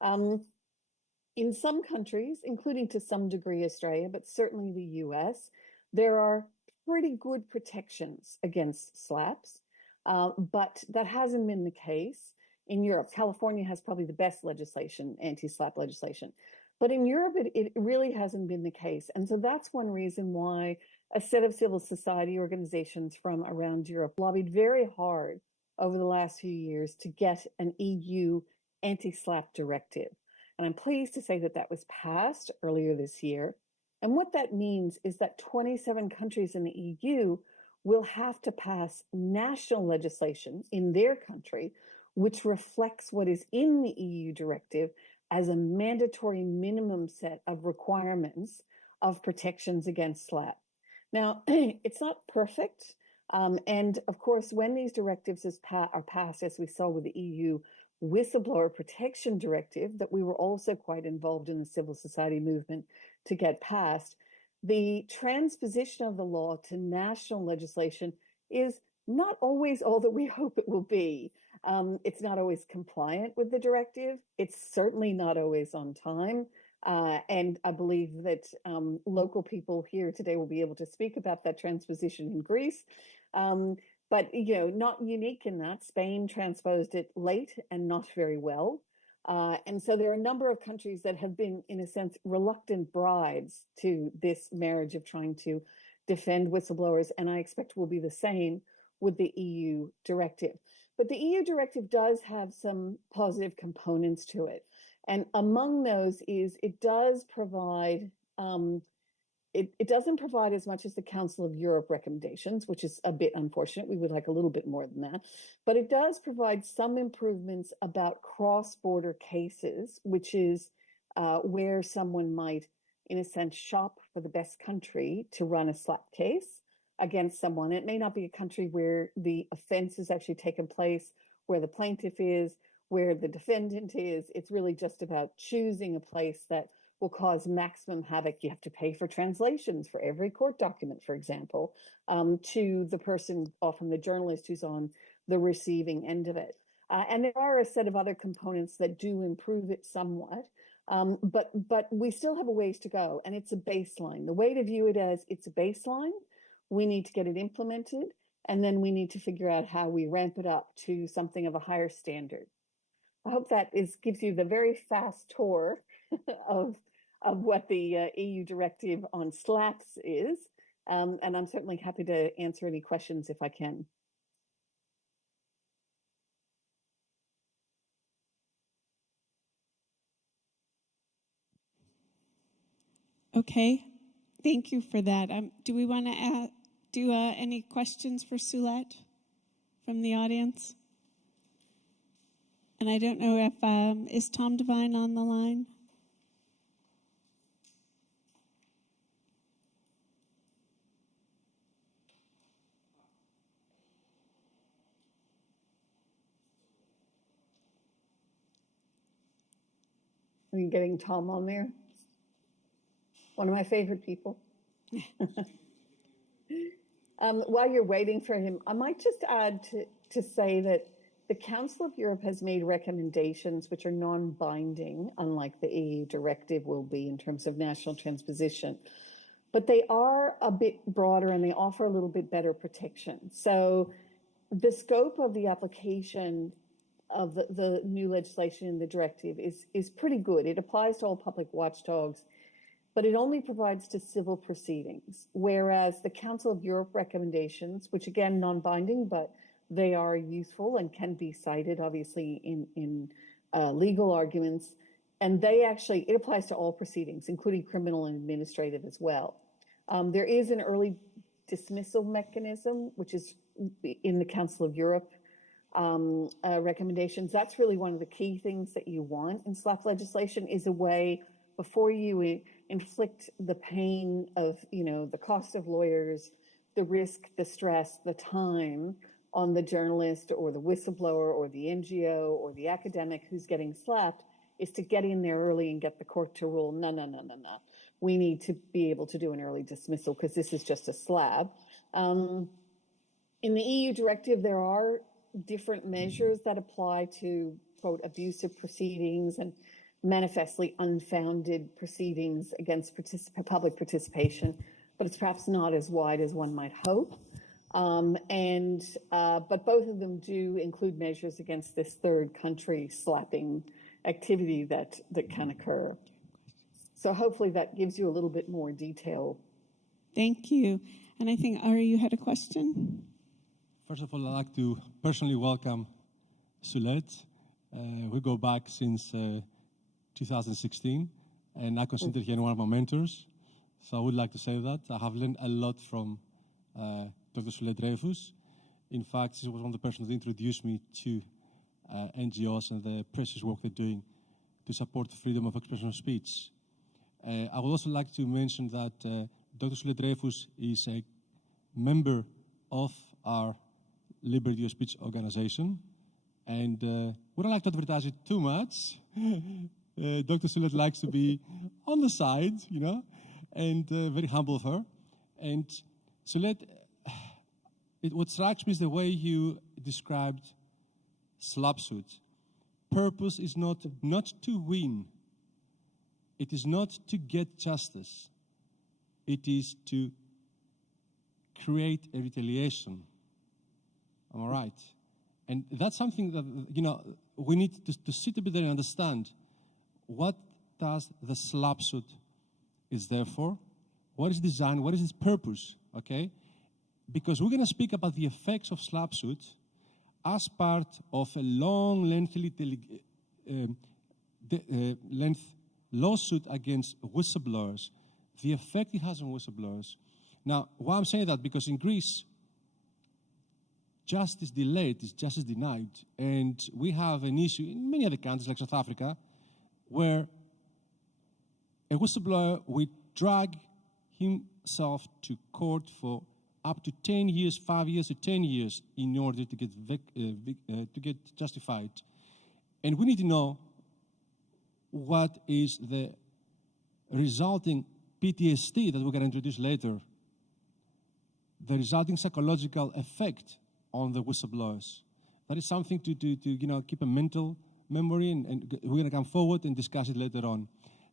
In some countries, including to some degree Australia, but certainly the US, there are pretty good protections against SLAPPs, but that hasn't been the case in Europe. California has probably the best legislation, anti-SLAPP legislation. But in Europe, it really hasn't been the case. And so that's one reason why a set of civil society organizations from around Europe lobbied very hard over the last few years to get an EU anti-SLAPP directive. And I'm pleased to say that that was passed earlier this year. And what that means is that 27 countries in the EU will have to pass national legislation in their country, which reflects what is in the EU directive as a mandatory minimum set of requirements of protections against SLAPP. Now, it's not perfect. And of course, when these directives are passed, as we saw with the EU Whistleblower Protection Directive, that we were also quite involved in the civil society movement to get passed, the transposition of the law to national legislation is not always all that we hope it will be. It's not always compliant with the directive. It's certainly not always on time. And I believe that local people here today will be able to speak about that transposition in Greece. But, you know, not unique in that. Spain transposed it late and not very well. And so there are a number of countries that have been, in a sense, reluctant brides to this marriage of trying to defend whistleblowers. And I expect will be the same with the EU directive. But the EU directive does have some positive components to it. And among those is it does provide, it doesn't provide as much as the Council of Europe recommendations, which is a bit unfortunate. We would like a little bit more than that. But it does provide some improvements about cross-border cases, which is where someone might, in a sense, shop for the best country to run a SLAPP case against someone. It may not be a country where the offense has actually taken place, where the plaintiff is, where the defendant is. It's really just about choosing a place that will cause maximum havoc. You have to pay for translations for every court document, for example, to the person, often the journalist, who's on the receiving end of it. And there are a set of other components that do improve it somewhat, but we still have a ways to go, and it's a baseline. The way to view it as it's a baseline, we need to get it implemented, and then we need to figure out how we ramp it up to something of a higher standard. I hope that gives you the very fast tour of what the EU directive on SLAPPs is, and I'm certainly happy to answer any questions if I can. Okay, thank you for that. Do we want to do any questions for Sulet from the audience? And I don't know if, is Tom Devine on the line? Are you getting Tom on there? One of my favorite people. While you're waiting for him, I might just add to say that the Council of Europe has made recommendations which are non-binding, unlike the EU directive will be in terms of national transposition. But they are a bit broader and they offer a little bit better protection. So the scope of the application of the new legislation in the directive is pretty good. It applies to all public watchdogs, but it only provides to civil proceedings, whereas the Council of Europe recommendations, which again, non-binding, but they are useful and can be cited, obviously, in legal arguments, and it applies to all proceedings, including criminal and administrative as well. There is an early dismissal mechanism, which is in the Council of Europe recommendations. That's really one of the key things that you want in SLAPP legislation, is a way before you inflict the pain of, the cost of lawyers, the risk, the stress, the time on the journalist or the whistleblower or the NGO or the academic who's getting slapped, is to get in there early and get the court to rule, no. We need to be able to do an early dismissal because this is just a slab. In the EU directive, there are different measures that apply to, quote, abusive proceedings and manifestly unfounded proceedings against public participation, but it's perhaps not as wide as one might hope. But both of them do include measures against this third country slapping activity that can occur. So hopefully that gives you a little bit more detail. Thank you. And I think, Ari, you had a question? First of all, I'd like to personally welcome Sulet. We go back since 2016, and I consider him one of my mentors. So I would like to say that. I have learned a lot from Dr. Sulet Dreyfus. In fact, she was one of the persons that introduced me to NGOs and the precious work they're doing to support freedom of expression of speech. I would also like to mention that Dr. Sulet Dreyfus is a member of our Liberty of Speech organization, and we don't like to advertise it too much. Dr. Sulet likes to be on the side, and very humble of her. And Sulet, what strikes me is the way you described SLAPP suit. Purpose is not to win. It is not to get justice. It is to create a retaliation. Am I right? And that's something that, we need to sit a bit there and understand. What does the SLAPP suit is there for? What is designed? What is its purpose? Okay? Because we're going to speak about the effects of SLAPP suit as part of a long, length lawsuit against whistleblowers, the effect it has on whistleblowers. Now, why I'm saying that? Because in Greece, justice delayed is justice denied. And we have an issue in many other countries, like South Africa, where a whistleblower will drag himself to court for up to 10 years, 5 years to 10 years in order to get justified. And we need to know what is the resulting PTSD that we're going to introduce later, the resulting psychological effect on the whistleblowers. That is something to keep a mental memory, and we're going to come forward and discuss it later on.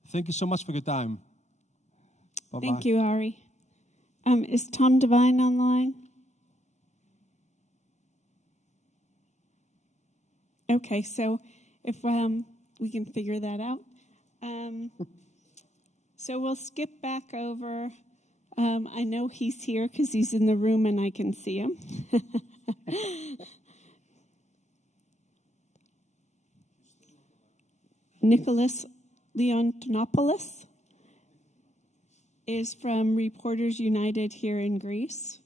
Thank you so much for your time. Bye-bye. Thank you, Ari. Is Tom Devine online? Okay, so if we can figure that out. So we'll skip back over. I know he's here because he's in the room and I can see him. Nicholas Leontonopoulos is from Reporters United here in Greece,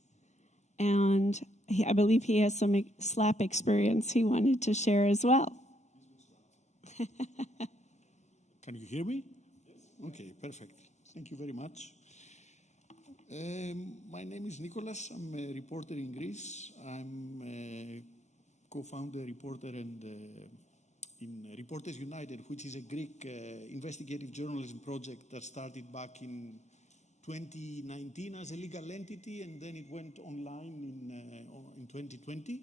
and I believe he has some SLAPP experience he wanted to share as well. Can you hear me? Yes. Okay, perfect. Thank you very much. My name is Nicholas. I'm a reporter in Greece. I'm a co-founder, reporter, and in Reporters United, which is a Greek investigative journalism project that started back in 2019 as a legal entity, and then it went online in 2020.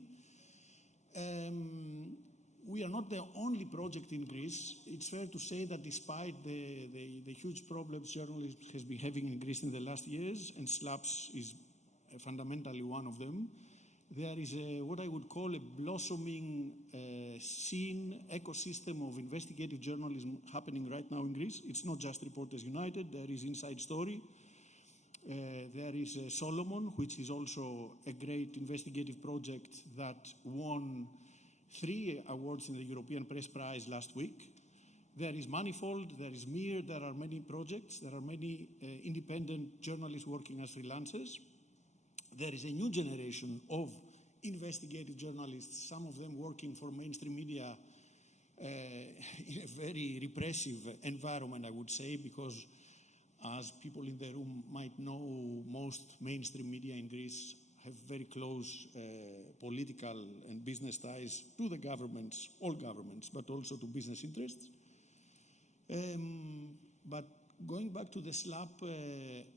We are not the only project in Greece. It's fair to say that despite the huge problems journalism has been having in Greece in the last years, and SLAPP is fundamentally one of them, there is what I would call a blossoming scene, ecosystem of investigative journalism happening right now in Greece. It's not just Reporters United. There is Inside Story. There is Solomon, which is also a great investigative project that won 3 awards in the European Press Prize last week. There is Manifold, there is Mir, there are many projects, there are many independent journalists working as freelancers. There is a new generation of investigative journalists, some of them working for mainstream media in a very repressive environment, I would say, because as people in the room might know, most mainstream media in Greece have very close political and business ties to the governments, all governments, but also to business interests. But going back to the SLAPP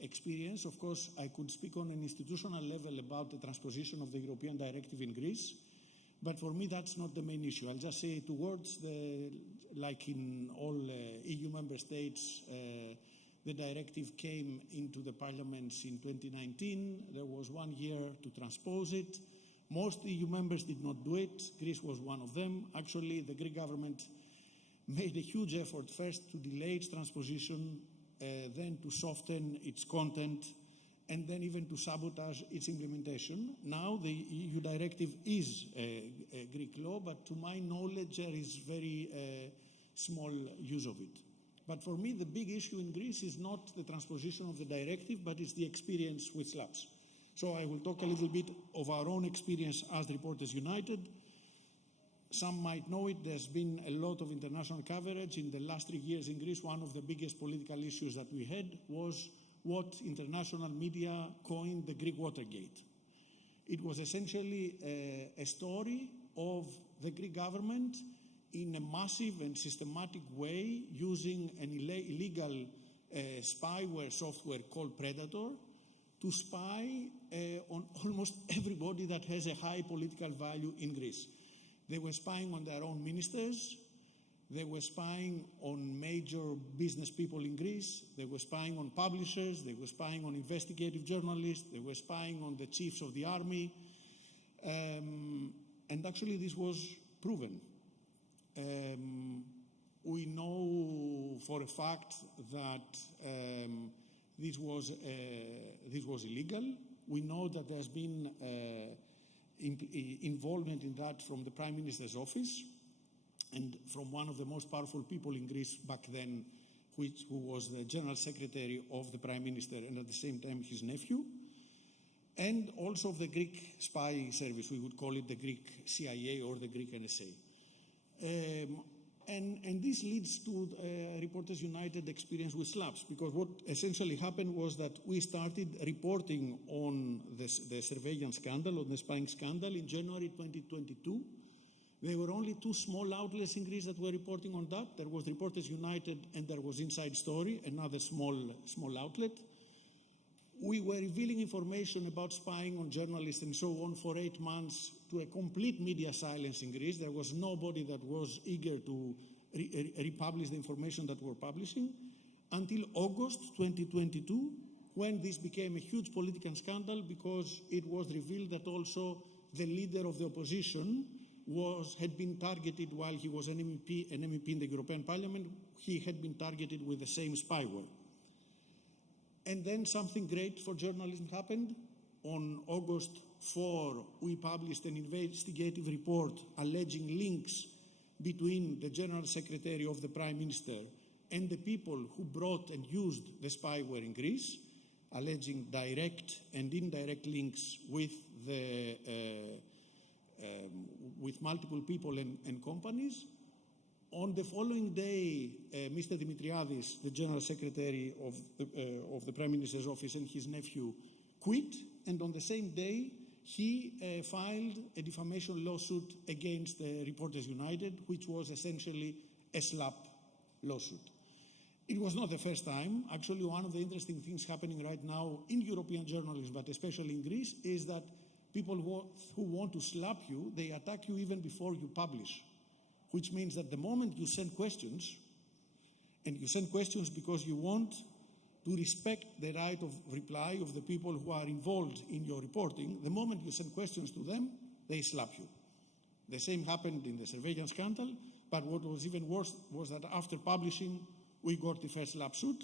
experience, of course, I could speak on an institutional level about the transposition of the European directive in Greece, but for me that's not the main issue. I'll just say 2 words. Like in all EU member states, the directive came into the parliaments in 2019. There was 1 year to transpose it. Most EU members did not do it. Greece was one of them. Actually, the Greek government made a huge effort first to delay its transposition, then to soften its content, and then even to sabotage its implementation. Now the EU directive is a Greek law, but to my knowledge there is very small use of it. But for me, the big issue in Greece is not the transposition of the directive, but it's the experience with SLAPPs. So I will talk a little bit of our own experience as Reporters United. Some might know it, there's been a lot of international coverage. In the last 3 years in Greece, one of the biggest political issues that we had was what international media coined the Greek Watergate. It was essentially a story of the Greek government in a massive and systematic way using an illegal spyware software called Predator to spy on almost everybody that has a high political value in Greece. They were spying on their own ministers, they were spying on major business people in Greece, they were spying on publishers, they were spying on investigative journalists, they were spying on the chiefs of the army, and actually this was proven. We know for a fact that this was illegal. We know that there's been involvement in that from the Prime Minister's office and from one of the most powerful people in Greece back then, who was the General Secretary of the Prime Minister and at the same time his nephew, and also of the Greek spy service. We would call it the Greek CIA or the Greek NSA. And this leads to Reporters United experience with SLAPPs, because what essentially happened was that we started reporting on the surveillance scandal, on the spying scandal in January 2022. There were only two small outlets in Greece that were reporting on that. There was Reporters United and there was Inside Story, another small outlet. We were revealing information about spying on journalists and so on for 8 months to a complete media silence in Greece. There was nobody that was eager to republish the information that we're publishing until August 2022, when this became a huge political scandal because it was revealed that also the leader of the opposition had been targeted while he was an MEP in the European Parliament. He had been targeted with the same spyware. And then something great for journalism happened. On August 4, we published an investigative report alleging links between the General Secretary of the Prime Minister and the people who brought and used the spyware in Greece, alleging direct and indirect links with multiple people and companies. On the following day, Mr. Dimitriadis, the General Secretary of the Prime Minister's office, and his nephew quit, and on the same day, he filed a defamation lawsuit against Reporters United, which was essentially a SLAPP lawsuit. It was not the first time. Actually, one of the interesting things happening right now in European journalism, but especially in Greece, is that people who want to slap you, they attack you even before you publish, which means that the moment you send questions, and you send questions because you want to respect the right of reply of the people who are involved in your reporting, the moment you send questions to them, they slap you. The same happened in the surveillance scandal, but what was even worse was that after publishing, we got the first SLAPP suit.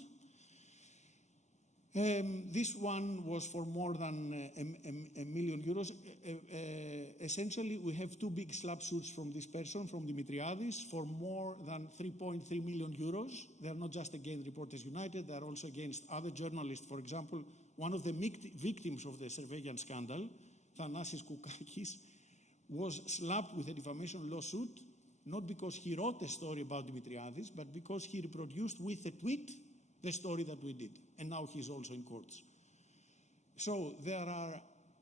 This one was for more than €1 million. Essentially, we have two big SLAPP suits from this person, from Dimitriadis, for more than €3.3 million. They are not just against Reporters United, they are also against other journalists. For example, one of the victims of the surveillance scandal, Thanasis Koukakis, was slapped with a defamation lawsuit, not because he wrote a story about Dimitriadis, but because he reproduced with a tweet the story that we did. And now he's also in courts. So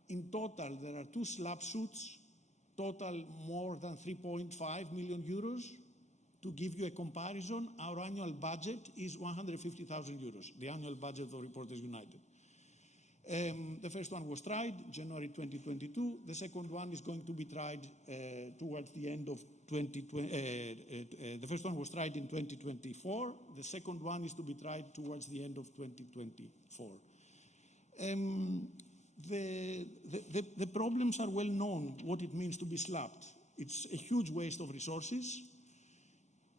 in total, there are two SLAPP suits, total more than €3.5 million. To give you a comparison, our annual budget is €150,000, the annual budget of Reporters United. The first one was tried January 2022. The second one is going to be tried towards the end of 2020. The first one was tried in 2024. The second one is to be tried towards the end of 2024. The problems are well known, what it means to be slapped. It's a huge waste of resources.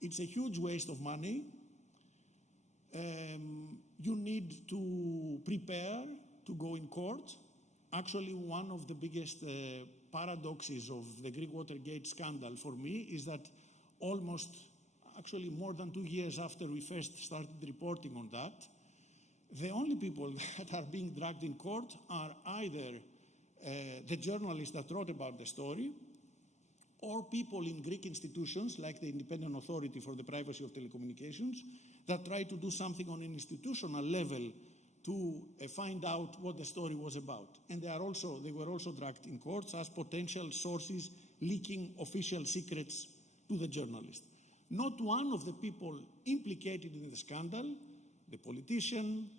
It's a huge waste of money. You need to prepare to go in court. Actually, one of the biggest paradoxes of the Greek Watergate scandal for me is that actually more than 2 years after we first started reporting on that, the only people that are being dragged in court are either the journalists that wrote about the story or people in Greek institutions like the Independent Authority for the Privacy of Telecommunications that try to do something on an institutional level to find out what the story was about. And they were also dragged in courts as potential sources leaking official secrets to the journalist. Not one of the people implicated in the scandal, the politician,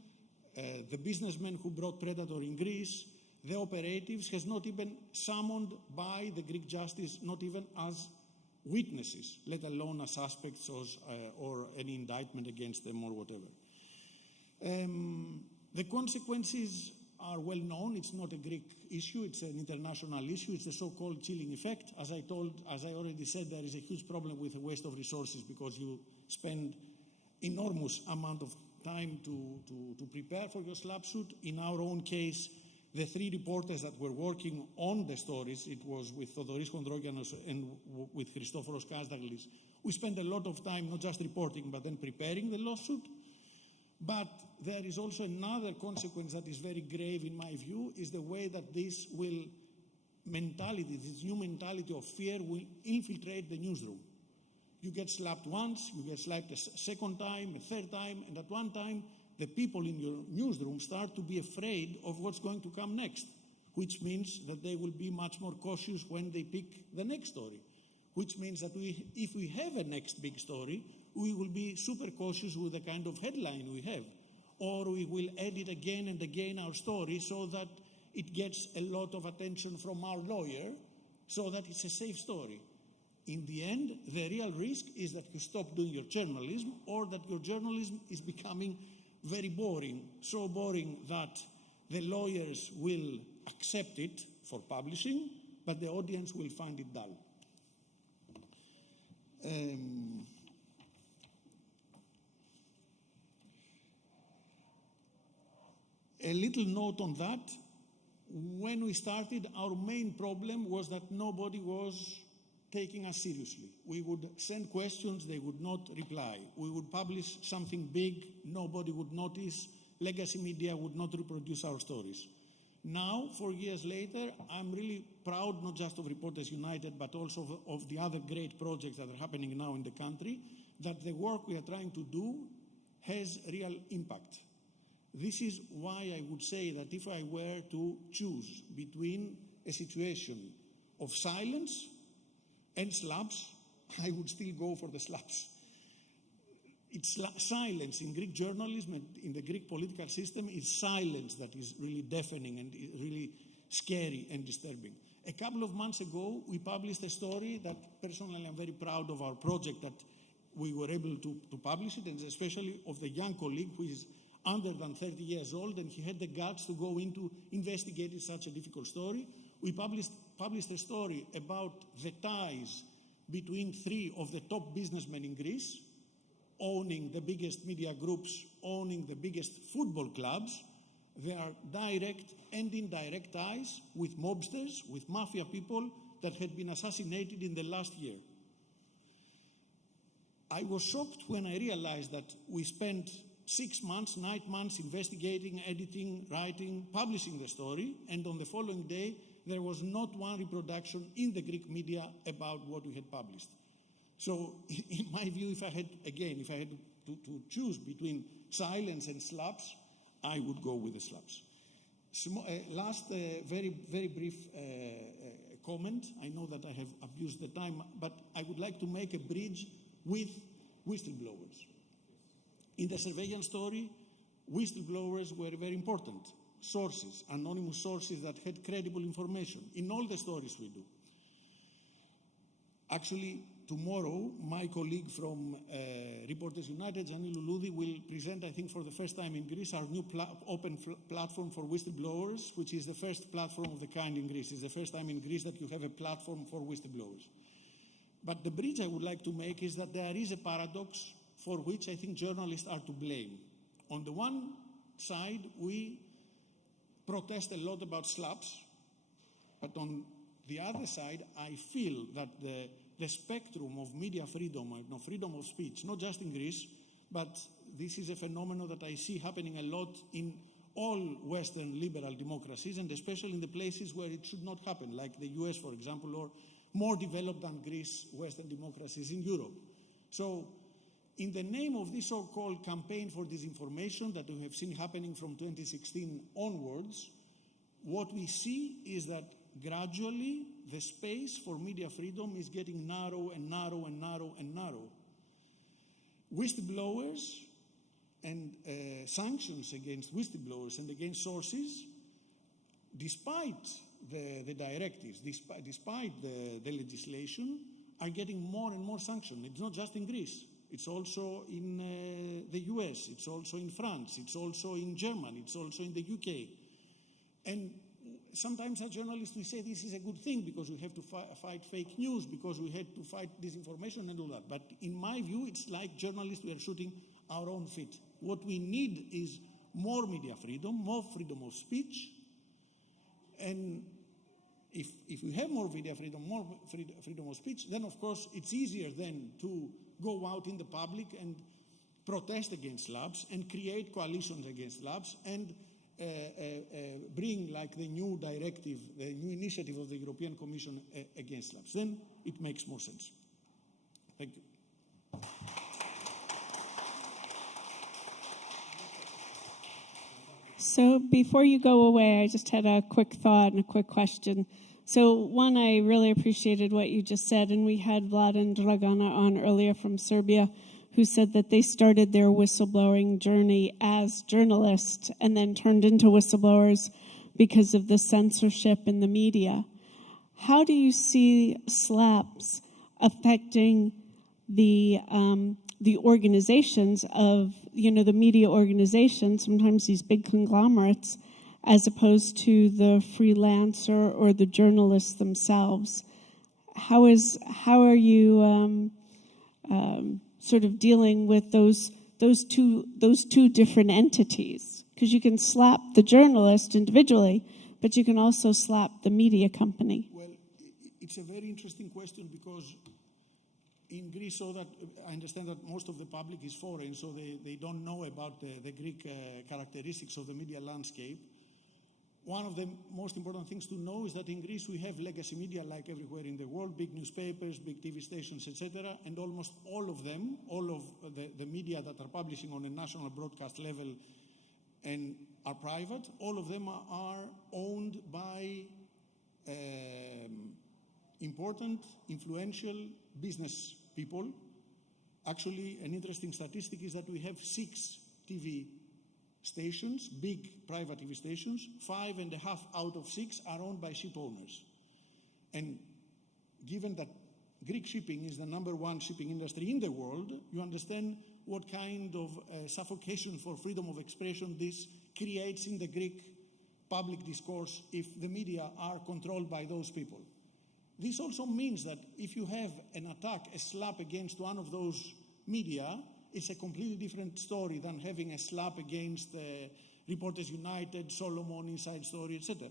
the businessman who brought Predator in Greece, the operatives, has not even summoned by the Greek justice, not even as witnesses, let alone as suspects or any indictment against them or whatever. The consequences are well known. It's not a Greek issue, it's an international issue. It's the so-called chilling effect. As I already said, there is a huge problem with the waste of resources because you spend enormous amount of time to prepare for your SLAPP suit. In our own case, the 3 reporters that were working on the stories, it was with Thodoris Chondrogianos and with Christoforos Kasdaglis, we spent a lot of time not just reporting, but then preparing the lawsuit. But there is also another consequence that is very grave in my view, is the way that this new mentality of fear will infiltrate the newsroom. You get slapped once, you get slapped a second time, a third time, and at one time, the people in your newsroom start to be afraid of what's going to come next, which means that they will be much more cautious when they pick the next story, which means that if we have a next big story, we will be super cautious with the kind of headline we have, or we will edit again and again our story so that it gets a lot of attention from our lawyer, so that it's a safe story. In the end, the real risk is that you stop doing your journalism, or that your journalism is becoming very boring, so boring that the lawyers will accept it for publishing, but the audience will find it dull. A little note on that. When we started, our main problem was that nobody was taking us seriously. We would send questions, they would not reply. We would publish something big, nobody would notice. Legacy media would not reproduce our stories. Now, 4 years later, I'm really proud not just of Reporters United, but also of the other great projects that are happening now in the country, that the work we are trying to do has real impact. This is why I would say that if I were to choose between a situation of silence and SLAPPs, I would still go for the SLAPPs. It's silence in Greek journalism and in the Greek political system is silence that is really deafening and really scary and disturbing. A couple of months ago, we published a story that personally I'm very proud of our project that we were able to publish it, and especially of the young colleague who is under than 30 years old, and he had the guts to go into investigating such a difficult story. We published a story about the ties between 3 of the top businessmen in Greece, owning the biggest media groups, owning the biggest football clubs. There are direct and indirect ties with mobsters, with mafia people that had been assassinated in the last year. I was shocked when I realized that we spent 6 months, 9 months investigating, editing, writing, publishing the story, and on the following day, there was not one reproduction in the Greek media about what we had published. So, in my view, if I had to choose between silence and SLAPPs, I would go with the SLAPPs. Last, very, very brief comment. I know that I have abused the time, but I would like to make a bridge with whistleblowers. In the surveillance story, whistleblowers were very important. Sources, anonymous sources that had credible information in all the stories we do. Actually, tomorrow, my colleague from Reporters United, Gianni Luludi, will present, I think for the first time in Greece, our new open platform for whistleblowers, which is the first platform of the kind in Greece. It's the first time in Greece that you have a platform for whistleblowers. But the bridge I would like to make is that there is a paradox for which I think journalists are to blame. On the one side, we protest a lot about SLAPPs, but on the other side, I feel that the spectrum of media freedom, freedom of speech, not just in Greece, but this is a phenomenon that I see happening a lot in all Western liberal democracies, and especially in the places where it should not happen, like the US, for example, or more developed than Greece, Western democracies in Europe. So, in the name of this so-called campaign for disinformation that we have seen happening from 2016 onwards, what we see is that gradually the space for media freedom is getting narrow and narrow and narrow and narrow. Whistleblowers and sanctions against whistleblowers and against sources, despite the directives, despite the legislation, are getting more and more sanctioned. It's not just in Greece. It's also in the US, it's also in France, it's also in Germany, it's also in the UK. And sometimes as journalists we say this is a good thing because we have to fight fake news, because we had to fight disinformation and all that. But in my view, it's like journalists, we are shooting our own feet. What we need is more media freedom, more freedom of speech. And if we have more media freedom, more freedom of speech, then of course it's easier then to go out in the public and protest against SLAPPs and create coalitions against SLAPPs and bring like the new directive, the new initiative of the European Commission against SLAPPs. Then it makes more sense. Thank you. So before you go away, I just had a quick thought and a quick question. So one, I really appreciated what you just said, and we had Vlad and Dragana on earlier from Serbia, who said that they started their whistleblowing journey as journalists and then turned into whistleblowers because of the censorship in the media. How do you see SLAPPs affecting the organizations of, the media organizations, sometimes these big conglomerates, as opposed to the freelancer or the journalists themselves? How are you sort of dealing with those two different entities? Because you can slap the journalist individually, but you can also slap the media company. Well, it's a very interesting question because in Greece, so that I understand that most of the public is foreign, so they don't know about the Greek characteristics of the media landscape. One of the most important things to know is that in Greece we have legacy media like everywhere in the world, big newspapers, big TV stations, etc. And almost all of them, all of the media that are publishing on a national broadcast level and are private, all of them are owned by important, influential business people. Actually, an interesting statistic is that we have 6 TV stations, big private TV stations. 5.5 out of 6 are owned by ship owners. And given that Greek shipping is the #1 shipping industry in the world, you understand what kind of suffocation for freedom of expression this creates in the Greek public discourse if the media are controlled by those people. This also means that if you have an attack, a slap against one of those media, it's a completely different story than having a slap against Reporters United, Solomon, Inside Story, etc.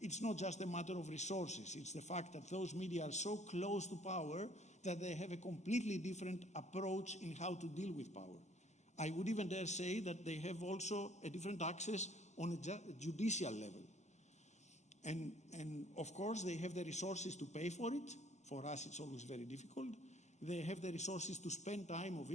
It's not just a matter of resources. It's the fact that those media are so close to power that they have a completely different approach in how to deal with power. I would even dare say that they have also a different access on a judicial level. And of course, they have the resources to pay for it. For us, it's always very difficult. They have the resources to spend time on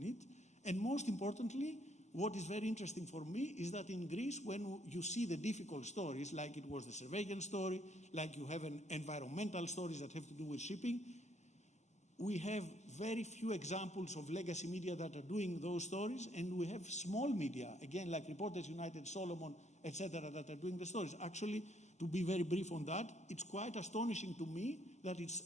it. And most importantly, what is very interesting for me is that in Greece, when you see the difficult stories, like it was the surveillance story, like you have environmental stories that have to do with shipping, we have very few examples of legacy media that are doing those stories, and we have small media, again, like Reporters United, Solomon, etc., that are doing the stories. Actually, to be very brief on that, it's quite astonishing to me that it's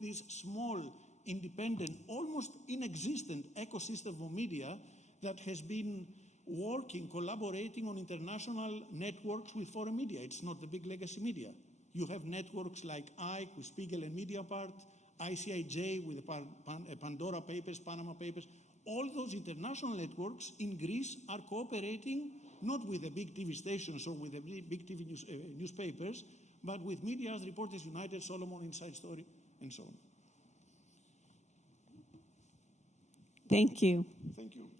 these small, independent, almost inexistent ecosystem of media that has been working, collaborating on international networks with foreign media. It's not the big legacy media. You have networks like IKE with Spiegel and Mediapart, ICIJ with the Pandora Papers, Panama Papers. All those international networks in Greece are cooperating not with the big TV stations or with the big TV newspapers, but with media as Reporters United, Solomon, Inside Story, and so on. Thank you. Thank you.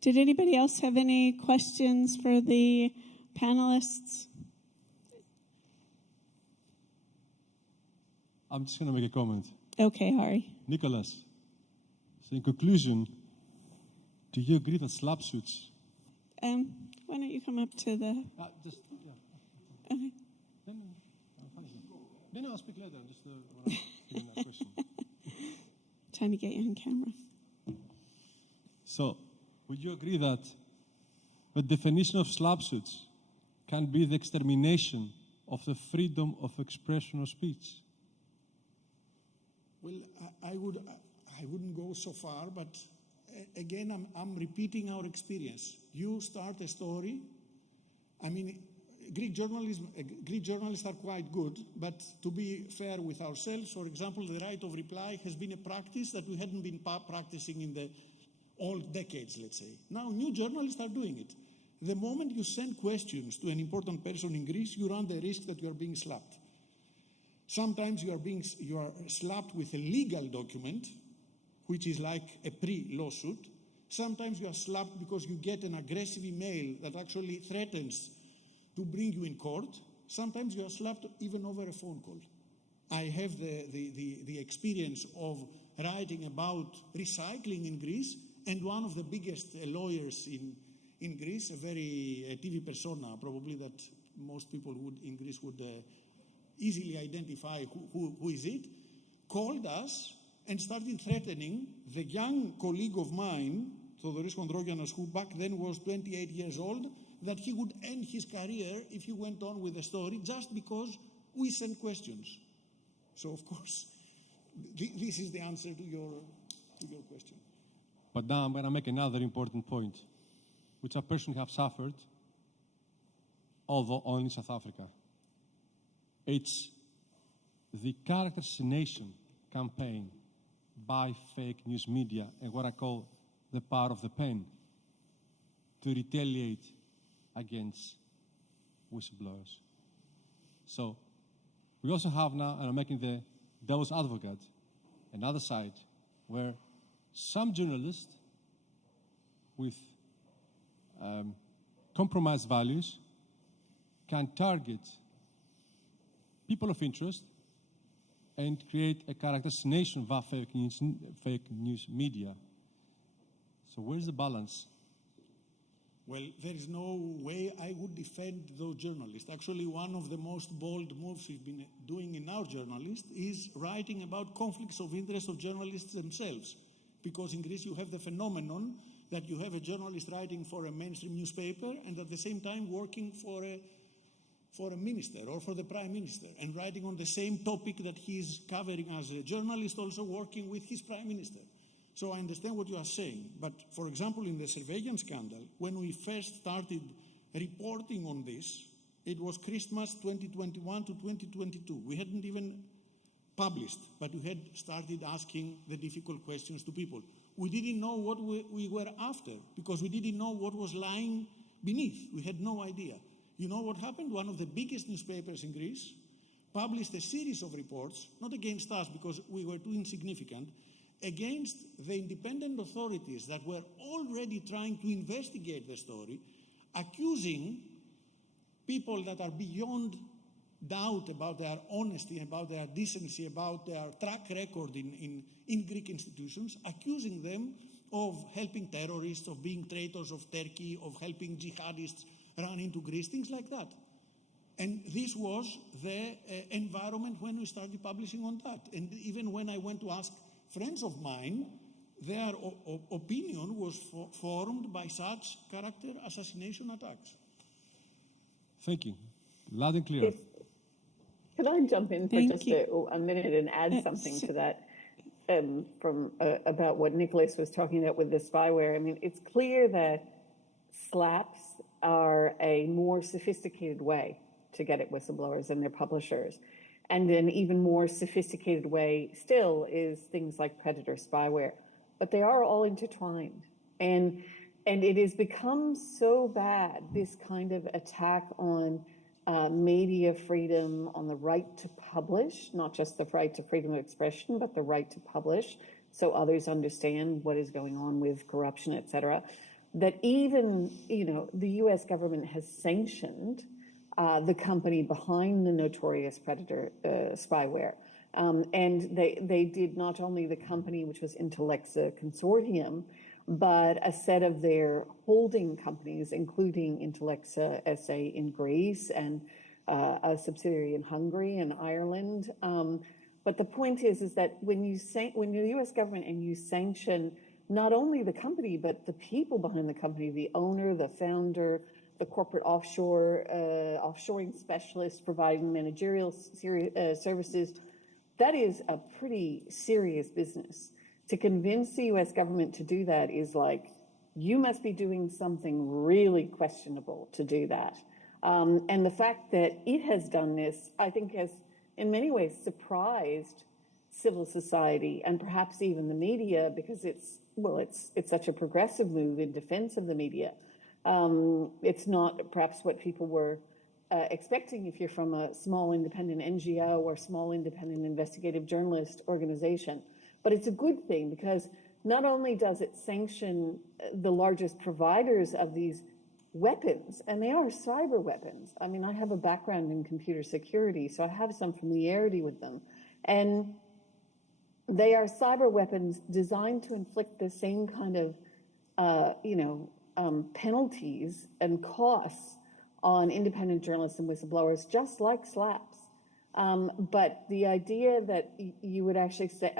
Did anybody else have any questions for the panelists? I'm just going to make a comment. Okay, Hari. Nicholas, so in conclusion, do you agree that SLAPP suits? Why don't you come up to the... Okay. No, I'll speak later. Just when I'm asking that question. Trying to get you on camera. So, would you agree that the definition of SLAPP suits can be the extermination of the freedom of expression or speech? Well, I wouldn't go so far, but again, I'm repeating our experience. You start a story. I mean, Greek journalists are quite good, but to be fair with ourselves, for example, the right of reply has been a practice that we hadn't been practicing in the old decades, let's say. Now, new journalists are doing it. The moment you send questions to an important person in Greece, you run the risk that you are being slapped. Sometimes you are slapped with a legal document, which is like a pre-lawsuit. Sometimes you are slapped because you get an aggressive email that actually threatens to bring you in court. Sometimes you are slapped even over a phone call. I have the experience of writing about recycling in Greece, and one of the biggest lawyers in Greece, a TV persona, probably that most people in Greece would easily identify who is it, called us and started threatening the young colleague of mine, Theodoros Kondrogianos, who back then was 28 years old, that he would end his career if he went on with the story just because we sent questions. So, of course, this is the answer to your question. But now I'm going to make another important point, which I personally have suffered, although only in South Africa. It's the character assassination campaign by fake news media and what I call the power of the pen to retaliate against whistleblowers. So we also have now, and I'm making the devil's advocate, another side where some journalists with compromised values can target people of interest and create a character assassination via fake news media. So where's the balance? Well, there is no way I would defend those journalists. Actually, one of the most bold moves we've been doing in our journalists is writing about conflicts of interest of journalists themselves. Because in Greece you have the phenomenon that you have a journalist writing for a mainstream newspaper and at the same time working for a minister or for the prime minister and writing on the same topic that he's covering as a journalist, also working with his prime minister. So I understand what you are saying. But for example, in the surveillance scandal, when we first started reporting on this, it was Christmas 2021 to 2022. We hadn't even published, but we had started asking the difficult questions to people. We didn't know what we were after because we didn't know what was lying beneath. We had no idea. You know what happened? One of the biggest newspapers in Greece published a series of reports, not against us because we were too insignificant, against the independent authorities that were already trying to investigate the story, accusing people that are beyond doubt about their honesty, about their decency, about their track record in Greek institutions, accusing them of helping terrorists, of being traitors of Turkey, of helping jihadists run into Greece, things like that. And this was the environment when we started publishing on that. And even when I went to ask friends of mine, their opinion was formed by such character assassination attacks. Thank you. Loud and clear. Could I jump in for Thank just you. a minute and add something to that from about what Nicholas was talking about with the spyware? I mean, it's clear that SLAPPs are a more sophisticated way to get at whistleblowers and their publishers. And an even more sophisticated way still is things like predator spyware. But they are all intertwined. And it has become so bad, this kind of attack on media freedom, on the right to publish, not just the right to freedom of expression, but the right to publish so others understand what is going on with corruption, et cetera, that even, the US government has sanctioned the company behind the notorious predator spyware. And they did not only the company, which was Intellexa Consortium, but a set of their holding companies, including Intellexa SA in Greece and a subsidiary in Hungary and Ireland. But the point is that when the U.S. government and you sanction not only the company, but the people behind the company, the owner, the founder, the corporate offshoring specialist providing managerial services, that is a pretty serious business. To convince the U.S. government to do that is like, you must be doing something really questionable to do that. And the fact that it has done this, I think, has in many ways surprised civil society and perhaps even the media, because it's such a progressive move in defense of the media. It's not perhaps what people were expecting if you're from a small independent NGO or small independent investigative journalist organization. But it's a good thing because not only does it sanction the largest providers of these weapons, and they are cyber weapons. I mean, I have a background in computer security, so I have some familiarity with them. And they are cyber weapons designed to inflict the same kind of, penalties and costs on independent journalists and whistleblowers, just like SLAPPs. But the idea that you would actually say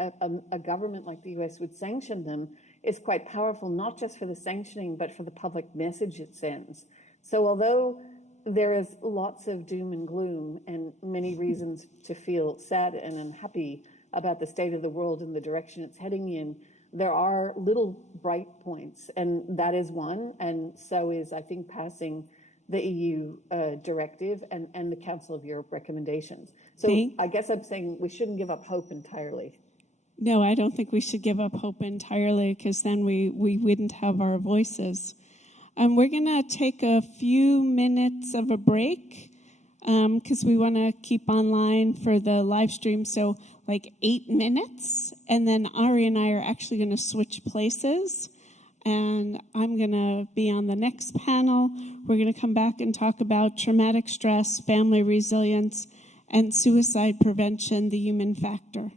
a government like the US would sanction them is quite powerful, not just for the sanctioning, but for the public message it sends. So although there is lots of doom and gloom and many reasons to feel sad and unhappy about the state of the world and the direction it's heading in, there are little bright points, and that is one, and so is, I think, passing the EU directive and the Council of Europe recommendations. So I guess I'm saying we shouldn't give up hope entirely. No, I don't think we should give up hope entirely, because then we wouldn't have our voices. We're going to take a few minutes of a break because we want to keep online for the live stream. So like 8 minutes, and then Ari and I are actually going to switch places. And I'm going to be on the next panel. We're going to come back and talk about traumatic stress, family resilience, and suicide prevention, the human factor.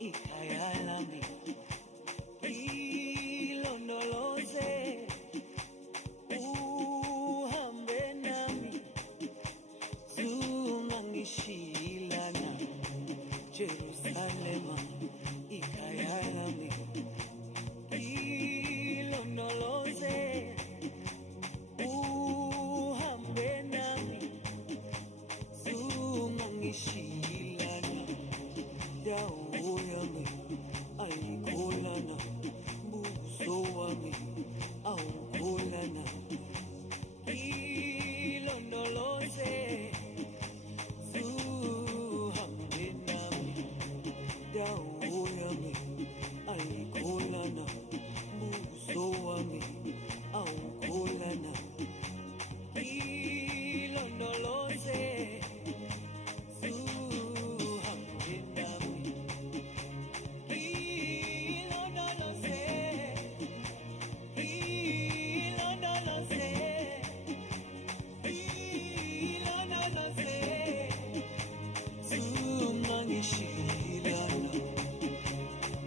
ikhaya lami ilondoloze uhambe nami zungangishilana Jerusalema ikhaya lami ilondoloze uhambe nami zungangishilana dawo yami ayikholana buso wami awukholana ilondoloze zuhambe nami dawo yami ayikholana buso wami awukholana ilondoloze zuhambe nami ilondoloze ilondoloze ilondoloze zungangishilana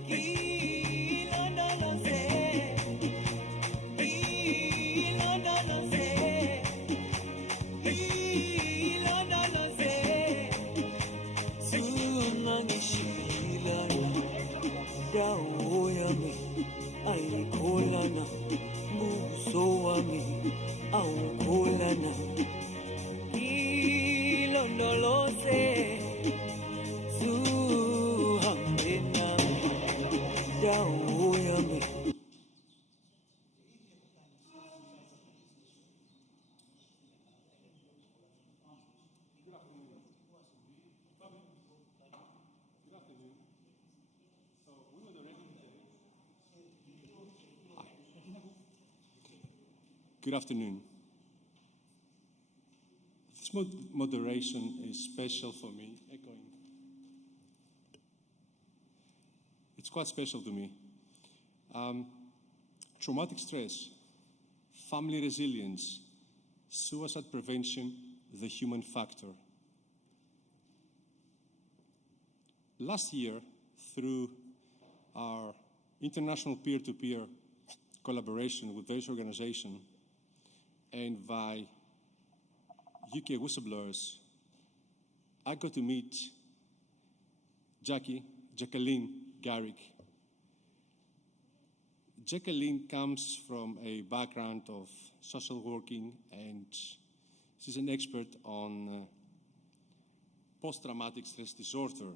ilondoloze ilondoloze ilondoloze zungangishilana dawo yami ayikholana buso wami awukholana ilondoloze zuhambe nami dawo yami Good afternoon. This moderation is special for me. Echoing. It's quite special to me. Traumatic stress, family resilience, suicide prevention, the human factor. Last year, through our international peer-to-peer collaboration with various organizations, and by UK Whistleblowers, I got to meet Jacqueline Garrick. Jacqueline comes from a background of social working, and she's an expert on post-traumatic stress disorder.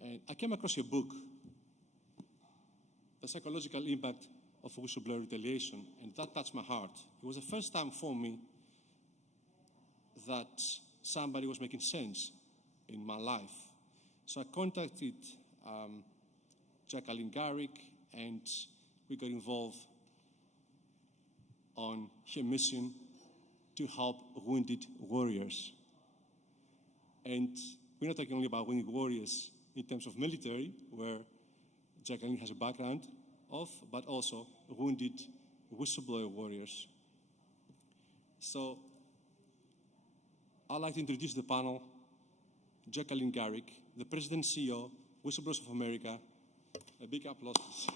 And I came across your book, The Psychological Impact of Whistleblower Retaliation, and that touched my heart. It was the first time for me that somebody was making sense in my life. So I contacted Jacqueline Garrick, and we got involved on her mission to help wounded warriors. And we're not talking only about wounded warriors in terms of military, where Jacqueline has a background of, but also wounded whistleblower warriors. So I'd like to introduce the panel, Jacqueline Garrick, the President and CEO, Whistleblowers of America. A big applause.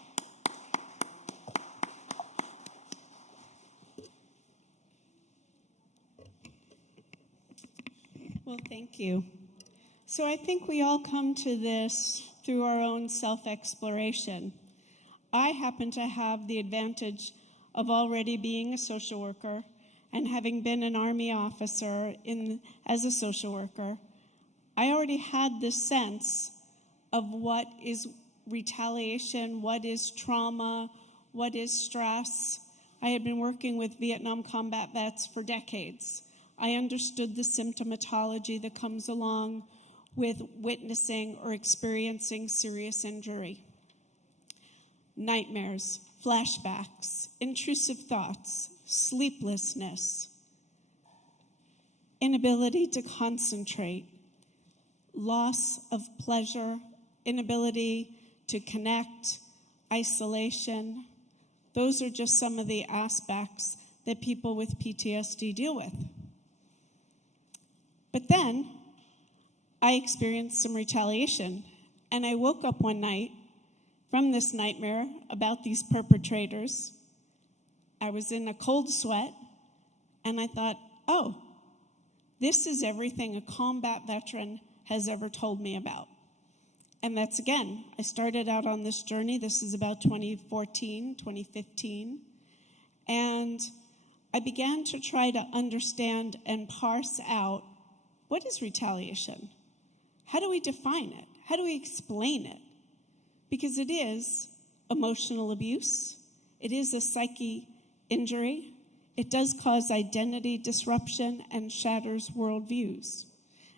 Well, thank you. So I think we all come to this through our own self-exploration. I happen to have the advantage of already being a social worker and having been an Army officer as a social worker. I already had this sense of what is retaliation, what is trauma, what is stress. I had been working with Vietnam combat vets for decades. I understood the symptomatology that comes along with witnessing or experiencing serious injury. Nightmares, flashbacks, intrusive thoughts, sleeplessness, inability to concentrate, loss of pleasure, inability to connect, isolation. Those are just some of the aspects that people with PTSD deal with. But then I experienced some retaliation, And I woke up one night from this nightmare about these perpetrators. I was in a cold sweat, and I thought, oh, this is everything a combat veteran has ever told me about. And that's, again, I started out on this journey. This is about 2014, 2015. And I began to try to understand and parse out, what is retaliation? How do we define it? How do we explain it? Because it is emotional abuse. It is a psyche injury. It does cause identity disruption and shatters worldviews.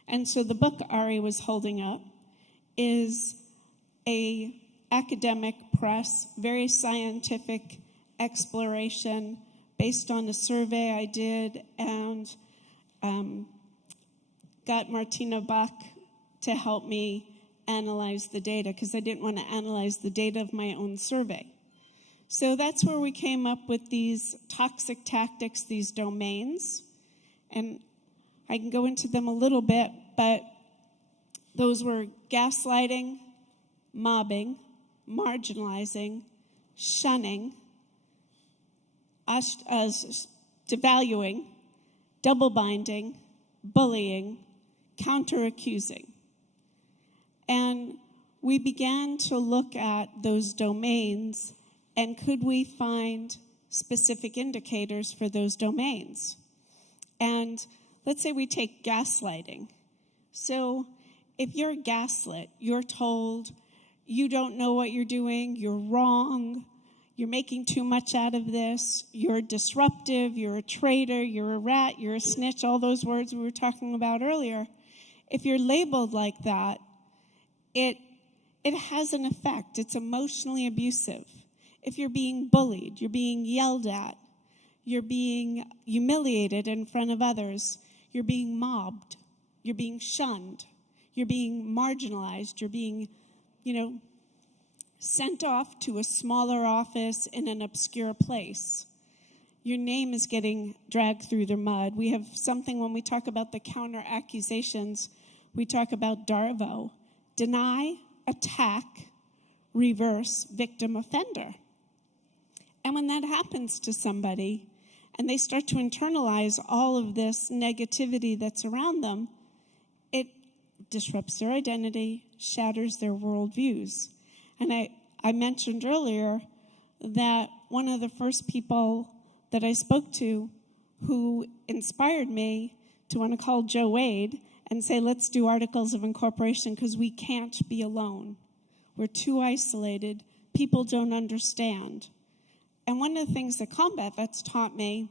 And so the book Ari was holding up is a academic press, very scientific exploration based on a survey I did, and got Martina Bach to help me analyze the data, because I didn't want to analyze the data of my own survey. So that's where we came up with these toxic tactics, these domains. And I can go into them a little bit, but those were gaslighting, mobbing, marginalizing, shunning, devaluing, double binding, bullying, counter-accusing. And we began to look at those domains, and could we find specific indicators for those domains? And let's say we take gaslighting. So if you're gaslit, you're told you don't know what you're doing, you're wrong, you're making too much out of this, you're disruptive, you're a traitor, you're a rat, you're a snitch, all those words we were talking about earlier. If you're labeled like that, it has an effect. It's emotionally abusive. If you're being bullied, you're being yelled at, you're being humiliated in front of others, you're being mobbed, you're being shunned, you're being marginalized, you're being, sent off to a smaller office in an obscure place. Your name is getting dragged through the mud. We have something when we talk about the counter accusations, we talk about DARVO. Deny, attack, reverse, victim, offender. And when that happens to somebody, and they start to internalize all of this negativity that's around them, it disrupts their identity, shatters their worldviews. And I mentioned earlier that one of the first people that I spoke to who inspired me to want to call Joe Wade and say, let's do articles of incorporation because we can't be alone. We're too isolated. People don't understand. And one of the things that combat vets taught me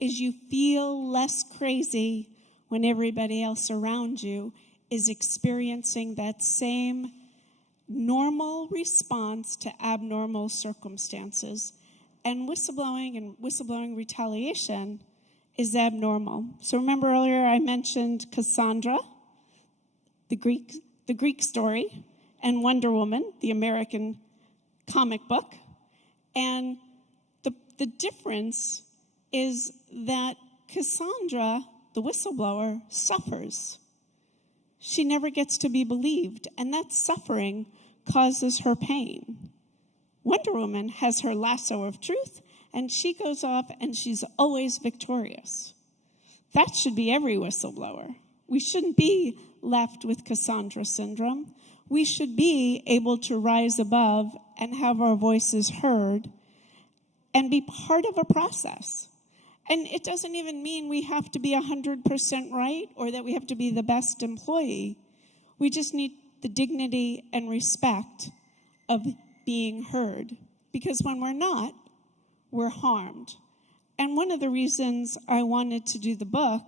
is you feel less crazy when everybody else around you is experiencing that same normal response to abnormal circumstances. And whistleblowing retaliation is abnormal. So remember earlier I mentioned Cassandra, the Greek story, and Wonder Woman, the American comic book. And the difference is that Cassandra, the whistleblower, suffers. She never gets to be believed, and that suffering causes her pain. Wonder Woman has her lasso of truth, and she goes off and she's always victorious. That should be every whistleblower. We shouldn't be left with Cassandra syndrome. We should be able to rise above and have our voices heard and be part of a process. And it doesn't even mean we have to be 100% right or that we have to be the best employee. We just need the dignity and respect of being heard. Because when we're not, we're harmed. And one of the reasons I wanted to do the book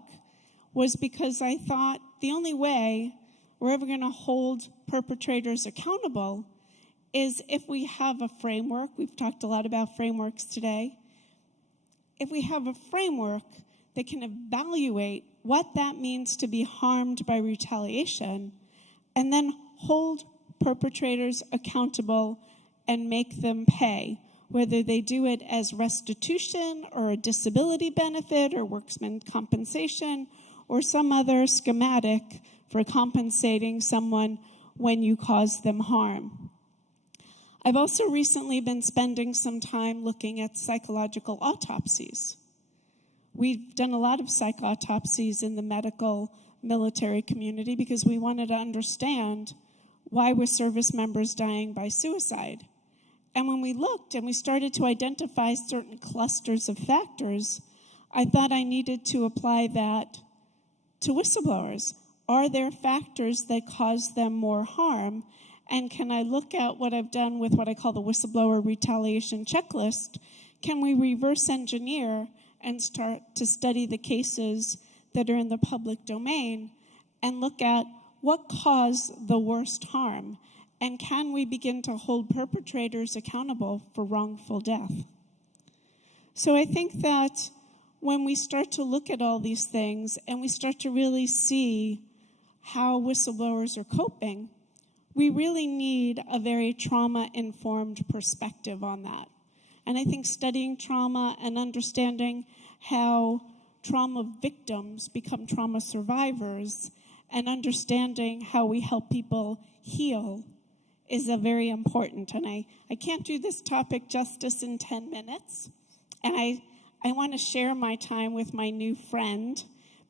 was because I thought the only way we're ever going to hold perpetrators accountable is if we have a framework. We've talked a lot about frameworks today. If we have a framework that can evaluate what that means to be harmed by retaliation and then hold perpetrators accountable and make them pay, whether they do it as restitution or a disability benefit or workman's compensation or some other schematic for compensating someone when you cause them harm. I've also recently been spending some time looking at psychological autopsies. We've done a lot of psych autopsies in the medical military community because we wanted to understand why were service members dying by suicide. And when we looked and we started to identify certain clusters of factors, I thought I needed to apply that to whistleblowers. Are there factors that cause them more harm? And can I look at what I've done with what I call the whistleblower retaliation checklist? Can we reverse engineer and start to study the cases that are in the public domain and look at what caused the worst harm? And can we begin to hold perpetrators accountable for wrongful death? So I think that when we start to look at all these things and we start to really see how whistleblowers are coping, we really need a very trauma-informed perspective on that. And I think studying trauma and understanding how trauma victims become trauma survivors and understanding how we help people heal is a very important. And I can't do this topic justice in 10 minutes. And I want to share my time with my new friend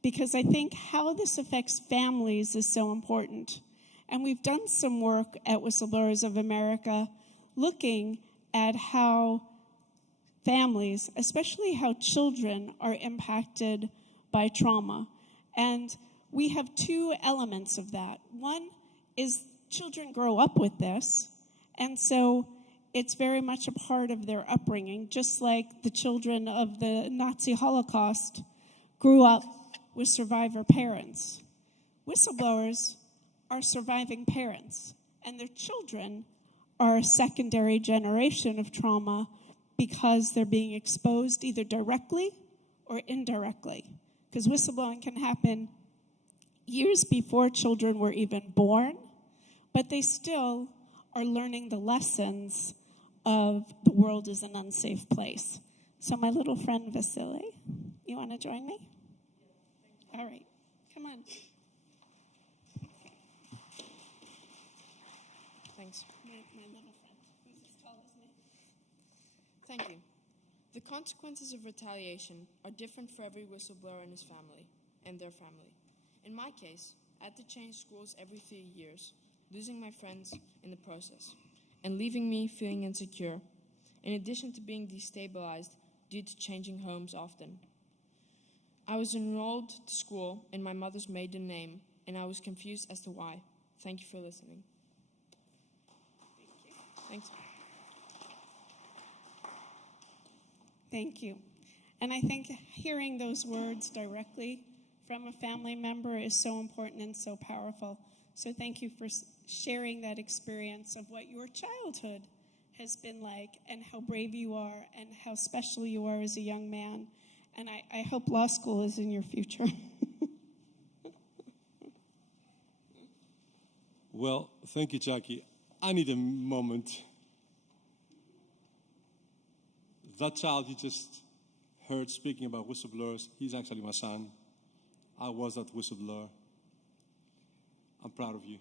because I think how this affects families is so important. And we've done some work at Whistleblowers of America looking at how families, especially how children, are impacted by trauma. And we have two elements of that. One is children grow up with this, and so it's very much a part of their upbringing, just like the children of the Nazi Holocaust grew up with survivor parents. Whistleblowers are surviving parents, and their children are a secondary generation of trauma because they're being exposed either directly or indirectly. Because whistleblowing can happen years before children were even born, but they still are learning the lessons of the world is an unsafe place. So my little friend Vasily, you want to join me? All right, come on. Thanks. My little friend, who's as tall as me. Thank you. The consequences of retaliation are different for every whistleblower and his family, and their family. In my case, I had to change schools every 3 years, losing my friends in the process, and leaving me feeling insecure, in addition to being destabilized due to changing homes often. I was enrolled to school in my mother's maiden name, and I was confused as to why. Thank you for listening. Thanks. Thank you. And I think hearing those words directly from a family member is so important and so powerful. So thank you for sharing that experience of what your childhood has been like and how brave you are and how special you are as a young man. And I hope law school is in your future. Well, thank you, Jackie. I need a moment. That child you just heard speaking about whistleblowers, he's actually my son. I was that whistleblower. I'm proud of you.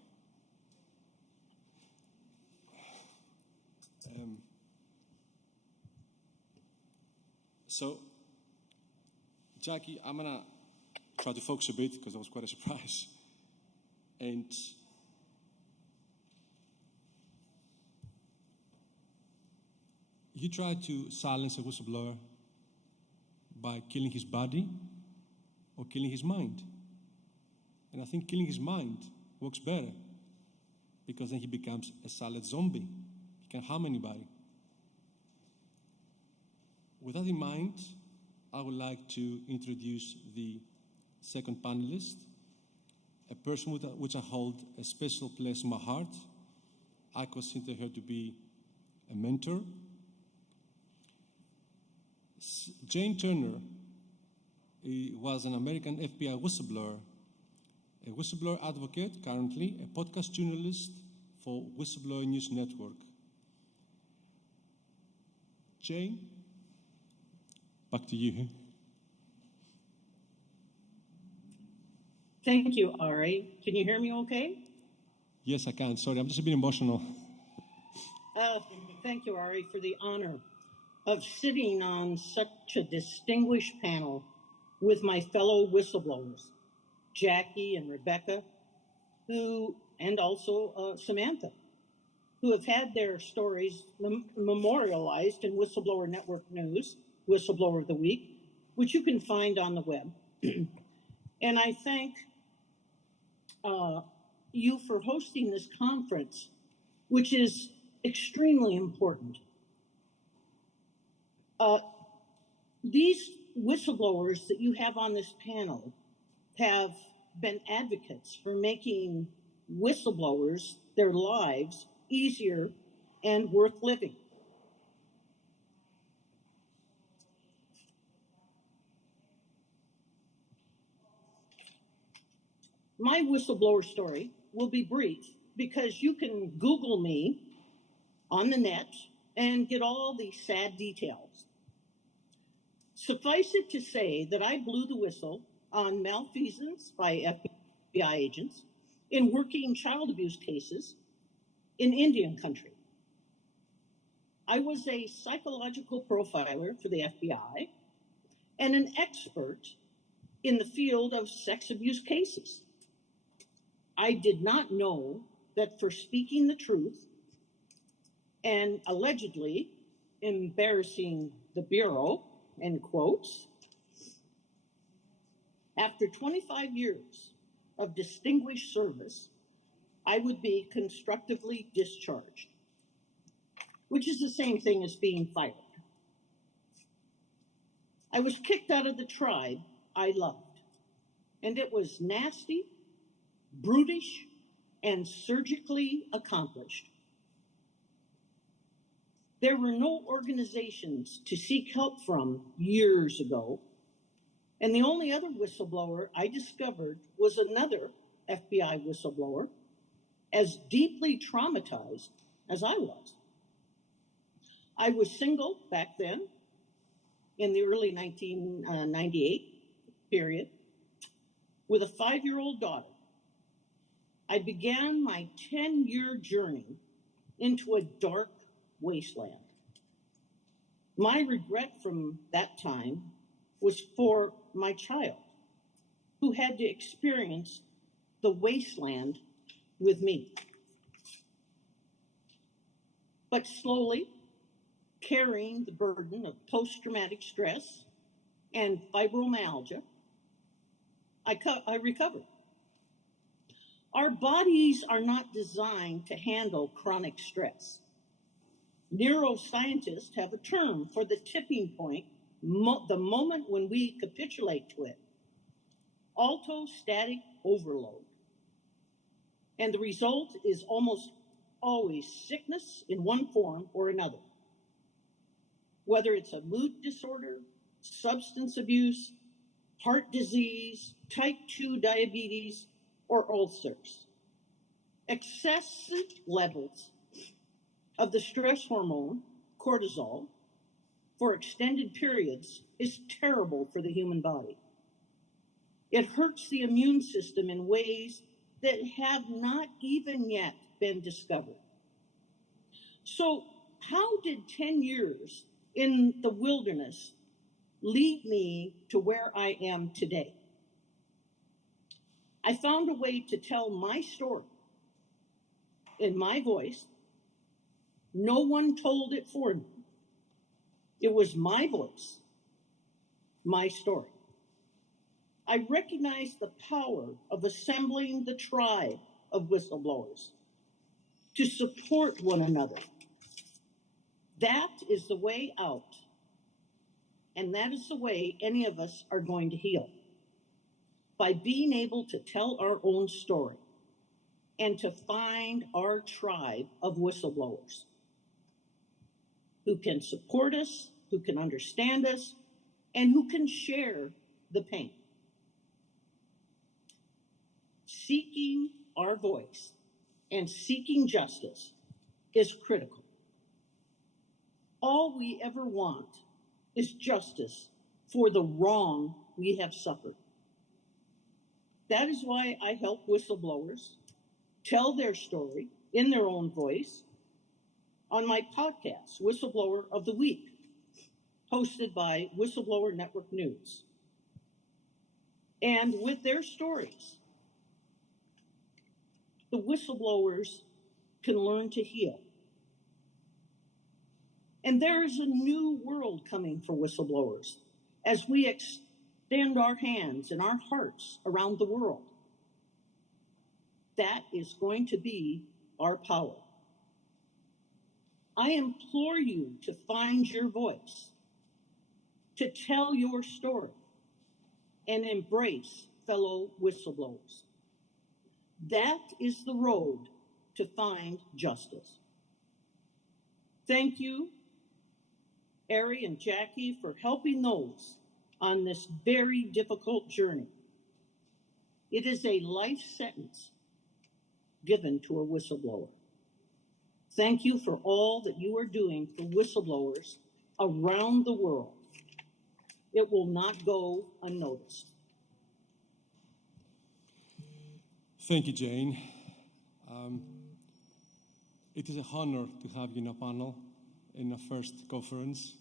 So, Jackie, I'm gonna try to focus a bit because that was quite a surprise. And you tried to silence a whistleblower by killing his body or killing his mind. And I think killing his mind works better because then he becomes a silent zombie. He can't harm anybody. With that in mind, I would like to introduce the second panelist, a person which I hold a special place in my heart. I consider her to be a mentor. Jane Turner was an American FBI whistleblower, a whistleblower advocate, currently a podcast journalist for Whistleblower News Network. Jane, back to you. Thank you, Ari. Can you hear me okay? Yes, I can. Sorry, I'm just a bit emotional. Thank you, Ari, for the honor of sitting on such a distinguished panel with my fellow whistleblowers, Jackie and Rebecca, and also Samantha, who have had their stories memorialized in Whistleblower Network News, Whistleblower of the Week, which you can find on the web. And I thank you for hosting this conference, which is extremely important. These whistleblowers that you have on this panel have been advocates for making whistleblowers, their lives, easier and worth living. My whistleblower story will be brief because you can Google me on the net and get all the sad details. Suffice it to say that I blew the whistle on malfeasance by FBI agents in working child abuse cases in Indian country. I was a psychological profiler for the FBI and an expert in the field of sex abuse cases. I did not know that for speaking the truth and allegedly embarrassing the Bureau, end quotes, after 25 years of distinguished service, I would be constructively discharged, which is the same thing as being fired. I was kicked out of the tribe I loved, and it was nasty, brutish, and surgically accomplished. There were no organizations to seek help from years ago, and the only other whistleblower I discovered was another FBI whistleblower, as deeply traumatized as I was. I was single back then, in the early 1998 period, with a 5-year-old daughter. I began my 10-year journey into a dark wasteland. My regret from that time was for my child, who had to experience the wasteland with me. But slowly, carrying the burden of post-traumatic stress and fibromyalgia, I recovered. Our bodies are not designed to handle chronic stress. Neuroscientists have a term for the tipping point, the moment when we capitulate to it: allostatic overload. And the result is almost always sickness in one form or another. Whether it's a mood disorder, substance abuse, heart disease, type 2 diabetes, or ulcers. Excessive levels of the stress hormone, cortisol, for extended periods is terrible for the human body. It hurts the immune system in ways that have not even yet been discovered. So how did 10 years in the wilderness lead me to where I am today? I found a way to tell my story in my voice. No one told it for me. It was my voice, my story. I recognized the power of assembling the tribe of whistleblowers to support one another. That is the way out, and that is the way any of us are going to heal. By being able to tell our own story and to find our tribe of whistleblowers who can support us, who can understand us, and who can share the pain. Seeking our voice and seeking justice is critical. All we ever want is justice for the wrong we have suffered. That is why I help whistleblowers tell their story in their own voice on my podcast, Whistleblower of the Week, hosted by Whistleblower Network News. And with their stories, the whistleblowers can learn to heal. And there is a new world coming for whistleblowers as we extend our hands and our hearts around the world. That is going to be our power. I implore you to find your voice, to tell your story, and embrace fellow whistleblowers. That is the road to find justice. Thank you, Ari and Jackie, for helping those on this very difficult journey. It is a life sentence given to a whistleblower. Thank you for all that you are doing for whistleblowers around the world. It will not go unnoticed. Thank you, Jane. It is an honor to have you in a panel in our first conference.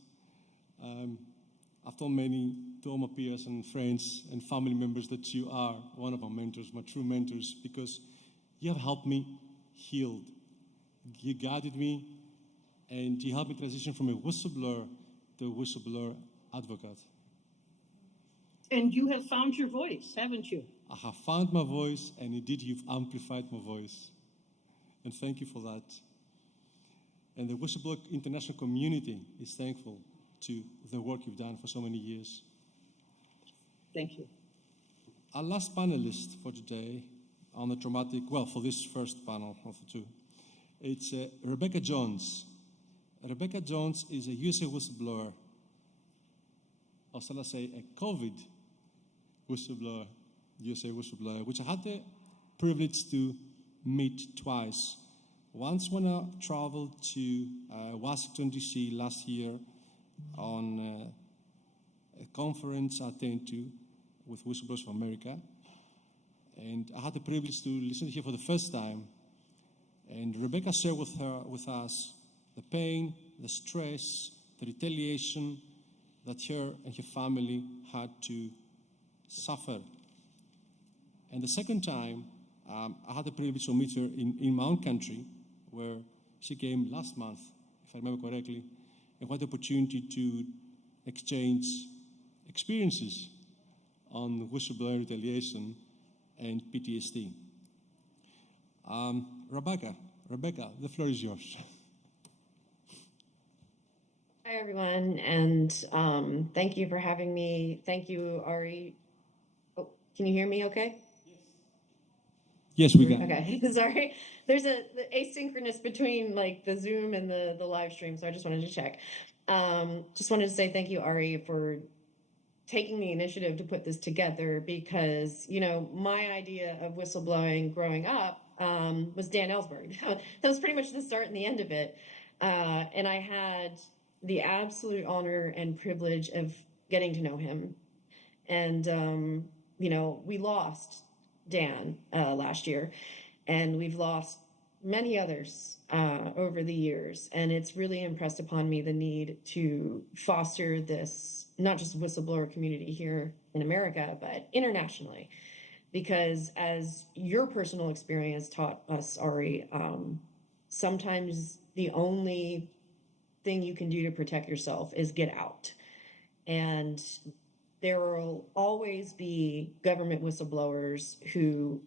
I've told many to all my peers and friends and family members that you are one of my mentors, my true mentors, because you have helped me heal. You guided me, and you helped me transition from a whistleblower to a whistleblower advocate. And you have found your voice, haven't you? I have found my voice, and indeed you've amplified my voice. And thank you for that. And the whistleblower international community is thankful to the work you've done for so many years. Thank you. Our last panelist for today on the traumatic, well, for this first panel of the two, it's Rebecca Jones. Rebecca Jones is a USA whistleblower, or shall I say a COVID whistleblower, USA whistleblower, which I had the privilege to meet twice. Once when I traveled to Washington, D.C. last year on a conference I attended to with Whistleblowers of America. And I had the privilege to listen to her for the first time. And Rebecca shared with us the pain, the stress, the retaliation that her and her family had to suffer. And the second time, I had the privilege to meet her in my own country, where she came last month, if I remember correctly, and had the opportunity to exchange experiences on whistleblower retaliation and PTSD. Rebecca, the floor is yours. Hi, everyone, and thank you for having me. Thank you, Ari. Oh, can you hear me okay? Yes, we can. Okay, sorry. There's the asynchronous between like the Zoom and the live stream, so I just wanted to check. Just wanted to say thank you, Ari, for taking the initiative to put this together because, you know, my idea of whistleblowing growing up was Dan Ellsberg. That was pretty much the start and the end of it. And I had the absolute honor and privilege of getting to know him. And, you know, we lost Dan last year, and we've lost many others over the years. And it's really impressed upon me the need to foster this, not just whistleblower community here in America, but internationally. Because as your personal experience taught us, Ari, sometimes the only thing you can do to protect yourself is get out. And there will always be government whistleblowers who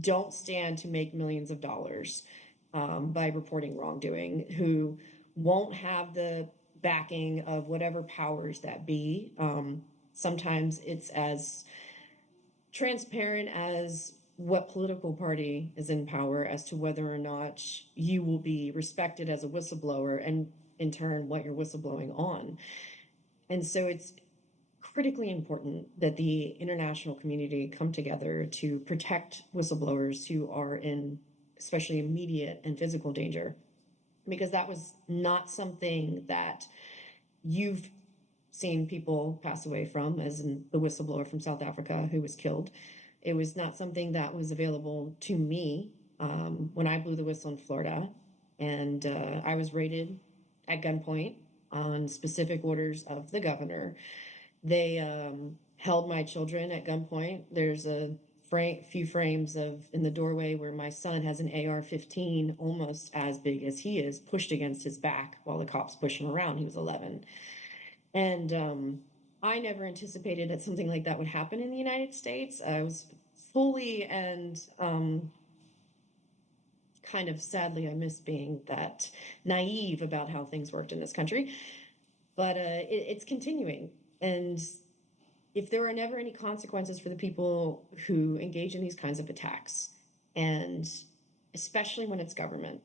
don't stand to make millions of dollars by reporting wrongdoing, who won't have the backing of whatever powers that be. Sometimes it's as transparent as what political party is in power as to whether or not you will be respected as a whistleblower and in turn what you're whistleblowing on. And so it's critically important that the international community come together to protect whistleblowers who are in especially immediate and physical danger, because that was not something that you've seen people pass away from, as in the whistleblower from South Africa who was killed. It was not something that was available to me when I blew the whistle in Florida, and I was raided at gunpoint on specific orders of the governor. They held my children at gunpoint. There's a few frames in the doorway where my son has an AR-15 almost as big as he is, pushed against his back while the cops push him around. He was 11. And I never anticipated that something like that would happen in the United States. I was fully and kind of sadly, I miss being that naive about how things worked in this country. But it's continuing. And if there are never any consequences for the people who engage in these kinds of attacks, and especially when it's government,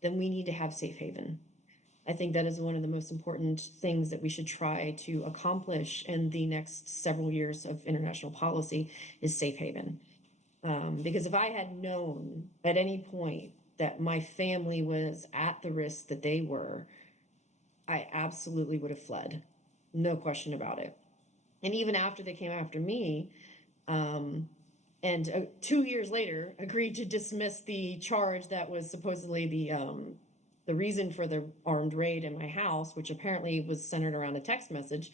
then we need to have safe haven. I think that is one of the most important things that we should try to accomplish in the next several years of international policy is safe haven. Because if I had known at any point that my family was at the risk that they were, I absolutely would have fled. No question about it. And even after they came after me, and 2 years later, agreed to dismiss the charge that was supposedly the reason for the armed raid in my house, which apparently was centered around a text message,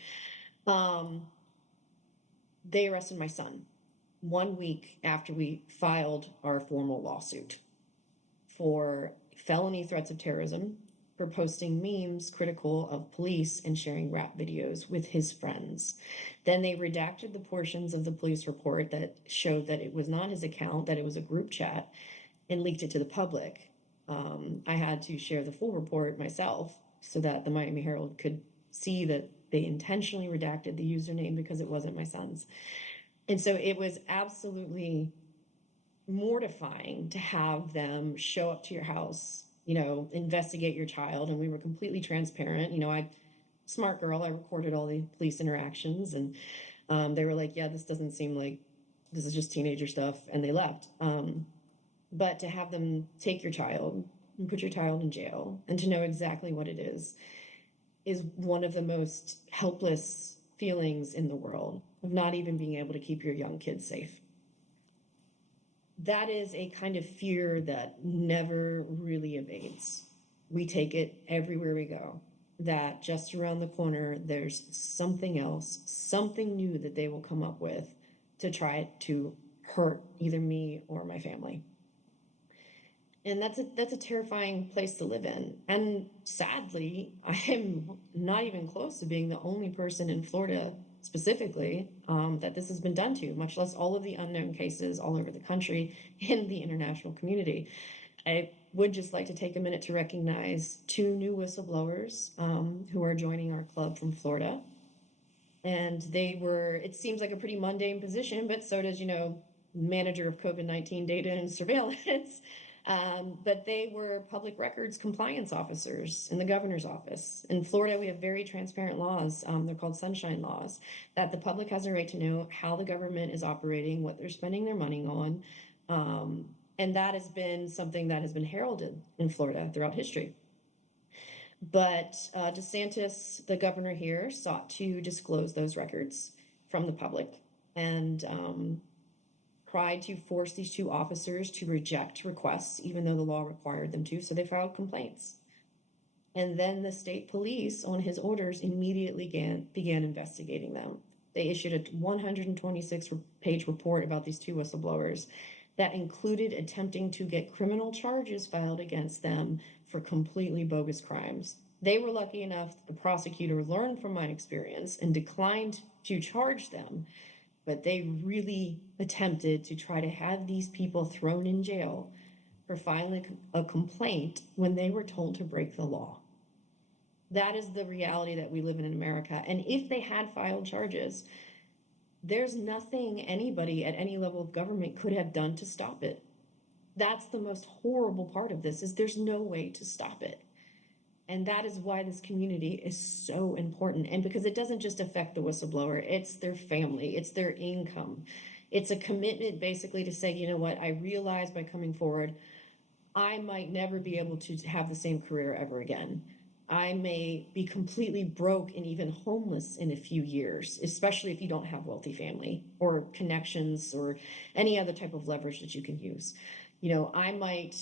they arrested my son 1 week after we filed our formal lawsuit for felony threats of terrorism, for posting memes critical of police and sharing rap videos with his friends. Then they redacted the portions of the police report that showed that it was not his account, that it was a group chat, and leaked it to the public. I had to share the full report myself so that the Miami Herald could see that they intentionally redacted the username because it wasn't my son's. And so it was absolutely mortifying to have them show up to your house, investigate your child, and we were completely transparent. Smart girl, I recorded all the police interactions, and they were like, yeah, this doesn't seem like, this is just teenager stuff, and they left. But to have them take your child and put your child in jail, and to know exactly what it is one of the most helpless feelings in the world, of not even being able to keep your young kids safe. That is a kind of fear that never really abates. We take it everywhere we go, that just around the corner, there's something else, something new that they will come up with to try to hurt either me or my family. And that's a terrifying place to live in. And sadly, I am not even close to being the only person in Florida specifically that this has been done to, much less all of the unknown cases all over the country in the international community. I would just like to take a minute to recognize 2 new whistleblowers who are joining our club from Florida. And it seems like a pretty mundane position, but so does, manager of COVID-19 data and surveillance. But they were public records compliance officers in the governor's office. In Florida, we have very transparent laws. They're called sunshine laws, that the public has a right to know how the government is operating, what they're spending their money on. And that has been something that has been heralded in Florida throughout history. But DeSantis, the governor here, sought to disclose those records from the public, and tried to force these 2 officers to reject requests, even though the law required them to, so they filed complaints. And then the state police, on his orders, immediately began investigating them. They issued a 126-page report about these 2 whistleblowers that included attempting to get criminal charges filed against them for completely bogus crimes. They were lucky enough that the prosecutor learned from my experience and declined to charge them, but they really attempted to try to have these people thrown in jail for filing a complaint when they were told to break the law. That is the reality that we live in America. And if they had filed charges, there's nothing anybody at any level of government could have done to stop it. That's the most horrible part of this, is there's no way to stop it. And that is why this community is so important. And because it doesn't just affect the whistleblower, it's their family, it's their income. It's a commitment basically to say, you know what, I realize by coming forward, I might never be able to have the same career ever again. I may be completely broke and even homeless in a few years, especially if you don't have wealthy family or connections or any other type of leverage that you can use. You know, I might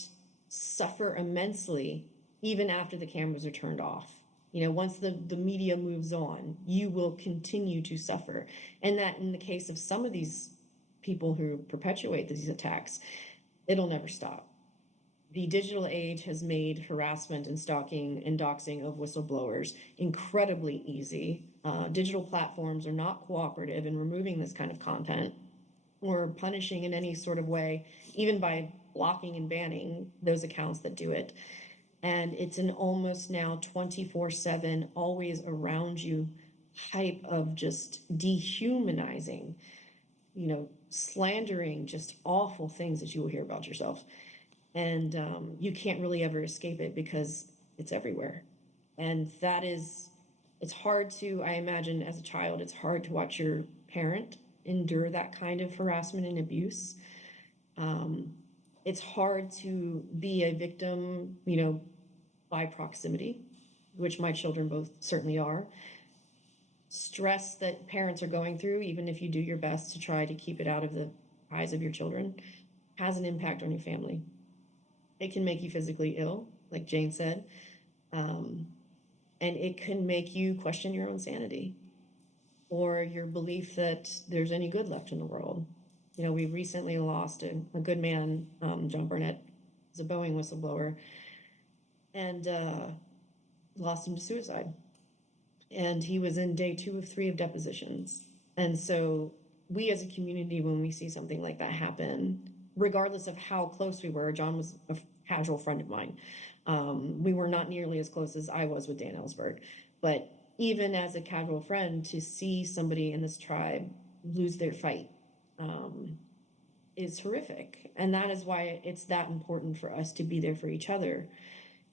suffer immensely even after the cameras are turned off. You know, once the media moves on, you will continue to suffer. And that in the case of some of these people who perpetuate these attacks, it'll never stop. The digital age has made harassment and stalking and doxing of whistleblowers incredibly easy. Digital platforms are not cooperative in removing this kind of content or punishing in any sort of way, even by blocking and banning those accounts that do it. And it's an almost now 24/7, always around you type of just dehumanizing, you know, slandering, just awful things that you will hear about yourself. And you can't really ever escape it because it's everywhere. And that is, it's hard to, I imagine as a child, it's hard to watch your parent endure that kind of harassment and abuse. It's hard to be a victim, you know, by proximity, which my children both certainly are. Stress that parents are going through, even if you do your best to try to keep it out of the eyes of your children, has an impact on your family. It can make you physically ill, like Jane said, and it can make you question your own sanity or your belief that there's any good left in the world. You know, we recently lost a good man, John Burnett, was a Boeing whistleblower, and lost him to suicide. And he was in day 2 of 3 of depositions. And so we as a community, when we see something like that happen, regardless of how close we were, John was a casual friend of mine. We were not nearly as close as I was with Dan Ellsberg. But even as a casual friend, to see somebody in this tribe lose their fight is horrific. And that is why it's that important for us to be there for each other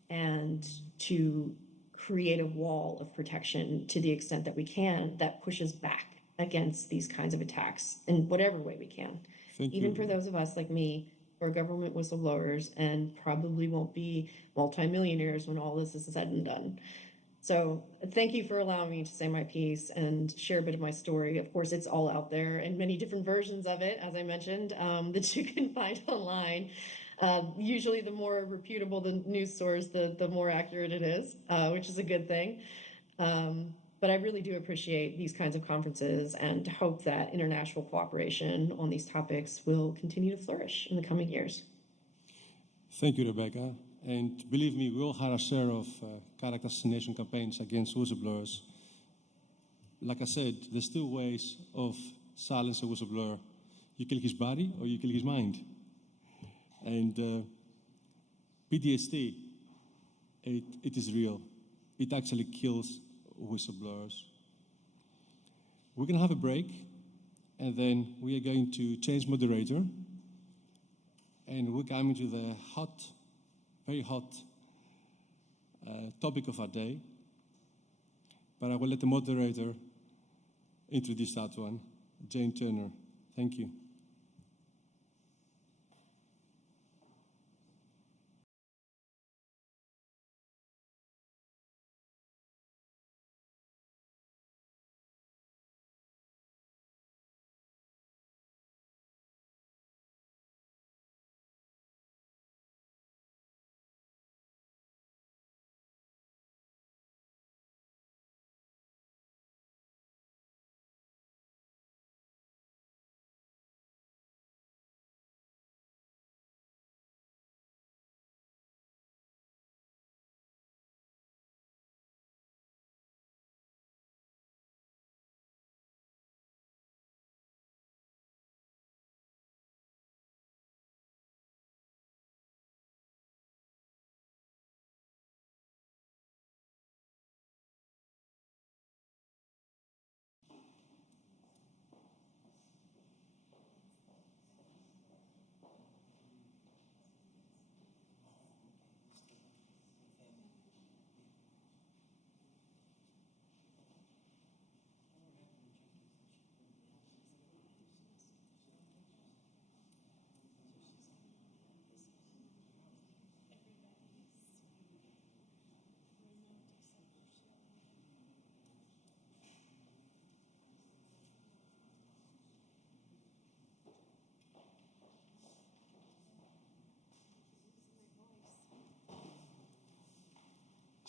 and to create a wall of protection to the extent that we can that pushes back against these kinds of attacks in whatever way we can. Even for those of us like me who are government whistleblowers and probably won't be multimillionaires when all this is said and done. So thank you for allowing me to say my piece and share a bit of my story. Of course, it's all out there and many different versions of it, as I mentioned, that you can find online. Usually the more reputable the news source, the more accurate it is, which is a good thing. But I really do appreciate these kinds of conferences and hope that international cooperation on these topics will continue to flourish in the coming years. Thank you, Rebecca. And believe me, we all had our share of character assassination campaigns against whistleblowers. Like I said, there's still ways of silencing a whistleblower. You kill his body or you kill his mind. And PTSD, it is real. It actually kills whistleblowers. We're going to have a break, and then we are going to change moderator, and we're coming to the hot, very hot topic of our day. But I will let the moderator introduce that one, Jane Turner. Thank you.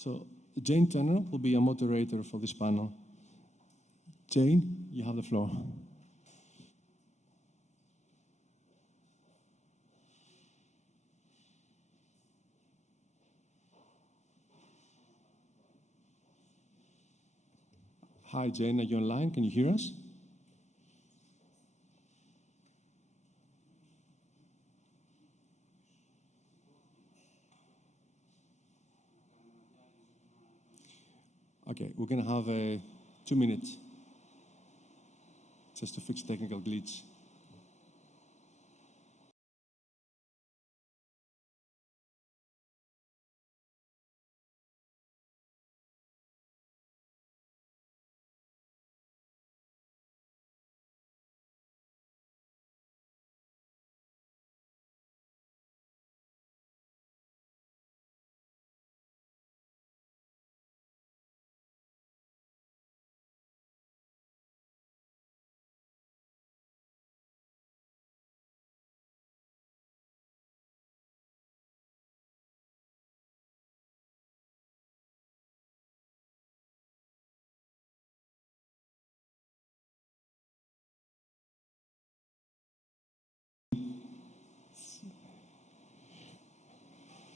So Jane Turner will be a moderator for this panel. Jane, you have the floor. Hi, Jane, are you online? Can you hear us? Okay, we're going to have 2 minutes just to fix technical glitch.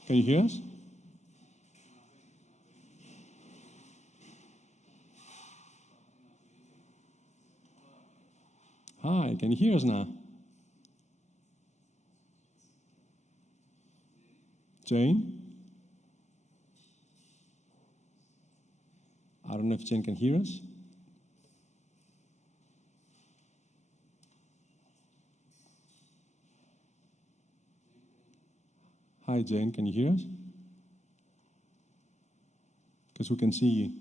Can you hear us? Hi, can you hear us now? Jane? I don't know if Jane can hear us. Hi, Jane, can you hear us? Because we can see you.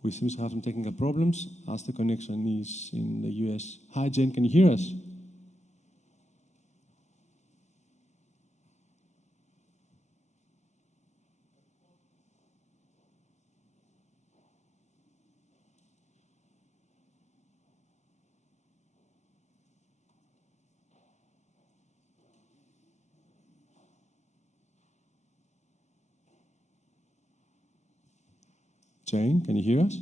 We seem to have some technical problems as the connection is in the US. Hi, Jane, can you hear us? Jane, can you hear us?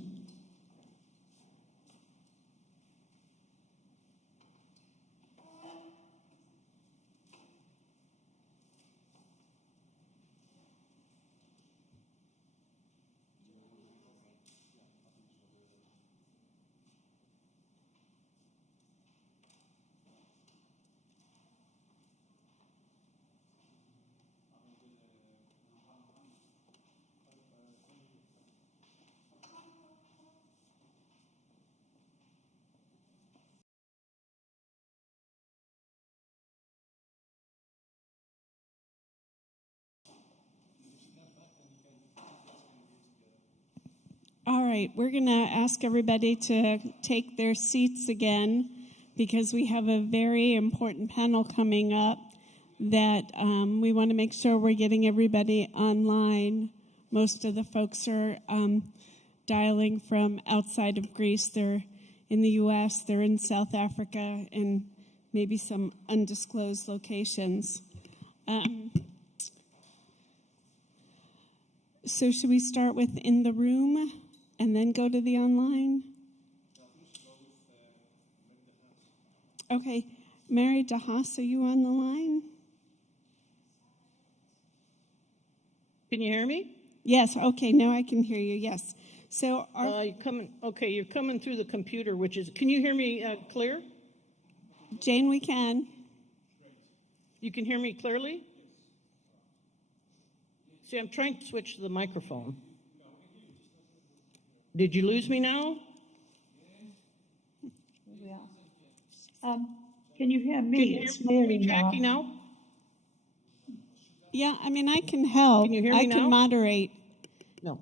All right, we're going to ask everybody to take their seats again because we have a very important panel coming up that we want to make sure we're getting everybody online. Most of the folks are dialing from outside of Greece. They're in the US, they're in South Africa, and maybe some undisclosed locations. So should we start with in the room and then go to the online? Okay, Mary DeHaas, are you on the line? Can you hear me? Yes, okay, now I can hear you, yes. So you're coming through the computer, can you hear me clear? Jane, we can. You can hear me clearly? See, I'm trying to switch to the microphone. Did you lose me now? Can you hear me? It's Mary now. Jackie now? Yeah, I mean, I can help. Can you hear me I can now? moderate. No.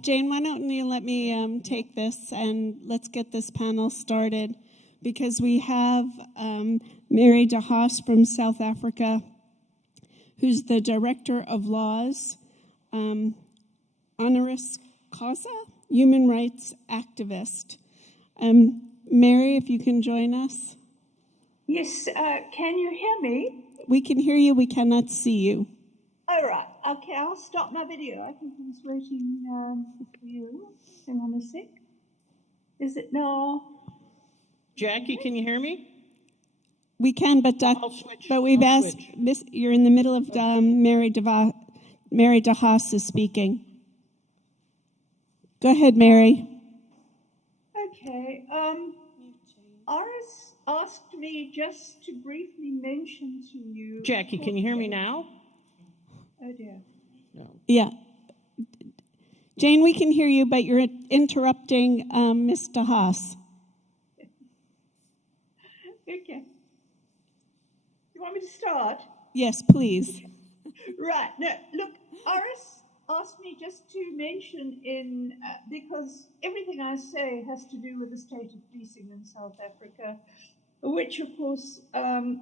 Jane, why don't you let me take this and let's get this panel started. because we have Mary de Haas from South Africa, who's the Director of Laws, honoris causa, human rights activist. Mary, if you can join us. Yes, can you hear me? We can hear you, we cannot see you. All right, okay, I'll stop my video. I think I was waiting for you. Hang on a sec. Is it now? Jackie, can you hear me? We can, but we've asked, you're in the middle of Mary de Haas is speaking. Go ahead, Mary. Okay, Iris asked me just to briefly mention to you... Jackie, can you hear me now? Oh dear. No. Yeah. Jane, we can hear you, but you're interrupting Ms. de Haas. Okay. You want me to start? Yes, please. Right. No, look, Iris asked me just to mention because everything I say has to do with the state of policing in South Africa, which, of course,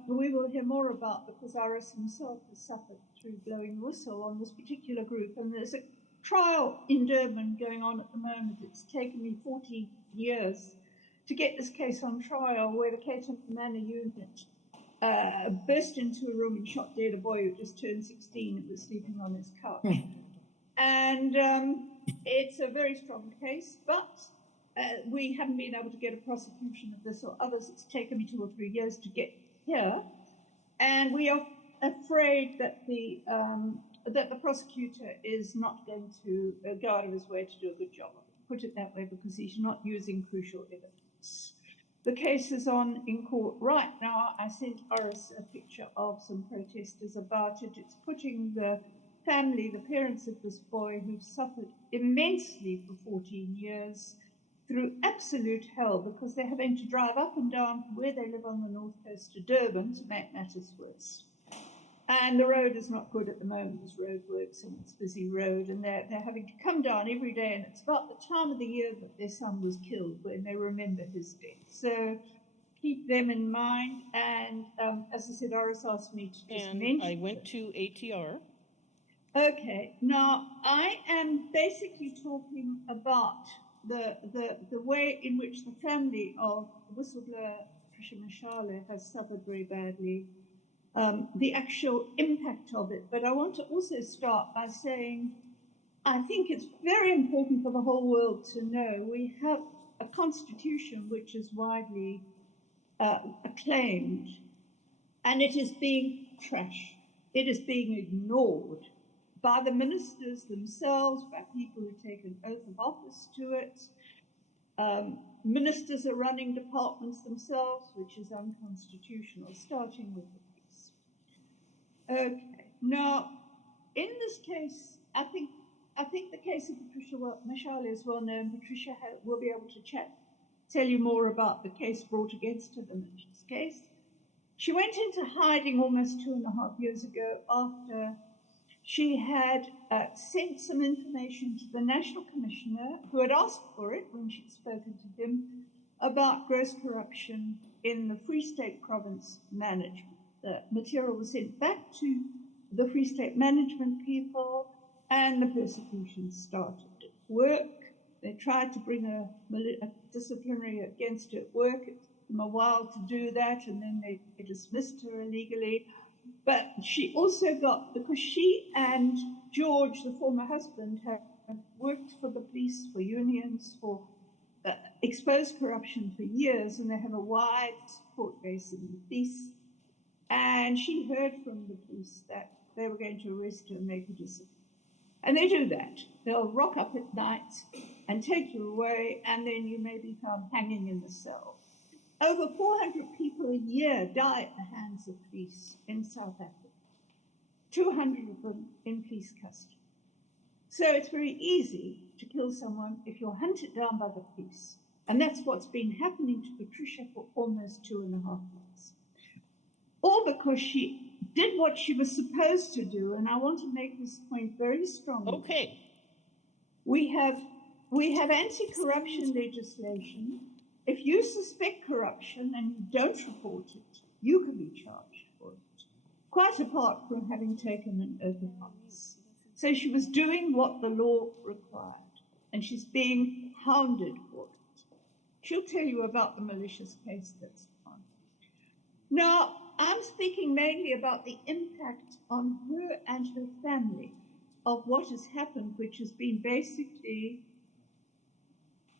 we will hear more about because Iris himself has suffered through blowing the whistle on this particular group. And there's a trial in Durban going on at the moment. It's taken me 40 years to get this case on trial, where the Cato Manor unit burst into a room and shot dead a boy who just turned 16 and was sleeping on his couch. And it's a very strong case, but we haven't been able to get a prosecution of this or others. It's taken me 2 or 3 years to get here. And we are afraid that the prosecutor is not going to go out of his way to do a good job of it, put it that way, because he's not using crucial evidence. The case is on in court right now. I sent Iris a picture of some protesters about it. It's putting the family, the parents of this boy who've suffered immensely for 14 years, through absolute hell, because they're having to drive up and down from where they live on the north coast to Durban to make matters worse. And the road is not good at the moment. There's roadworks and it's a busy road, and they're having to come down every day, and it's about the time of the year that their son was killed when they remember his death. So keep them in mind. And as I said, Iris asked me to just mention. I went to ATR. Okay, now I am basically talking about the way in which the family of whistleblower Patricia Mashale has suffered very badly, the actual impact of it. But I want to also start by saying I think it's very important for the whole world to know we have a constitution which is widely acclaimed, and it is being trashed. It is being ignored by the ministers themselves, by people who take an oath of office to it. Ministers are running departments themselves, which is unconstitutional, starting with the police. Okay, now, in this case, I think the case of Patricia Mashale is well known. Patricia will be able to tell you more about the case brought against her, the Mitchell's case. She went into hiding almost 2.5 years ago after she had sent some information to the National Commissioner, who had asked for it when she'd spoken to him, about gross corruption in the Free State Province management. The material was sent back to the Free State management people, and the persecution started at work. They tried to bring a disciplinary against her at work. It took them a while to do that, and then they dismissed her illegally. But she also got, because she and George, the former husband, have worked for the police, for unions, for exposed corruption for years, and they have a wide support base in the police. And she heard from the police that they were going to arrest her and make her disappear. And they do that. They'll rock up at night and take you away, and then you may be found hanging in the cell. Over 400 people a year die at the hands of police in South Africa, 200 of them in police custody. So it's very easy to kill someone if you're hunted down by the police. And that's what's been happening to Patricia for almost 2.5 years. All because she did what she was supposed to do, and I want to make this point very strongly. Okay. We have anti-corruption legislation if you suspect corruption and you don't report it, you can be charged for it, quite apart from having taken an oath of office. So she was doing what the law required, and she's being hounded for it. She'll tell you about the malicious case that's on. Now, I'm speaking mainly about the impact on her and her family of what has happened, which has been basically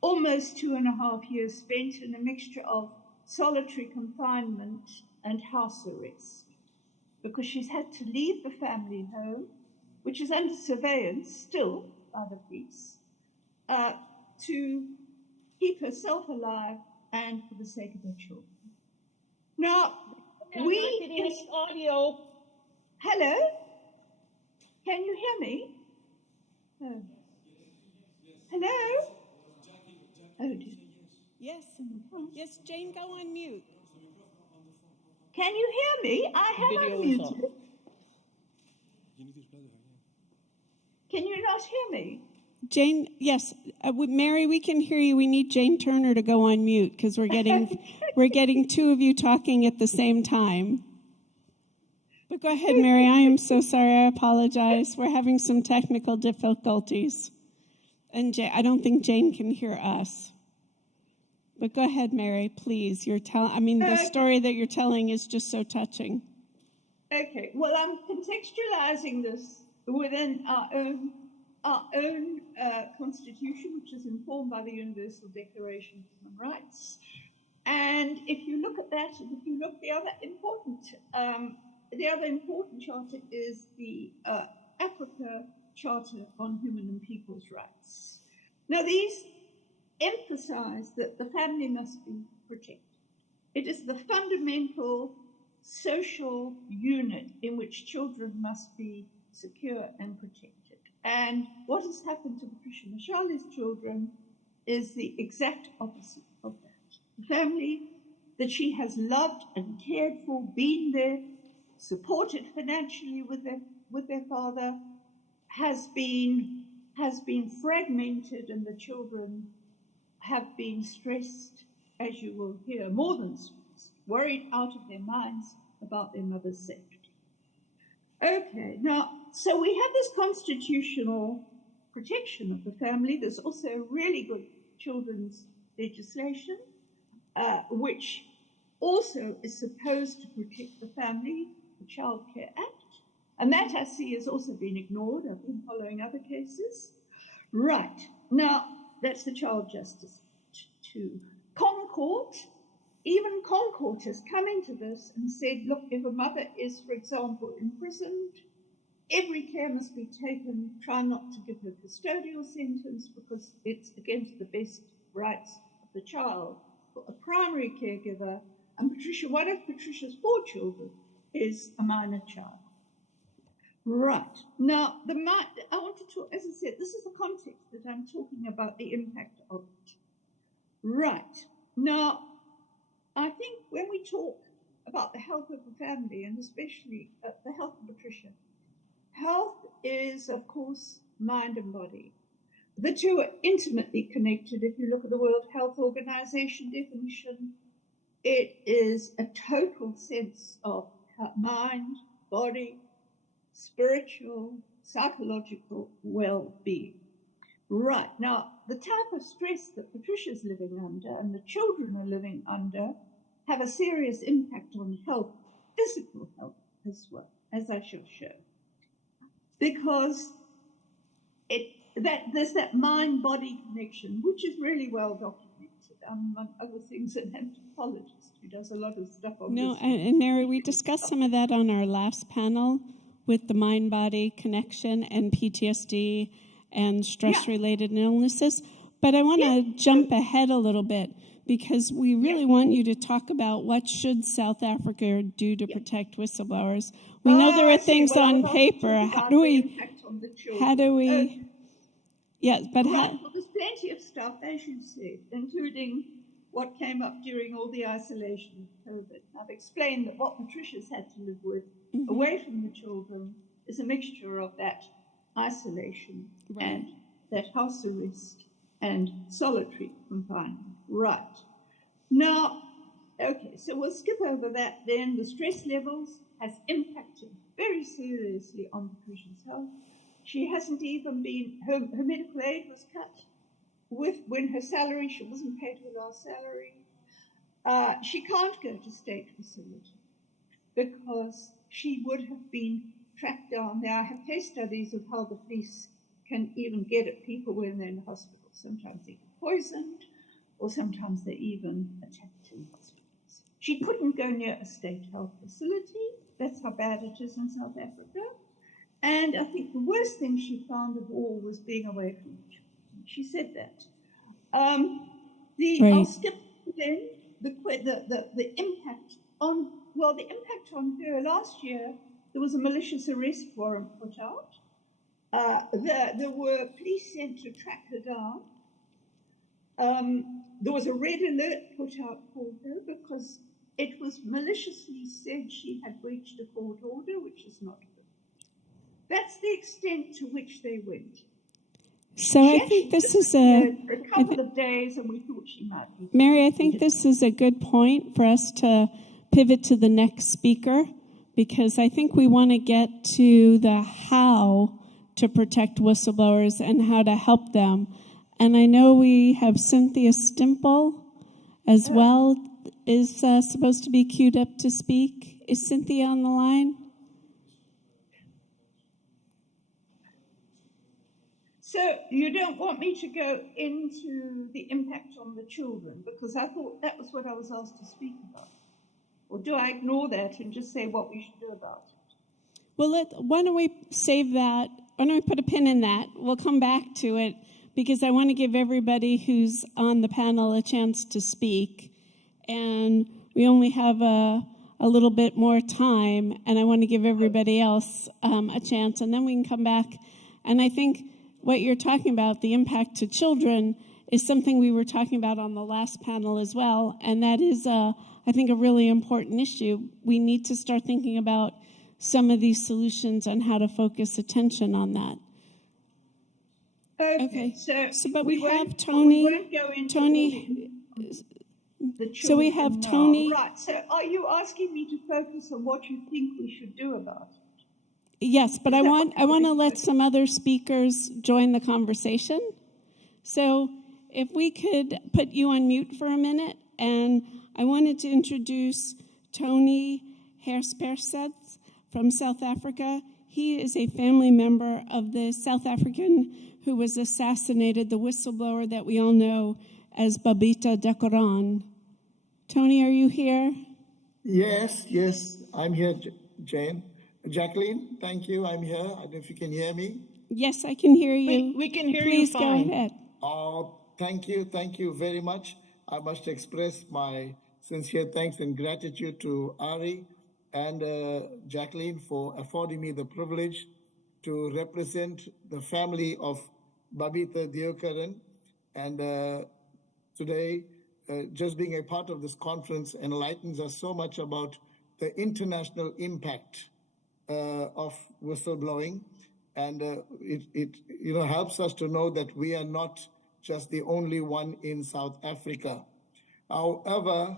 almost 2.5 years spent in a mixture of solitary confinement and house arrest, because she's had to leave the family home, which is under surveillance still by the police, to keep herself alive and for the sake of her children. Now, audio. Hello? Can you hear me? Oh. Hello? Oh, dear. Yes. Yes, Jane, go on mute. Can you hear me? I have unmuted. Can you not hear me? Jane, yes, Mary, we can hear you. We need Jane Turner to go on mute because we're getting two of you talking at the same time. But go ahead, Mary. I am so sorry. I apologize. We're having some technical difficulties. And I don't think Jane can hear us. But go ahead, Mary, please. The story that you're telling is just so touching. Okay. Well, I'm contextualizing this within our own constitution, which is informed by the Universal Declaration of Human Rights. And if you look at that, and if you look, the other important charter is the Africa Charter on Human and People's Rights. Now, these emphasize that the family must be protected. It is the fundamental social unit in which children must be secure and protected. And what has happened to Patricia Mashali's children is the exact opposite of that. The family that she has loved and cared for, been there, supported financially with their father, has been fragmented, and the children have been stressed, as you will hear, more than stressed, worried out of their minds about their mother's safety. Okay, now, so we have this constitutional protection of the family. There's also really good children's legislation, which also is supposed to protect the family, the Child Care Act. And that, I see, has also been ignored. I've been following other cases. Right, now, that's the Child Justice Act 2. Concord, even Concord has come into this and said, look, if a mother is, for example, imprisoned, every care must be taken. Try not to give her custodial sentence because it's against the best rights of the child. For a primary caregiver, and one of Patricia's 4 children is a minor child. Right. Now, I want to talk, as I said, this is the context that I'm talking about, the impact of it. Right. Now, I think when we talk about the health of the family, and especially the health of Patricia, health is, of course, mind and body. The two are intimately connected. If you look at the World Health Organization definition, it is a total sense of mind, body, spiritual, psychological well-being. Right. Now, the type of stress that Patricia's living under and the children are living under have a serious impact on health, physical health as well, as I shall show. Because there's that mind-body connection, which is really well documented, among other things, an anthropologist who does a lot of stuff on this. And Mary, we discussed some of that on our last panel with the mind-body connection and PTSD and stress-related illnesses. But I want to jump ahead a little bit because we really want you to talk about what should South Africa do to protect whistleblowers. We know there are things on paper. How do we? Yes, but well, there's plenty of stuff, as you said, including what came up during all the isolation of COVID. I've explained that what Patricia's had to live with, away from the children, is a mixture of that isolation and that house arrest and solitary confinement. Right. Now, okay, so we'll skip over that then. The stress levels has impacted very seriously on Patricia's health. She hasn't even been, her medical aid was cut when her salary, she wasn't paid her last salary. She can't go to state facility because she would have been tracked down. Now, I have case studies of how the police can even get at people when they're in hospital. Sometimes they get poisoned, or sometimes they're even attacked in hospitals. She couldn't go near a state health facility. That's how bad it is in South Africa. And I think the worst thing she found of all was being away from the children. She said that. I'll skip then the impact on, well, the impact on her. Last year, there was a malicious arrest warrant put out. There were police sent to track her down. There was a red alert put out for her because it was maliciously said she had breached a court order, which is not good. That's the extent to which they went. So I think this is a for a couple of days, and we thought she might be. Mary, I think this is a good point for us to pivot to the next speaker, because I think we want to get to the how to protect whistleblowers and how to help them. And I know we have Cynthia Stimple as well, is supposed to be queued up to speak. Is Cynthia on the line? So you don't want me to go into the impact on the children, because I thought that was what I was asked to speak about. Or do I ignore that and just say what we should do about it? Well, why don't we save that? Why don't we put a pin in that? We'll come back to it, because I want to give everybody who's on the panel a chance to speak. And we only have a little bit more time, and I want to give everybody else a chance, and then we can come back. And I think what you're talking about, the impact to children, is something we were talking about on the last panel as well, and that is, I think, a really important issue. We need to start thinking about some of these solutions and how to focus attention on that. Okay. But we have Tony. We won't go into Tony. The So we have children Tony. now. Right. So are you asking me to focus on what you think we should do about it? Yes, but I want to let some other speakers join the conversation. So if we could put you on mute for a minute, and I wanted to introduce Tony Herspersad from South Africa. He is a family member of the South African who was assassinated, the whistleblower that we all know as Babita Decoran. Tony, are you here? Yes, I'm here, Jane. Jacqueline, thank you. I'm here. I don't know if you can hear me. Yes, I can hear you. We can hear Please you fine. Go ahead. Oh, thank you very much. I must express my sincere thanks and gratitude to Ari and Jacqueline for affording me the privilege to represent the family of Babita Deokaran. And today, just being a part of this conference enlightens us so much about the international impact of whistleblowing, and it helps us to know that we are not just the only one in South Africa. However,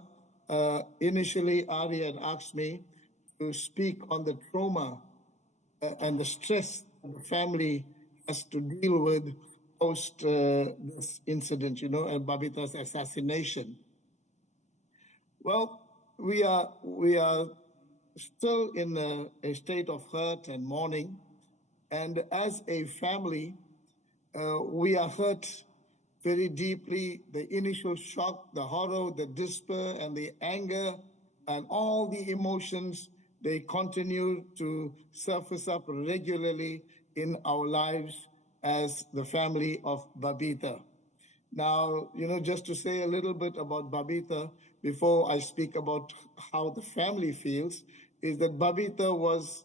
initially Ari had asked me to speak on the trauma and the stress the family has to deal with post this incident, and Babita's assassination. Well, we are still in a state of hurt and mourning, and as a family, we are hurt very deeply. The initial shock, the horror, the despair, and the anger, and all the emotions, they continue to surface up regularly in our lives as the family of Babita. Now, just to say a little bit about Babita before I speak about how the family feels, is that Babita was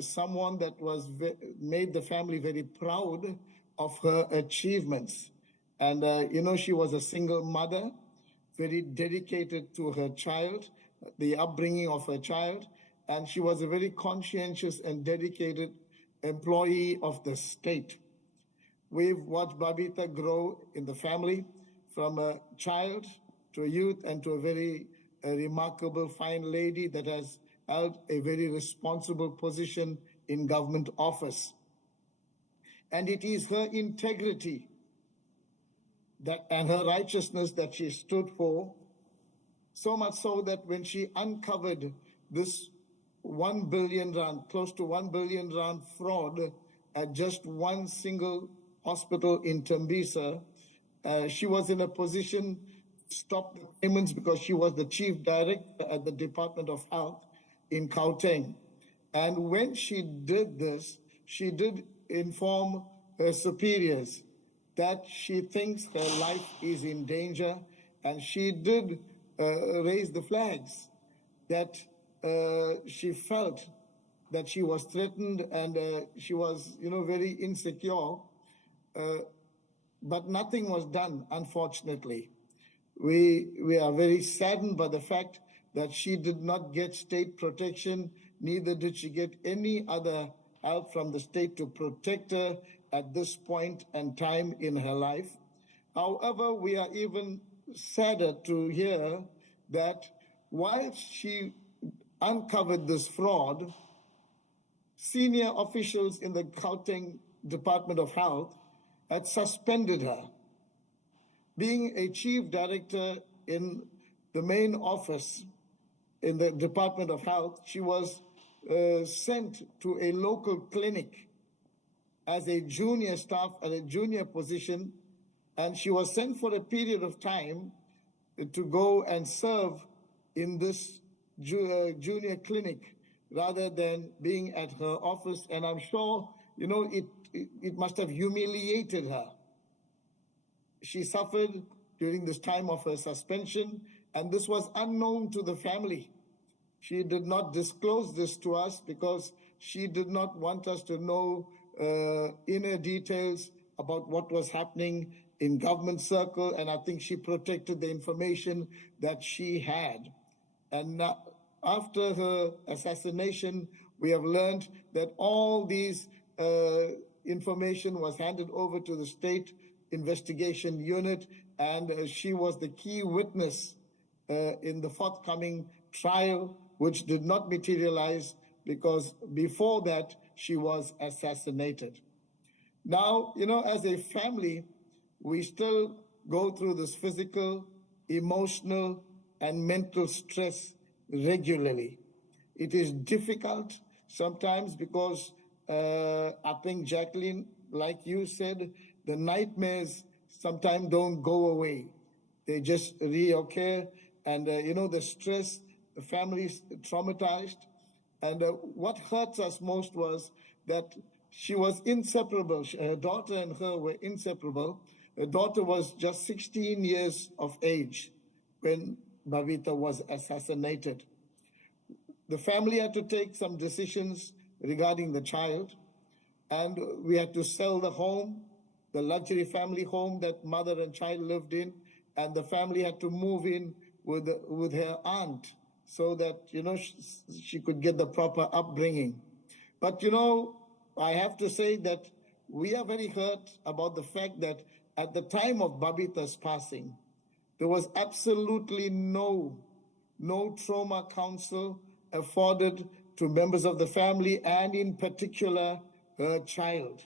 someone that made the family very proud of her achievements. And, she was a single mother, very dedicated to her child, the upbringing of her child. And she was a very conscientious and dedicated employee of the state. We've watched Babita grow in the family from a child to a youth and to a very remarkable, fine lady that has held a very responsible position in government office. And it is her integrity and her righteousness that she stood for, so much so that when she uncovered this 1 billion rand, close to 1 billion rand fraud at just one single hospital in Tembisa, she was in a position to stop the payments because she was the chief director at the Department of Health in Gauteng. And when she did this, she did inform her superiors that she thinks her life is in danger, and she did raise the flags that she felt that she was threatened and she was, very insecure. But nothing was done, unfortunately. We are very saddened by the fact that she did not get state protection, neither did she get any other help from the state to protect her at this point and time in her life. However, we are even sadder to hear that while she uncovered this fraud, senior officials in the Gauteng Department of Health had suspended her. Being a chief director in the main office in the Department of Health, she was sent to a local clinic as a junior staff at a junior position, and she was sent for a period of time to go and serve in this junior clinic rather than being at her office. And I'm sure, it must have humiliated her. She suffered during this time of her suspension, and this was unknown to the family. She did not disclose this to us because she did not want us to know inner details about what was happening in government circle, and I think she protected the information that she had. And after her assassination, we have learned that all these information was handed over to the State Investigation Unit, and she was the key witness in the forthcoming trial, which did not materialize because before that, she was assassinated. Now, as a family, we still go through this physical, emotional, and mental stress regularly. It is difficult sometimes because I think, Jacqueline, like you said, the nightmares sometimes don't go away. They just reoccur, and the stress, the family's traumatized. And what hurts us most was that she was inseparable. Her daughter and her were inseparable. Her daughter was just 16 years of age when Bhavita was assassinated. The family had to take some decisions regarding the child, and we had to sell the home, the luxury family home that mother and child lived in, and the family had to move in with her aunt so that, she could get the proper upbringing. But, I have to say that we are very hurt about the fact that at the time of Babita's passing, there was absolutely no trauma counsel afforded to members of the family, and in particular, her child.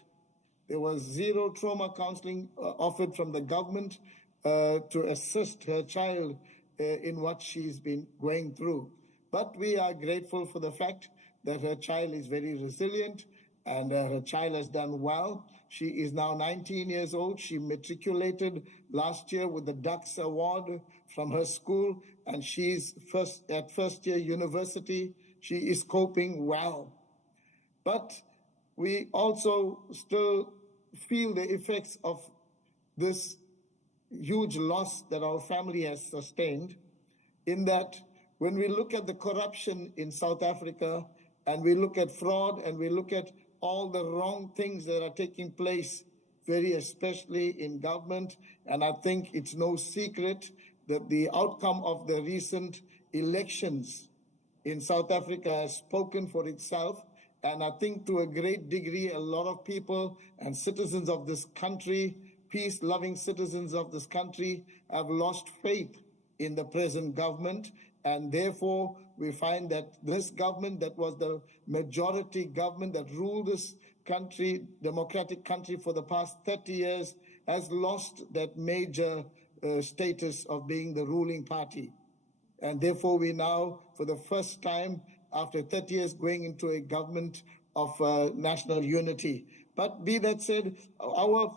There was zero trauma counseling offered from the government to assist her child in what she's been going through. But we are grateful for the fact that her child is very resilient and her child has done well. She is now 19 years old. She matriculated last year with the DUX Award from her school, and she's at first year university. She is coping well. But we also still feel the effects of this huge loss that our family has sustained, in that when we look at the corruption in South Africa, and we look at fraud, and we look at all the wrong things that are taking place, very especially in government, and I think it's no secret that the outcome of the recent elections in South Africa has spoken for itself. And I think to a great degree, a lot of people and citizens of this country, peace-loving citizens of this country, have lost faith in the present government. And therefore, we find that this government, that was the majority government that ruled this country, democratic country, for the past 30 years, has lost that major status of being the ruling party. And therefore, we now, for the first time, after 30 years, going into a government of national unity. But be that said, our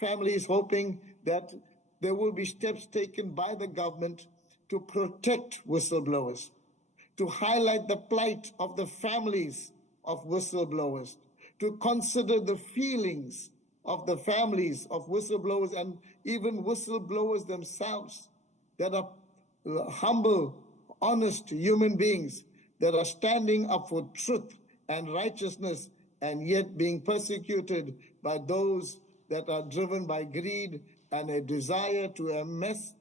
family is hoping that there will be steps taken by the government to protect whistleblowers, to highlight the plight of the families of whistleblowers, to consider the feelings of the families of whistleblowers and even whistleblowers themselves that are humble, honest human beings that are standing up for truth and righteousness and yet being persecuted by those that are driven by greed and a desire to amass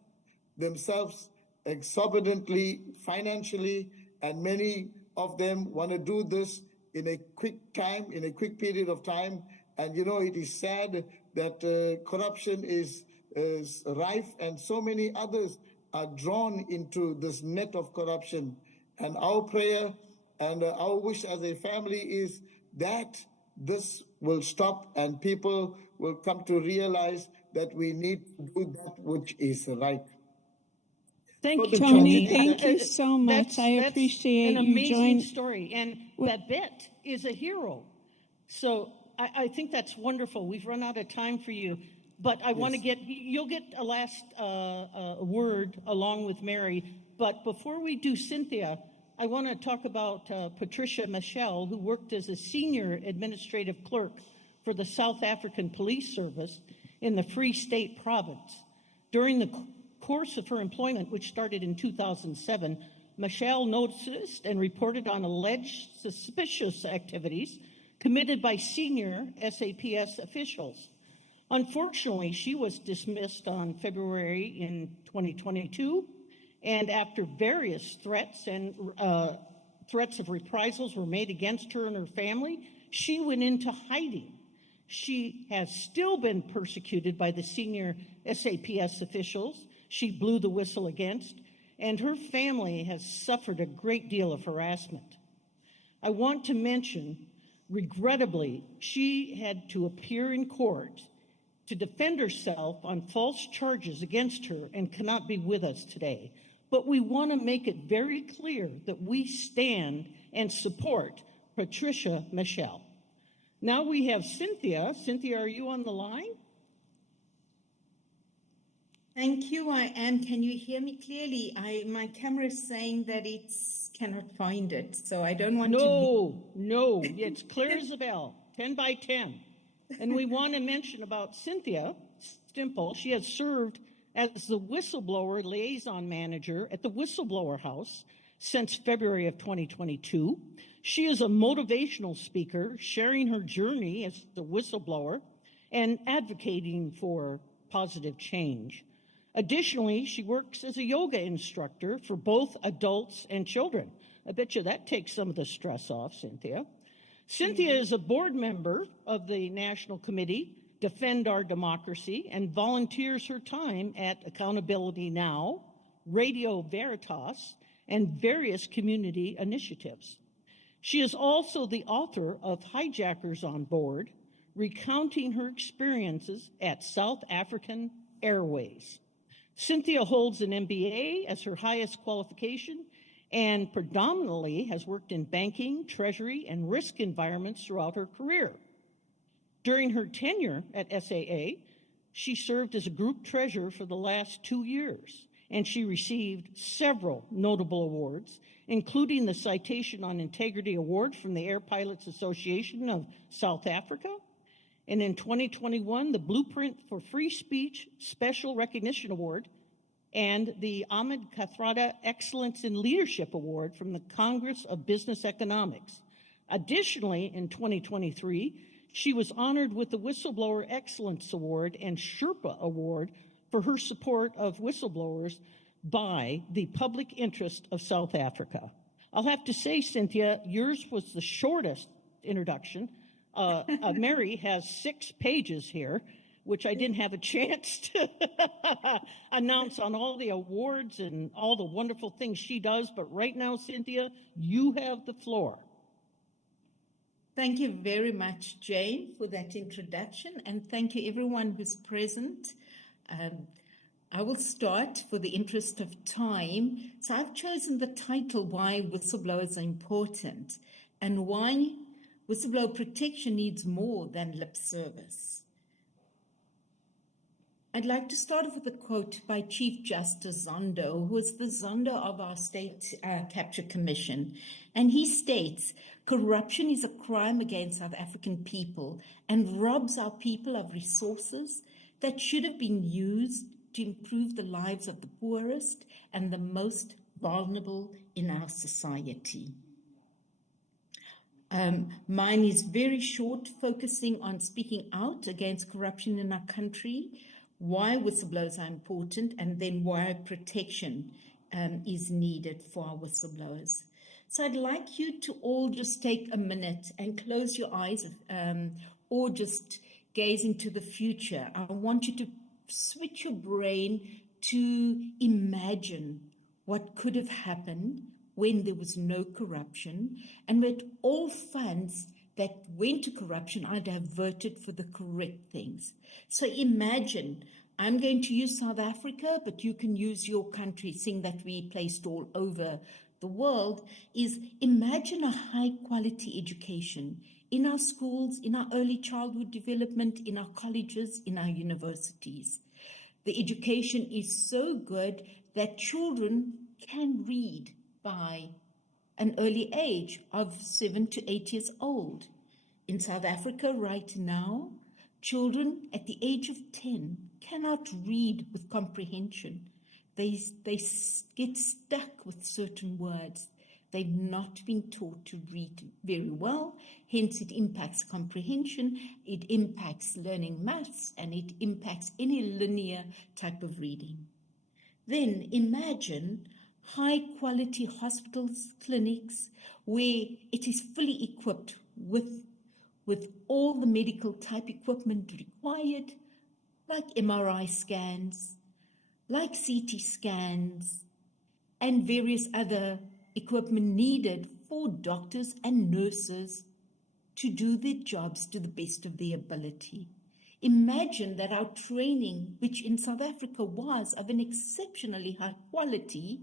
themselves exorbitantly financially, and many of them want to do this in a quick time, in a quick period of time. And you know, it is sad that corruption is rife, and so many others are drawn into this net of corruption. And our prayer and our wish as a family is that this will stop and people will come to realize that we need to do that which is right. Thank you, Tony. Thank you so much. I appreciate an you amazing joining. story, and Babette is a hero. So I think that's wonderful. We've run out of time for you, but I want to you'll get a last word along with Mary. But before we do Cynthia, I want to talk about Patricia Michel, who worked as a senior administrative clerk for the South African Police Service in the Free State Province. During the course of her employment, which started in 2007, Michelle noticed and reported on alleged suspicious activities committed by senior SAPS officials. Unfortunately, she was dismissed on February in 2022, and after various threats and threats of reprisals were made against her and her family, she went into hiding. She has still been persecuted by the senior SAPS officials she blew the whistle against, and her family has suffered a great deal of harassment. I want to mention, regrettably, she had to appear in court to defend herself on false charges against her and cannot be with us today. But we want to make it very clear that we stand and support Patricia Michel. Now we have Cynthia. Cynthia, are you on the line? Thank you, I am. Can you hear me clearly? My camera is saying that it cannot find it, so I don't want to... No, it's clear as a bell, 10 by 10. And we want to mention about Cynthia Stimple. She has served as the whistleblower liaison manager at the Whistleblower House since February of 2022. She is a motivational speaker, sharing her journey as a whistleblower and advocating for positive change. Additionally, she works as a yoga instructor for both adults and children. I bet you that takes some of the stress off, Cynthia. Cynthia is a board member of the National Committee, Defend Our Democracy, and volunteers her time at Accountability Now, Radio Veritas, and various community initiatives. She is also the author of Hijackers on Board, recounting her experiences at South African Airways. Cynthia holds an MBA as her highest qualification and predominantly has worked in banking, treasury, and risk environments throughout her career. During her tenure at SAA, she served as a group treasurer for the last 2 years, and she received several notable awards, including the Citation on Integrity Award from the Air Pilots Association of South Africa, and in 2021, the Blueprint for Free Speech Special Recognition Award and the Ahmed Kathrada Excellence in Leadership Award from the Congress of Business Economics. Additionally, in 2023, she was honored with the Whistleblower Excellence Award and Sherpa Award for her support of whistleblowers by the Public Interest of South Africa. I'll have to say, Cynthia, yours was the shortest introduction. Mary has 6 pages here, which I didn't have a chance to announce on all the awards and all the wonderful things she does. But right now, Cynthia, you have the floor. Thank you very much, Jane, for that introduction, and thank you everyone who's present. I will start for the interest of time. So I've chosen the title, Why Whistleblowers Are Important, and why whistleblower protection needs more than lip service. I'd like to start off with a quote by Chief Justice Zondo, who is the Zondo of our State Capture Commission. And he states, corruption is a crime against South African people and robs our people of resources that should have been used to improve the lives of the poorest and the most vulnerable in our society. Mine is very short, focusing on speaking out against corruption in our country, why whistleblowers are important, and then why protection is needed for our whistleblowers. So I'd like you to all just take a minute and close your eyes or just gaze into the future. I want you to switch your brain to imagine what could have happened when there was no corruption and that all funds that went to corruption are diverted for the correct things. So imagine, I'm going to use South Africa, but you can use your country, seeing that we placed all over the world, is imagine a high quality education in our schools, in our early childhood development, in our colleges, in our universities. The education is so good that children can read by an early age of 7 to 8 years old. In South Africa right now, children at the age of 10 cannot read with comprehension. They get stuck with certain words. They've not been taught to read very well, hence it impacts comprehension, it impacts learning maths, and it impacts any linear type of reading. Then imagine high-quality hospitals, clinics, where it is fully equipped with all the medical type equipment required, like MRI scans, like CT scans, and various other equipment needed for doctors and nurses to do their jobs to the best of their ability. Imagine that our training, which in South Africa was of an exceptionally high quality,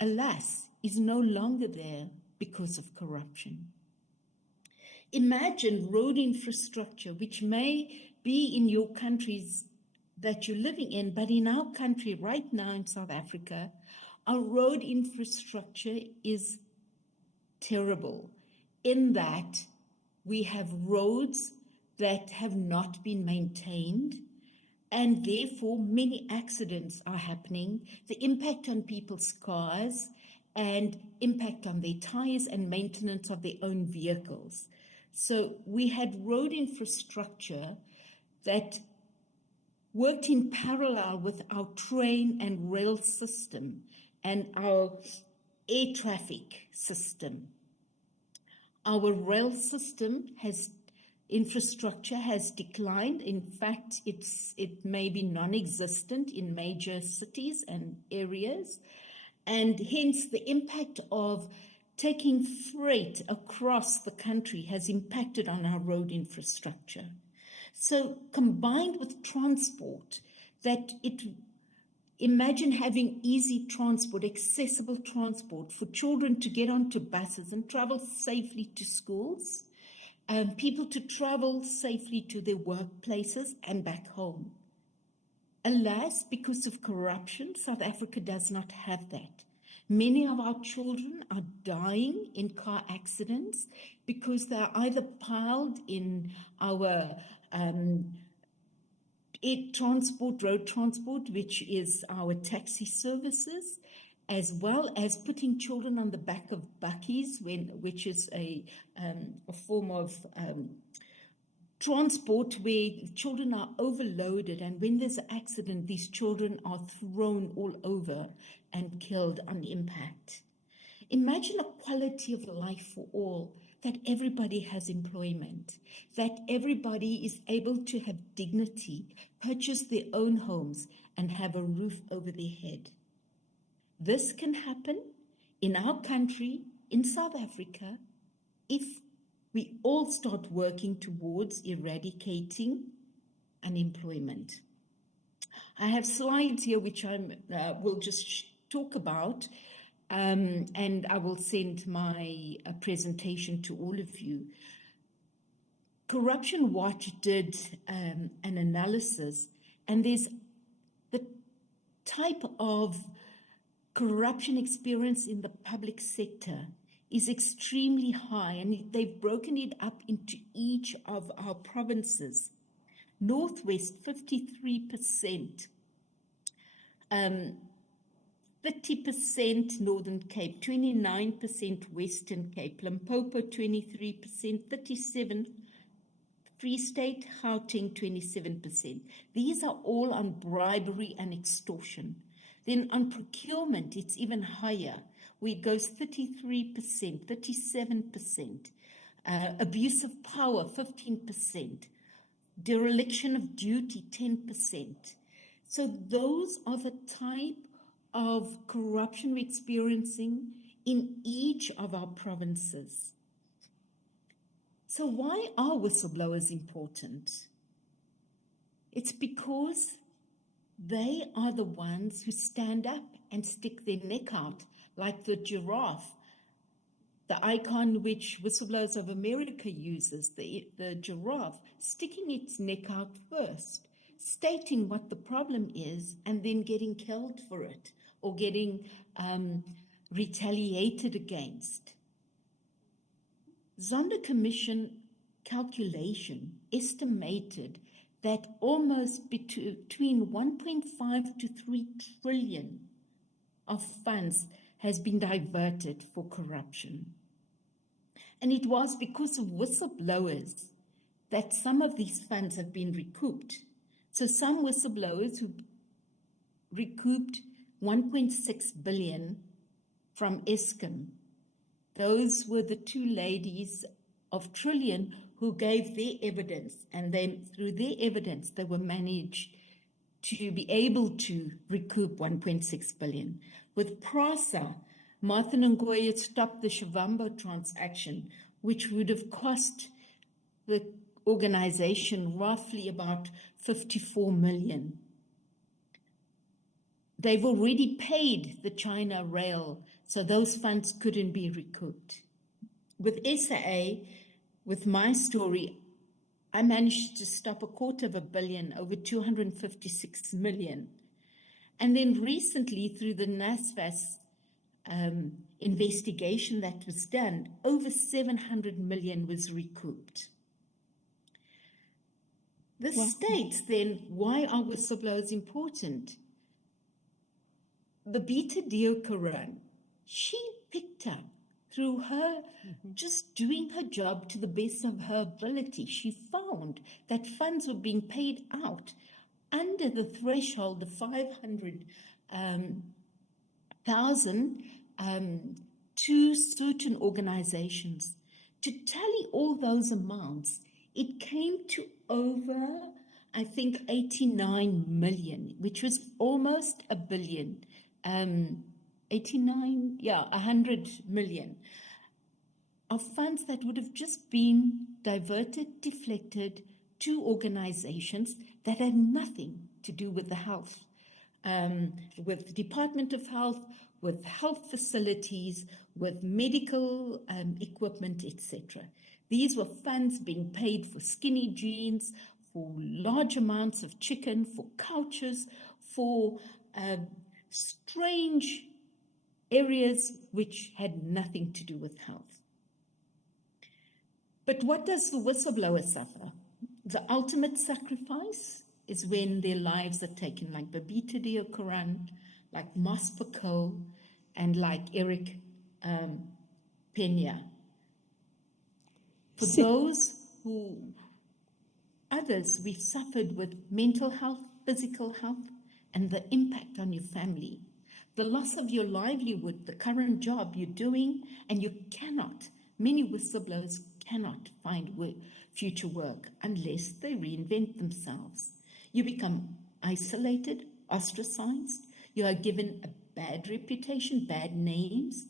alas, is no longer there because of corruption. Imagine road infrastructure, which may be in your countries that you're living in, but in our country right now in South Africa, our road infrastructure is terrible in that we have roads that have not been maintained, and therefore many accidents are happening. The impact on people's cars and impact on their tires and maintenance of their own vehicles. So we had road infrastructure that worked in parallel with our train and rail system and our air traffic system. Our rail system infrastructure has declined. In fact, it may be non-existent in major cities and areas, and hence the impact of taking freight across the country has impacted on our road infrastructure. So combined with transport, imagine having easy transport, accessible transport for children to get onto buses and travel safely to schools, people to travel safely to their workplaces and back home. Alas, because of corruption, South Africa does not have that. Many of our children are dying in car accidents because they are either piled in our road transport, which is our taxi services, as well as putting children on the back of bakkies, which is a form of transport where children are overloaded, and when there's an accident, these children are thrown all over and killed on impact. Imagine a quality of life for all that everybody has employment, that everybody is able to have dignity, purchase their own homes, and have a roof over their head. This can happen in our country, in South Africa, if we all start working towards eradicating unemployment. I have slides here which I will just talk about, and I will send my presentation to all of you. Corruption Watch did an analysis, and there's the type of corruption experience in the public sector is extremely high, and they've broken it up into each of our provinces. Northwest, 53%, 30% Northern Cape, 29% Western Cape, Limpopo 23%, 37% Free State, Gauteng 27%. These are all on bribery and extortion. Then on procurement, it's even higher, where it goes 33%, 37%, abuse of power 15%, dereliction of duty 10%. So those are the type of corruption we're experiencing in each of our provinces. So why are whistleblowers important? It's because they are the ones who stand up and stick their neck out, like the giraffe, the icon which Whistleblowers of America uses, the giraffe, sticking its neck out first, stating what the problem is, and then getting killed for it or getting retaliated against. Zondo Commission calculation estimated that almost between 1.5 to 3 trillion of funds has been diverted for corruption. And it was because of whistleblowers that some of these funds have been recouped. So some whistleblowers who recouped 1.6 billion from Eskom. Those were the two ladies of Trillion who gave their evidence, and then through their evidence they were managed to be able to recoup 1.6 billion. With PRASA, Martha Ngoye stopped the Shavambo transaction, which would have cost the organization roughly about 54 million. They've already paid the China rail, so those funds couldn't be recouped. With SAA, with my story, I managed to stop 250 million, over 256 million. And then recently, through the NASFAS investigation that was done, over 700 million was recouped. This states then, why are whistleblowers important? The Beta Deokaran, she picked up through her just doing her job to the best of her ability. She found that funds were being paid out under the threshold of 500,000 to certain organizations. To tally all those amounts, it came to over, I think, 89 million, which was almost a billion. 100 million of funds that would have just been diverted, deflected to organizations that had nothing to do with the health, with the Department of Health, with health facilities, with medical equipment, etc. These were funds being paid for skinny jeans, for large amounts of chicken, for couches, for strange areas which had nothing to do with health. But what does the whistleblower suffer? The ultimate sacrifice is when their lives are taken, like Babita Deokaran, like Maspako, and like Eric Pena. For those who, others, we've suffered with mental health, physical health, and the impact on your family. The loss of your livelihood, the current job you're doing, and you cannot Many whistleblowers cannot find future work unless they reinvent themselves. You become isolated, ostracized. You are given a bad reputation, bad names.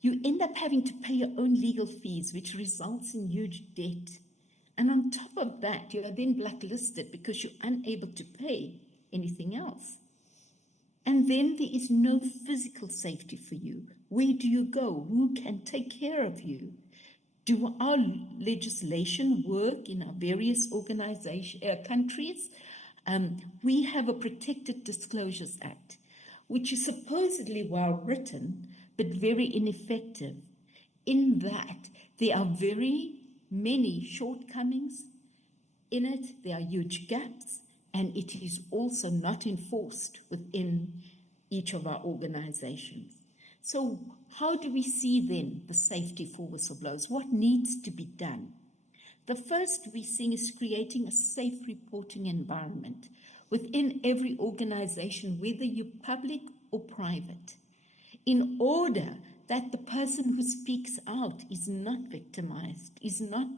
You end up having to pay your own legal fees, which results in huge debt. And on top of that, you are then blacklisted because you're unable to pay anything else. And then there is no physical safety for you. Where do you go? Who can take care of you? Do our legislation work in our various countries? We have a Protected Disclosures Act, which is supposedly well written, but very ineffective. In that, there are very many shortcomings in it. There are huge gaps, and it is also not enforced within each of our organizations. So how do we see then the safety for whistleblowers? What needs to be done? The first we're seeing is creating a safe reporting environment within every organization, whether you're public or private, in order that the person who speaks out is not victimized, is not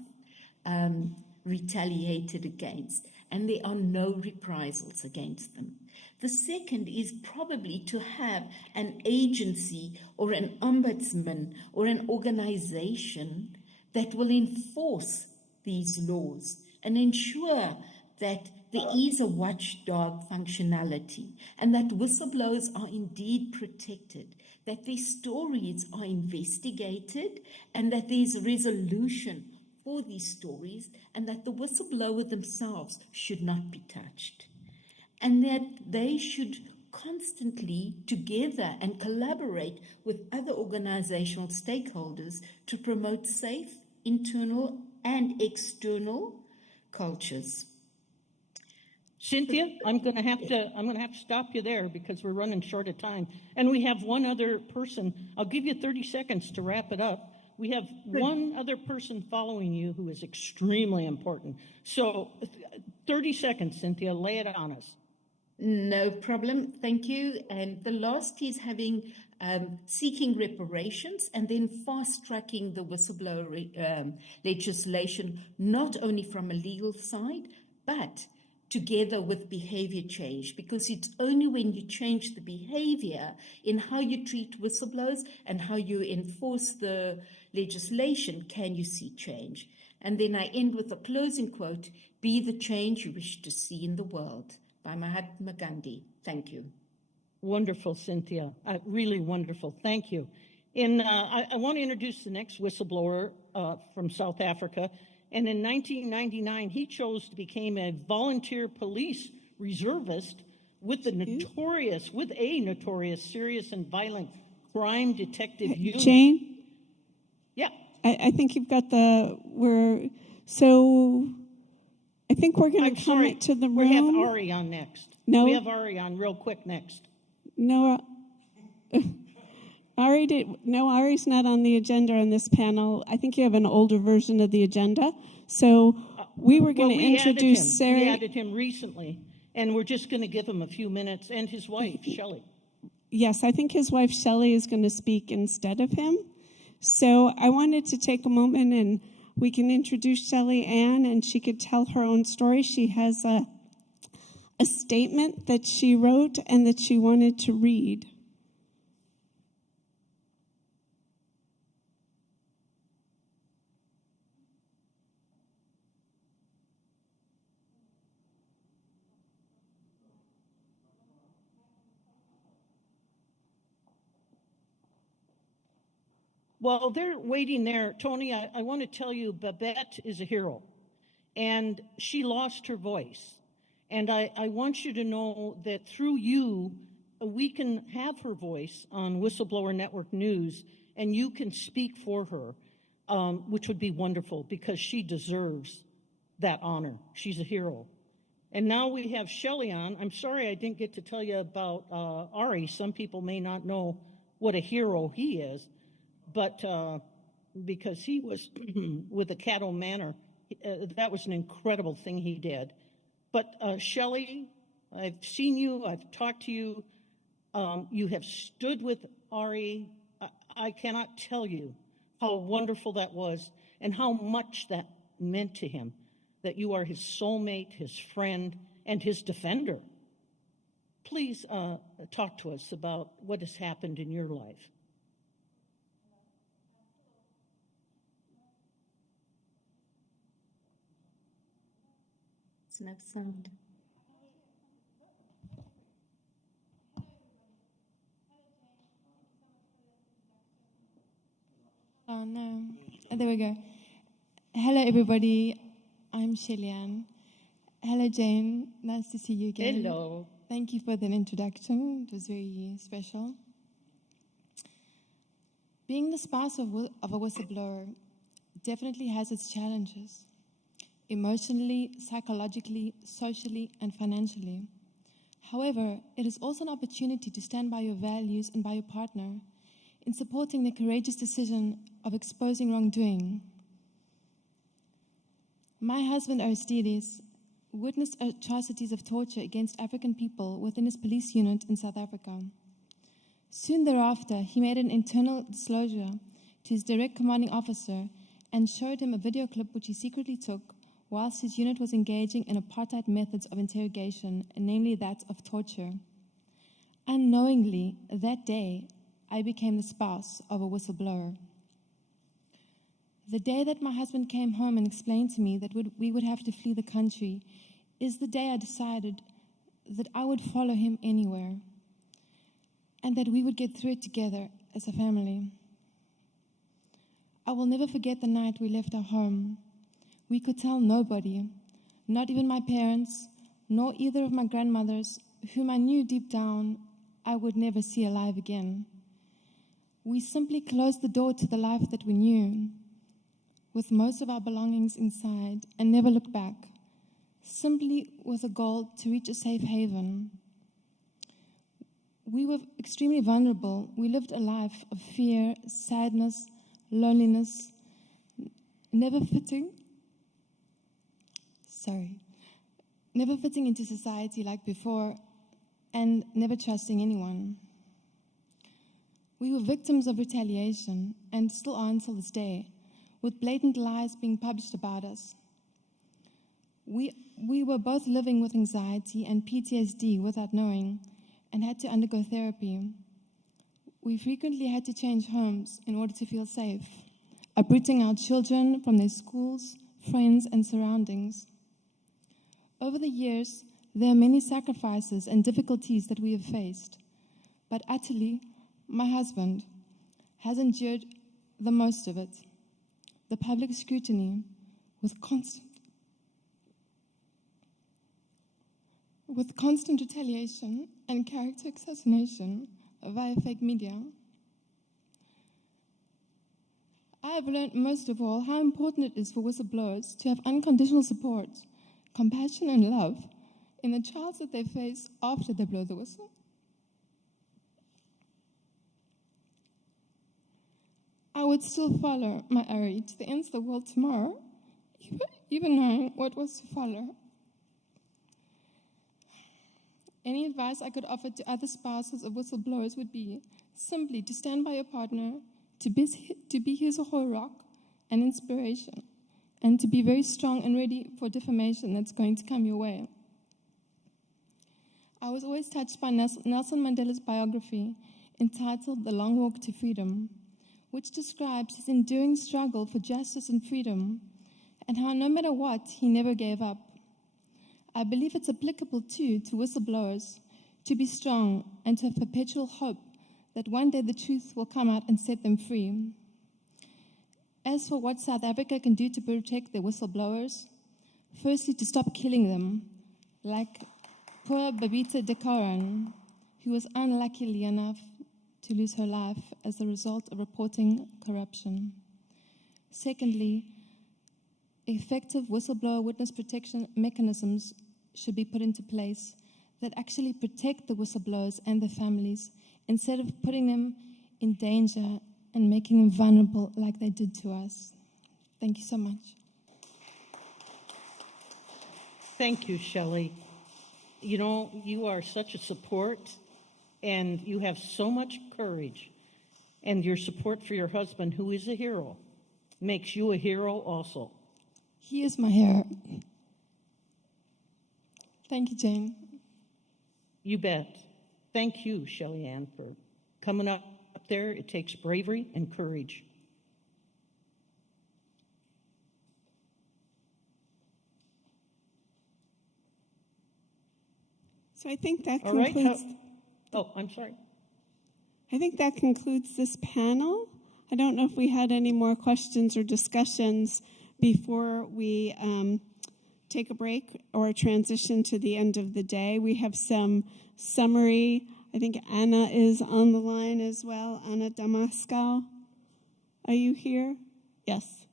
retaliated against, and there are no reprisals against them. The second is probably to have an agency or an ombudsman or an organization that will enforce these laws and ensure that there is a watchdog functionality and that whistleblowers are indeed protected, that their stories are investigated and that there's resolution for these stories, and that the whistleblower themselves should not be touched, and that they should constantly together and collaborate with other organizational stakeholders to promote safe internal and external cultures. Cynthia, I'm going to have to stop you there because we're running short of time, and we have one other person. I'll give you 30 seconds to wrap it up. We have one other person following you who is extremely important. So 30 seconds, Cynthia, lay it on us. No problem, thank you. And the last is having seeking reparations and then fast-tracking the whistleblower legislation, not only from a legal side, but together with behavior change, because it's only when you change the behavior in how you treat whistleblowers and how you enforce the legislation can you see change. And then I end with a closing quote, "Be the change you wish to see in the world," by Mahatma Gandhi. Thank you. Wonderful, Cynthia. Really wonderful. Thank you. And I want to introduce the next whistleblower from South Africa. And in 1999, he chose to become a volunteer police reservist with a notorious serious and violent crime detective unit. Jane? Yeah. I think you've got I think we're going to come to the room. We have Ari on next. No. We have Ari on real quick next. No. Ari's not on the agenda on this panel. I think you have an older version of the agenda. So we were going to introduce Sarah. We added him recently, and we're just going to give him a few minutes, and his wife, Shelley. Yes, I think his wife, Shelley, is going to speak instead of him. So I wanted to take a moment and we can introduce Shelley Ann, and she could tell her own story. She has a statement that she wrote and that she wanted to read. While they're waiting there, Tony, I want to tell you, Babette is a hero, and she lost her voice. And I want you to know that through you, we can have her voice on Whistleblower Network News, and you can speak for her, which would be wonderful because she deserves that honor. She's a hero. And now we have Shelley on. I'm sorry I didn't get to tell you about Ari. Some people may not know what a hero he is. But because he was with the Caddo Manor, that was an incredible thing he did. But Shelley, I've seen you, I've talked to you. You have stood with Ari. I cannot tell you how wonderful that was, and how much that meant to him, that you are his soulmate, his friend, and his defender. Please talk to us about what has happened in your life. It's no sound. Oh no, there we go. Hello everybody, I'm Shelian. Hello Jane, nice to see you again. Hello. Thank you for that introduction, it was very special. Being the spouse of a whistleblower definitely has its challenges, emotionally, psychologically, socially, and financially. However, it is also an opportunity to stand by your values and by your partner in supporting the courageous decision of exposing wrongdoing. My husband Aristides witnessed atrocities of torture against African people within his police unit in South Africa. Soon thereafter, he made an internal disclosure to his direct commanding officer and showed him a video clip which he secretly took whilst his unit was engaging in apartheid methods of interrogation, namely that of torture. Unknowingly, that day, I became the spouse of a whistleblower. The day that my husband came home and explained to me that we would have to flee the country is the day I decided that I would follow him anywhere and that we would get through it together as a family. I will never forget the night we left our home. We could tell nobody, not even my parents, nor either of my grandmothers, whom I knew deep down I would never see alive again. We simply closed the door to the life that we knew, with most of our belongings inside, and never looked back, simply with a goal to reach a safe haven. We were extremely vulnerable. We lived a life of fear, sadness, loneliness, never fitting into society like before, and never trusting anyone. We were victims of retaliation, and still are until this day, with blatant lies being published about us. We were both living with anxiety and PTSD without knowing, and had to undergo therapy. We frequently had to change homes in order to feel safe, uprooting our children from their schools, friends, and surroundings. Over the years, there are many sacrifices and difficulties that we have faced, but utterly, my husband has endured the most of it. The public scrutiny with constant retaliation and character assassination via fake media. I have learned most of all how important it is for whistleblowers to have unconditional support, compassion, and love in the trials that they face after they blow the whistle. I would still follow my Ari to the ends of the world tomorrow, even knowing what was to follow. Any advice I could offer to other spouses of whistleblowers would be simply to stand by your partner, to be his or her rock and inspiration, and to be very strong and ready for defamation that's going to come your way. I was always touched by Nelson Mandela's biography entitled The Long Walk to Freedom, which describes his enduring struggle for justice and freedom, and how no matter what, he never gave up. I believe it's applicable too to whistleblowers to be strong and to have perpetual hope that one day the truth will come out and set them free. As for what South Africa can do to protect their whistleblowers, firstly, to stop killing them, like poor Babita Dekoran, who was unluckily enough to lose her life as a result of reporting corruption. Secondly, effective whistleblower witness protection mechanisms should be put into place that actually protect the whistleblowers and their families instead of putting them in danger and making them vulnerable like they did to us. Thank you so much. Thank you, Shelley. You know, you are such a support, and you have so much courage. and your support for your husband, who is a hero, makes you a hero also. He is my hero. Thank you, Jane. You bet. Thank you, Shelly Ann, for coming up there. It takes bravery and courage. So I think that All right. concludes. Oh, I'm sorry. I think that concludes this panel. I don't know if we had any more questions or discussions before we take a break or transition to the end of the day. We have some summary. I think Anna is on the line as well. Anna Damaskal, are you here? Yes.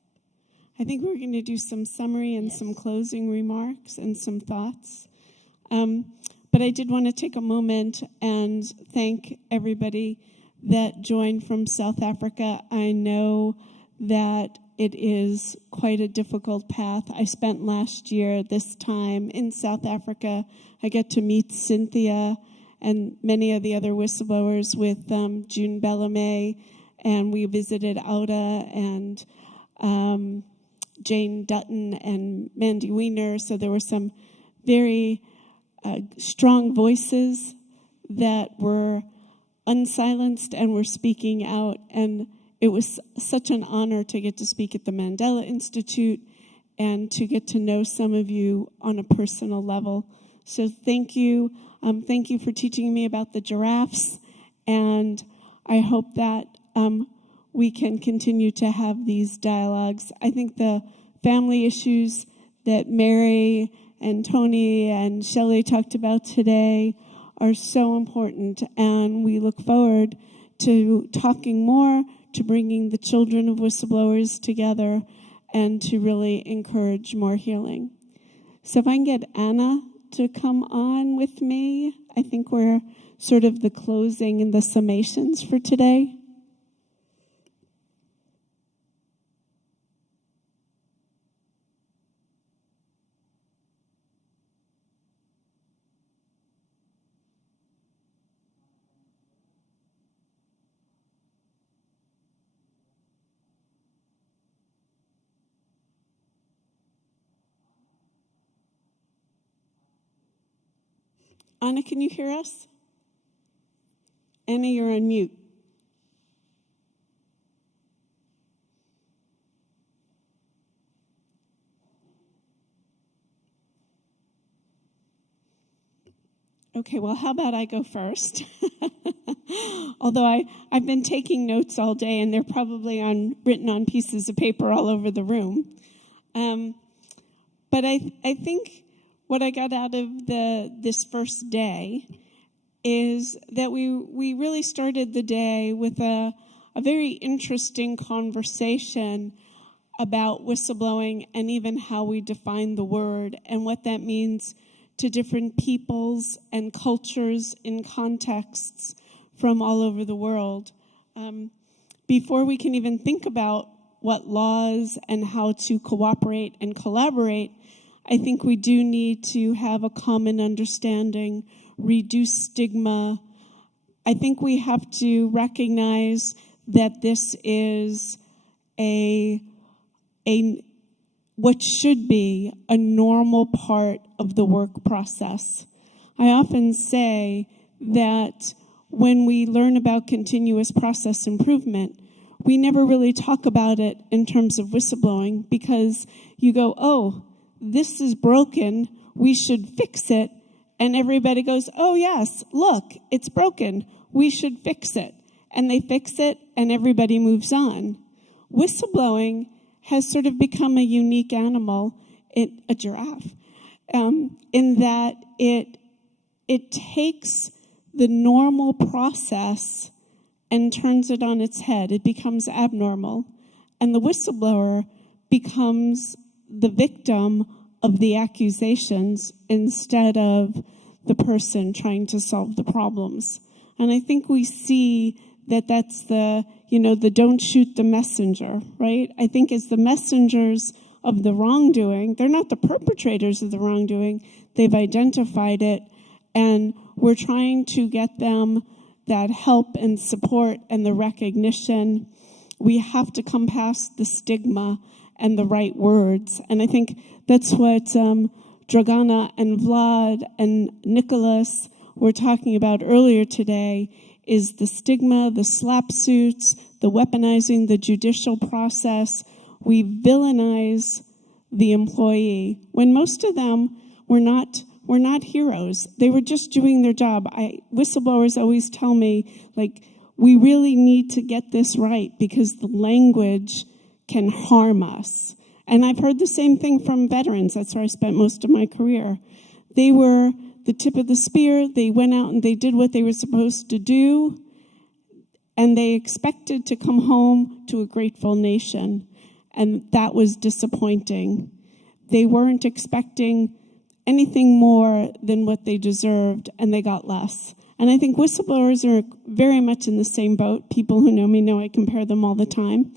I think we're going to do some summary and some closing remarks and some thoughts. But I did want to take a moment and thank everybody that joined from South Africa. I know that it is quite a difficult path. I spent last year this time in South Africa. I get to meet Cynthia and many of the other whistleblowers with June Bellamy, and we visited Auda and Jane Dutton and Mandy Wiener. So there were some very strong voices that were unsilenced and were speaking out. And it was such an honor to get to speak at the Mandela Institute and to get to know some of you on a personal level. So thank you. Thank you for teaching me about the giraffes. And I hope that we can continue to have these dialogues. I think the family issues that Mary and Tony and Shelley talked about today are so important, and we look forward to talking more, to bringing the children of whistleblowers together, and to really encourage more healing. So if I can get Anna to come on with me, I think we're sort of the closing and the summations for today. Anna, can you hear us? Anna, you're on mute. Okay, well, how about I go first? Although I've been taking notes all day, and they're probably written on pieces of paper all over the room. But I think what I got out of this first day is that we really started the day with a very interesting conversation about whistleblowing and even how we define the word and what that means to different peoples and cultures in contexts from all over the world. Before we can even think about what laws and how to cooperate and collaborate, I think we do need to have a common understanding, reduce stigma. I think we have to recognize that this is what should be a normal part of the work process. I often say that when we learn about continuous process improvement, we never really talk about it in terms of whistleblowing because you go, oh, this is broken, we should fix it. And everybody goes, oh yes, look, it's broken, we should fix it. And they fix it and everybody moves on. Whistleblowing has sort of become a unique animal, a giraffe, in that it takes the normal process and turns it on its head. It becomes abnormal. And the whistleblower becomes the victim of the accusations instead of the person trying to solve the problems. And I think we see that that's the don't shoot the messenger, right? I think as the messengers of the wrongdoing, they're not the perpetrators of the wrongdoing, they've identified it, and we're trying to get them that help and support and the recognition. We have to come past the stigma and the right words. And I think that's what Dragana and Vlad and Nicholas were talking about earlier today, is the stigma, the SLAPP suits, the weaponizing the judicial process. We villainize the employee when most of them were not heroes. They were just doing their job. Whistleblowers always tell me, like, we really need to get this right because the language can harm us. And I've heard the same thing from veterans. That's where I spent most of my career. They were the tip of the spear. They went out and they did what they were supposed to do, and they expected to come home to a grateful nation. And that was disappointing. They weren't expecting anything more than what they deserved, and they got less. And I think whistleblowers are very much in the same boat. People who know me know I compare them all the time.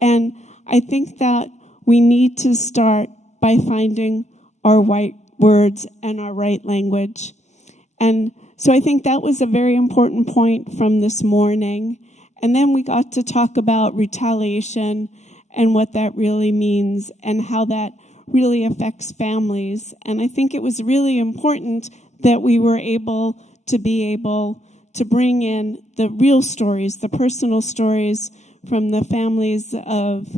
And I think that we need to start by finding our right words and our right language. And so I think that was a very important point from this morning. And then we got to talk about retaliation and what that really means and how that really affects families. And I think it was really important that we were able to bring in the real stories, the personal stories from the families of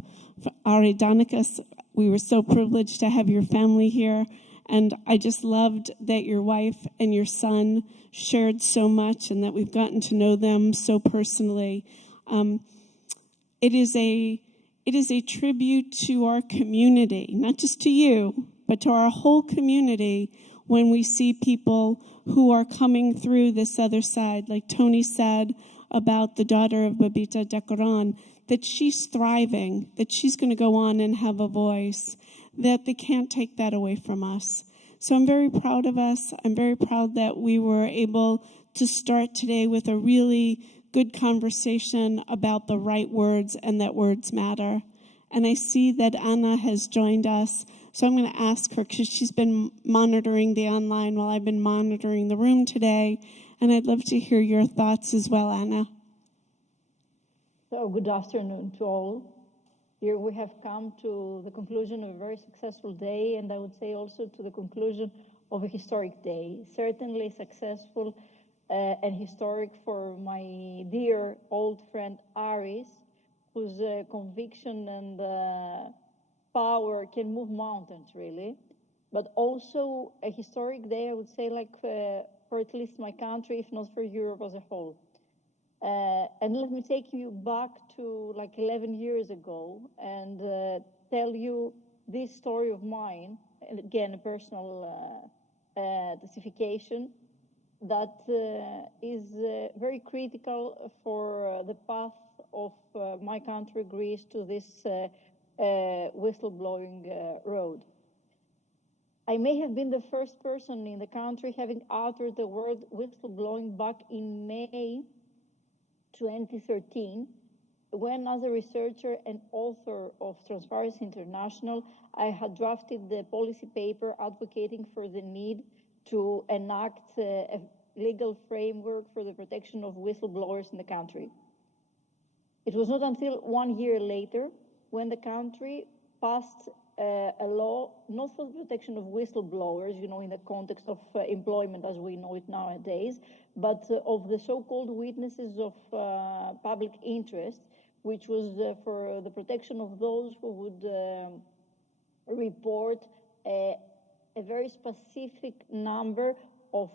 Ari Danikas. We were so privileged to have your family here. And I just loved that your wife and your son shared so much and that we've gotten to know them so personally. It is a tribute to our community, not just to you, but to our whole community when we see people who are coming through this other side. Like Tony said about the daughter of Babita Decoran, that she's thriving, that she's going to go on and have a voice, that they can't take that away from us. So I'm very proud of us. I'm very proud that we were able to start today with a really good conversation about the right words and that words matter. And I see that Anna has joined us. So I'm going to ask her, because she's been monitoring the online while I've been monitoring the room today. And I'd love to hear your thoughts as well, Anna. So good afternoon to all. Here we have come to the conclusion of a very successful day, and I would say also to the conclusion of a historic day. Certainly successful and historic for my dear old friend Aris, whose conviction and power can move mountains, really. But also a historic day, I would say, like for at least my country, if not for Europe as a whole. And let me take you back to like 11 years ago and tell you this story of mine, and again, a personal testification that is very critical for the path of my country, Greece, to this whistleblowing road. I may have been the first person in the country having uttered the word whistleblowing back in May 2013, when as a researcher and author of Transparency International, I had drafted the policy paper advocating for the need to enact a legal framework for the protection of whistleblowers in the country. It was not until 1 year later when the country passed a law not for the protection of whistleblowers, you know, in the context of employment as we know it nowadays, but of the so-called witnesses of public interest, which was for the protection of those who would report a very specific number of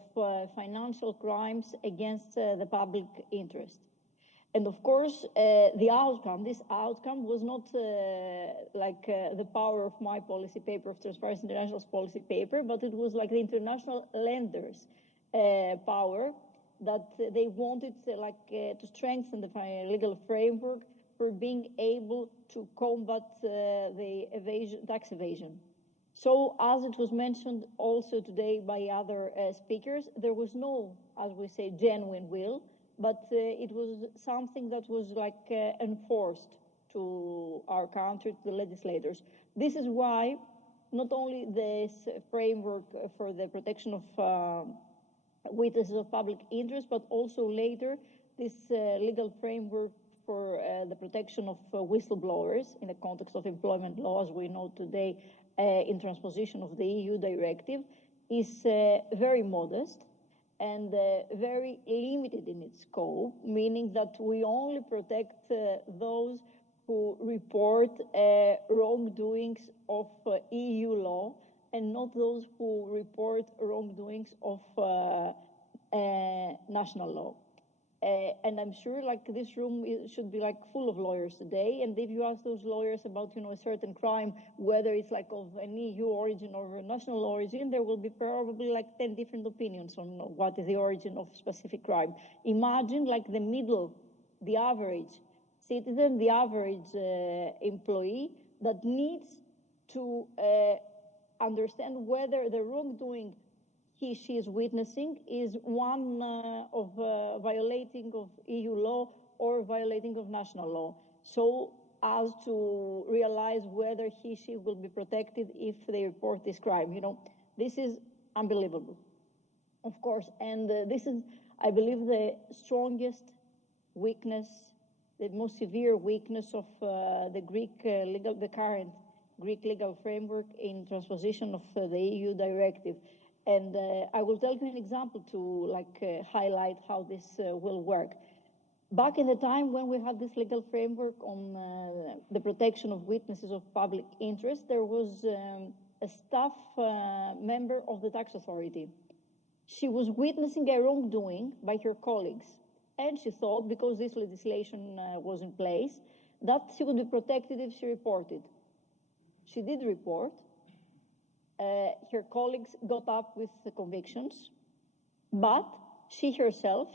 financial crimes against the public interest. And of course, this outcome was not like the power of my policy paper, of Transparency International's policy paper, but it was like the international lenders' power that they wanted to strengthen the legal framework for being able to combat the tax evasion. So, as it was mentioned also today by other speakers, there was no, as we say, genuine will, but it was something that was enforced to our country, to the legislators. This is why not only this framework for the protection of witnesses of public interest, but also later this legal framework for the protection of whistleblowers in the context of employment law, as we know today in transposition of the EU directive, is very modest and very limited in its scope, meaning that we only protect those who report wrongdoings of EU law and not those who report wrongdoings of national law. And I'm sure like this room should be like full of lawyers today. And if you ask those lawyers about, a certain crime, whether it's like of an EU origin or a national origin, there will be probably like 10 different opinions on what is the origin of specific crime. Imagine like the average citizen, the average employee that needs to understand whether the wrongdoing she is witnessing is one of violating of EU law or violating of national law, so as to realize whether she will be protected if they report this crime. This is unbelievable, of course, and this is, I believe, the strongest weakness, the most severe weakness of the current Greek legal framework in transposition of the EU directive. And I will tell you an example to highlight how this will work. Back in the time when we had this legal framework on the protection of witnesses of public interest, there was a staff member of the tax authority. She was witnessing a wrongdoing by her colleagues, and she thought, because this legislation was in place, that she would be protected if she reported. She did report. Her colleagues got up with the convictions, but she herself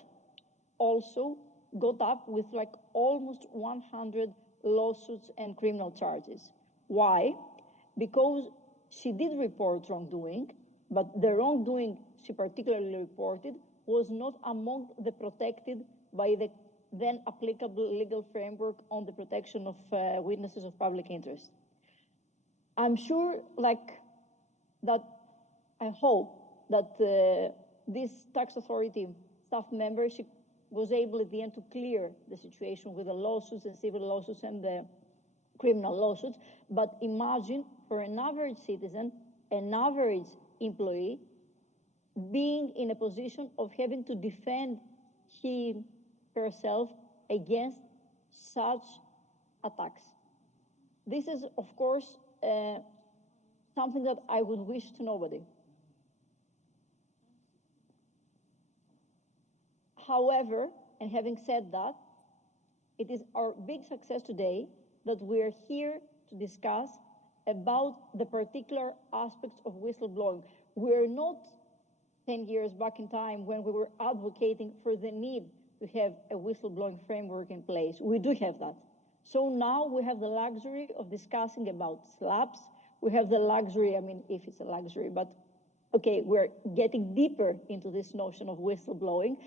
also got up with almost 100 lawsuits and criminal charges. Why? Because she did report wrongdoing, but the wrongdoing she particularly reported was not among the protected by the then applicable legal framework on the protection of witnesses of public interest. I'm sure that I hope that this tax authority staff member, she was able at the end to clear the situation with the lawsuits, the civil lawsuits and the criminal lawsuits. But imagine for an average citizen, an average employee, being in a position of having to defend herself against such attacks. This is, of course, something that I would wish to nobody. However, and having said that, it is our big success today that we are here to discuss about the particular aspects of whistleblowing. We are not 10 years back in time when we were advocating for the need to have a whistleblowing framework in place. We do have that. So now we have the luxury of discussing about SLAPPs. We have the luxury, if it's a luxury, but okay, we're getting deeper into this notion of whistleblowing,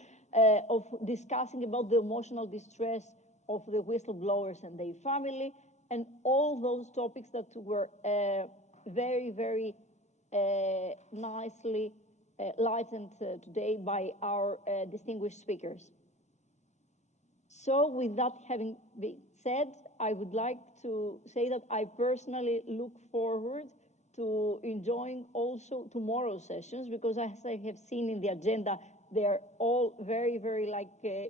of discussing about the emotional distress of the whistleblowers and their family, and all those topics that were very, very nicely lightened today by our distinguished speakers. So with that having been said, I would like to say that I personally look forward to enjoying also tomorrow's sessions, because as I have seen in the agenda, they're all very, very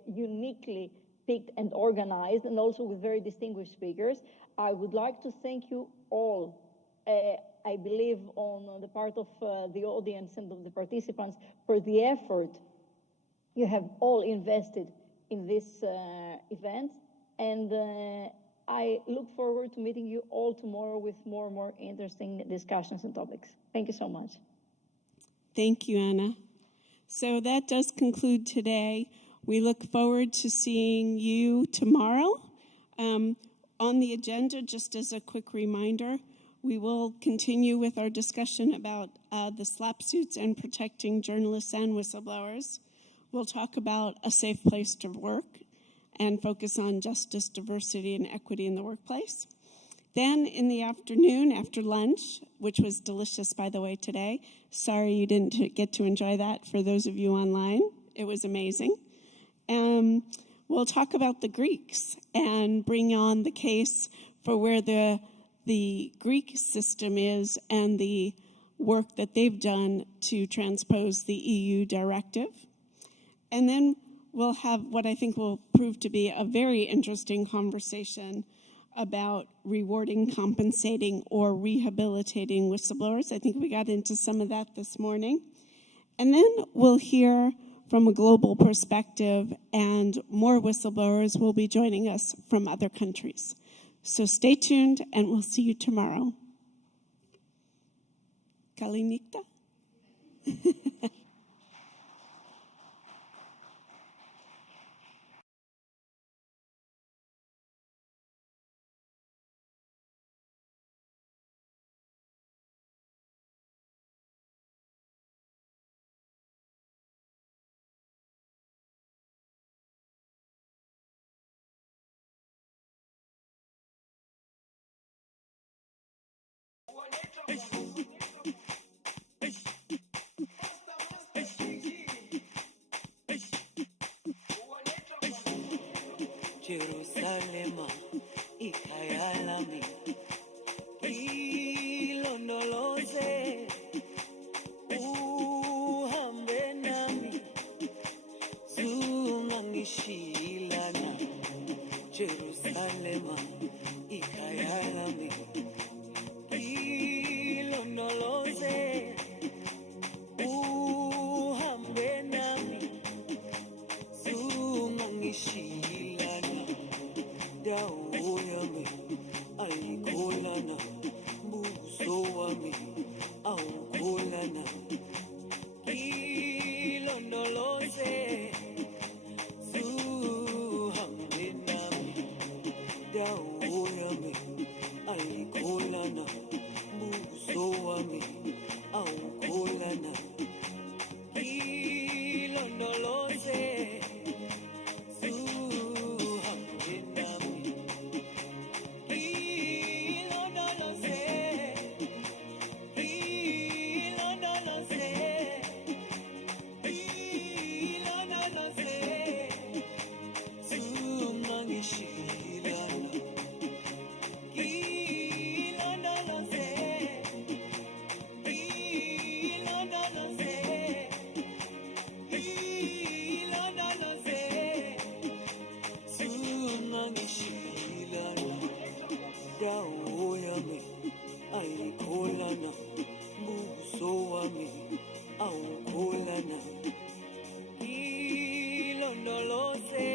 uniquely picked and organized, and also with very distinguished speakers. I would like to thank you all, I believe, on the part of the audience and of the participants, for the effort you have all invested in this event. And I look forward to meeting you all tomorrow with more and more interesting discussions and topics. Thank you so much. Thank you, Anna. So that does conclude today. We look forward to seeing you tomorrow. On the agenda, just as a quick reminder, we will continue with our discussion about the SLAPP suits and protecting journalists and whistleblowers. We'll talk about a safe place to work and focus on justice, diversity, and equity in the workplace. Then in the afternoon, after lunch, which was delicious, by the way, today. Sorry you didn't get to enjoy that for those of you online. It was amazing. We'll talk about the Greeks and bring on the case for where the Greek system is and the work that they've done to transpose the EU directive. And then we'll have what I think will prove to be a very interesting conversation about rewarding, compensating, or rehabilitating whistleblowers. I think we got into some of that this morning. And then we'll hear from a global perspective, and more whistleblowers will be joining us from other countries. So stay tuned, and we'll see you tomorrow. Kalinikta? Jerusalema ikayalami ilondoloze uhambe nami zungangishilana Jerusalema ikayalami ilondoloze uhambe nami zungangishilana dawo yami ayikholana buso wami awukholana ilondoloze zuhambe nami dawo yami ayikholana buso wami awukholana ilondoloze dawo yami ayikholana buso wami awukholana ilondoloze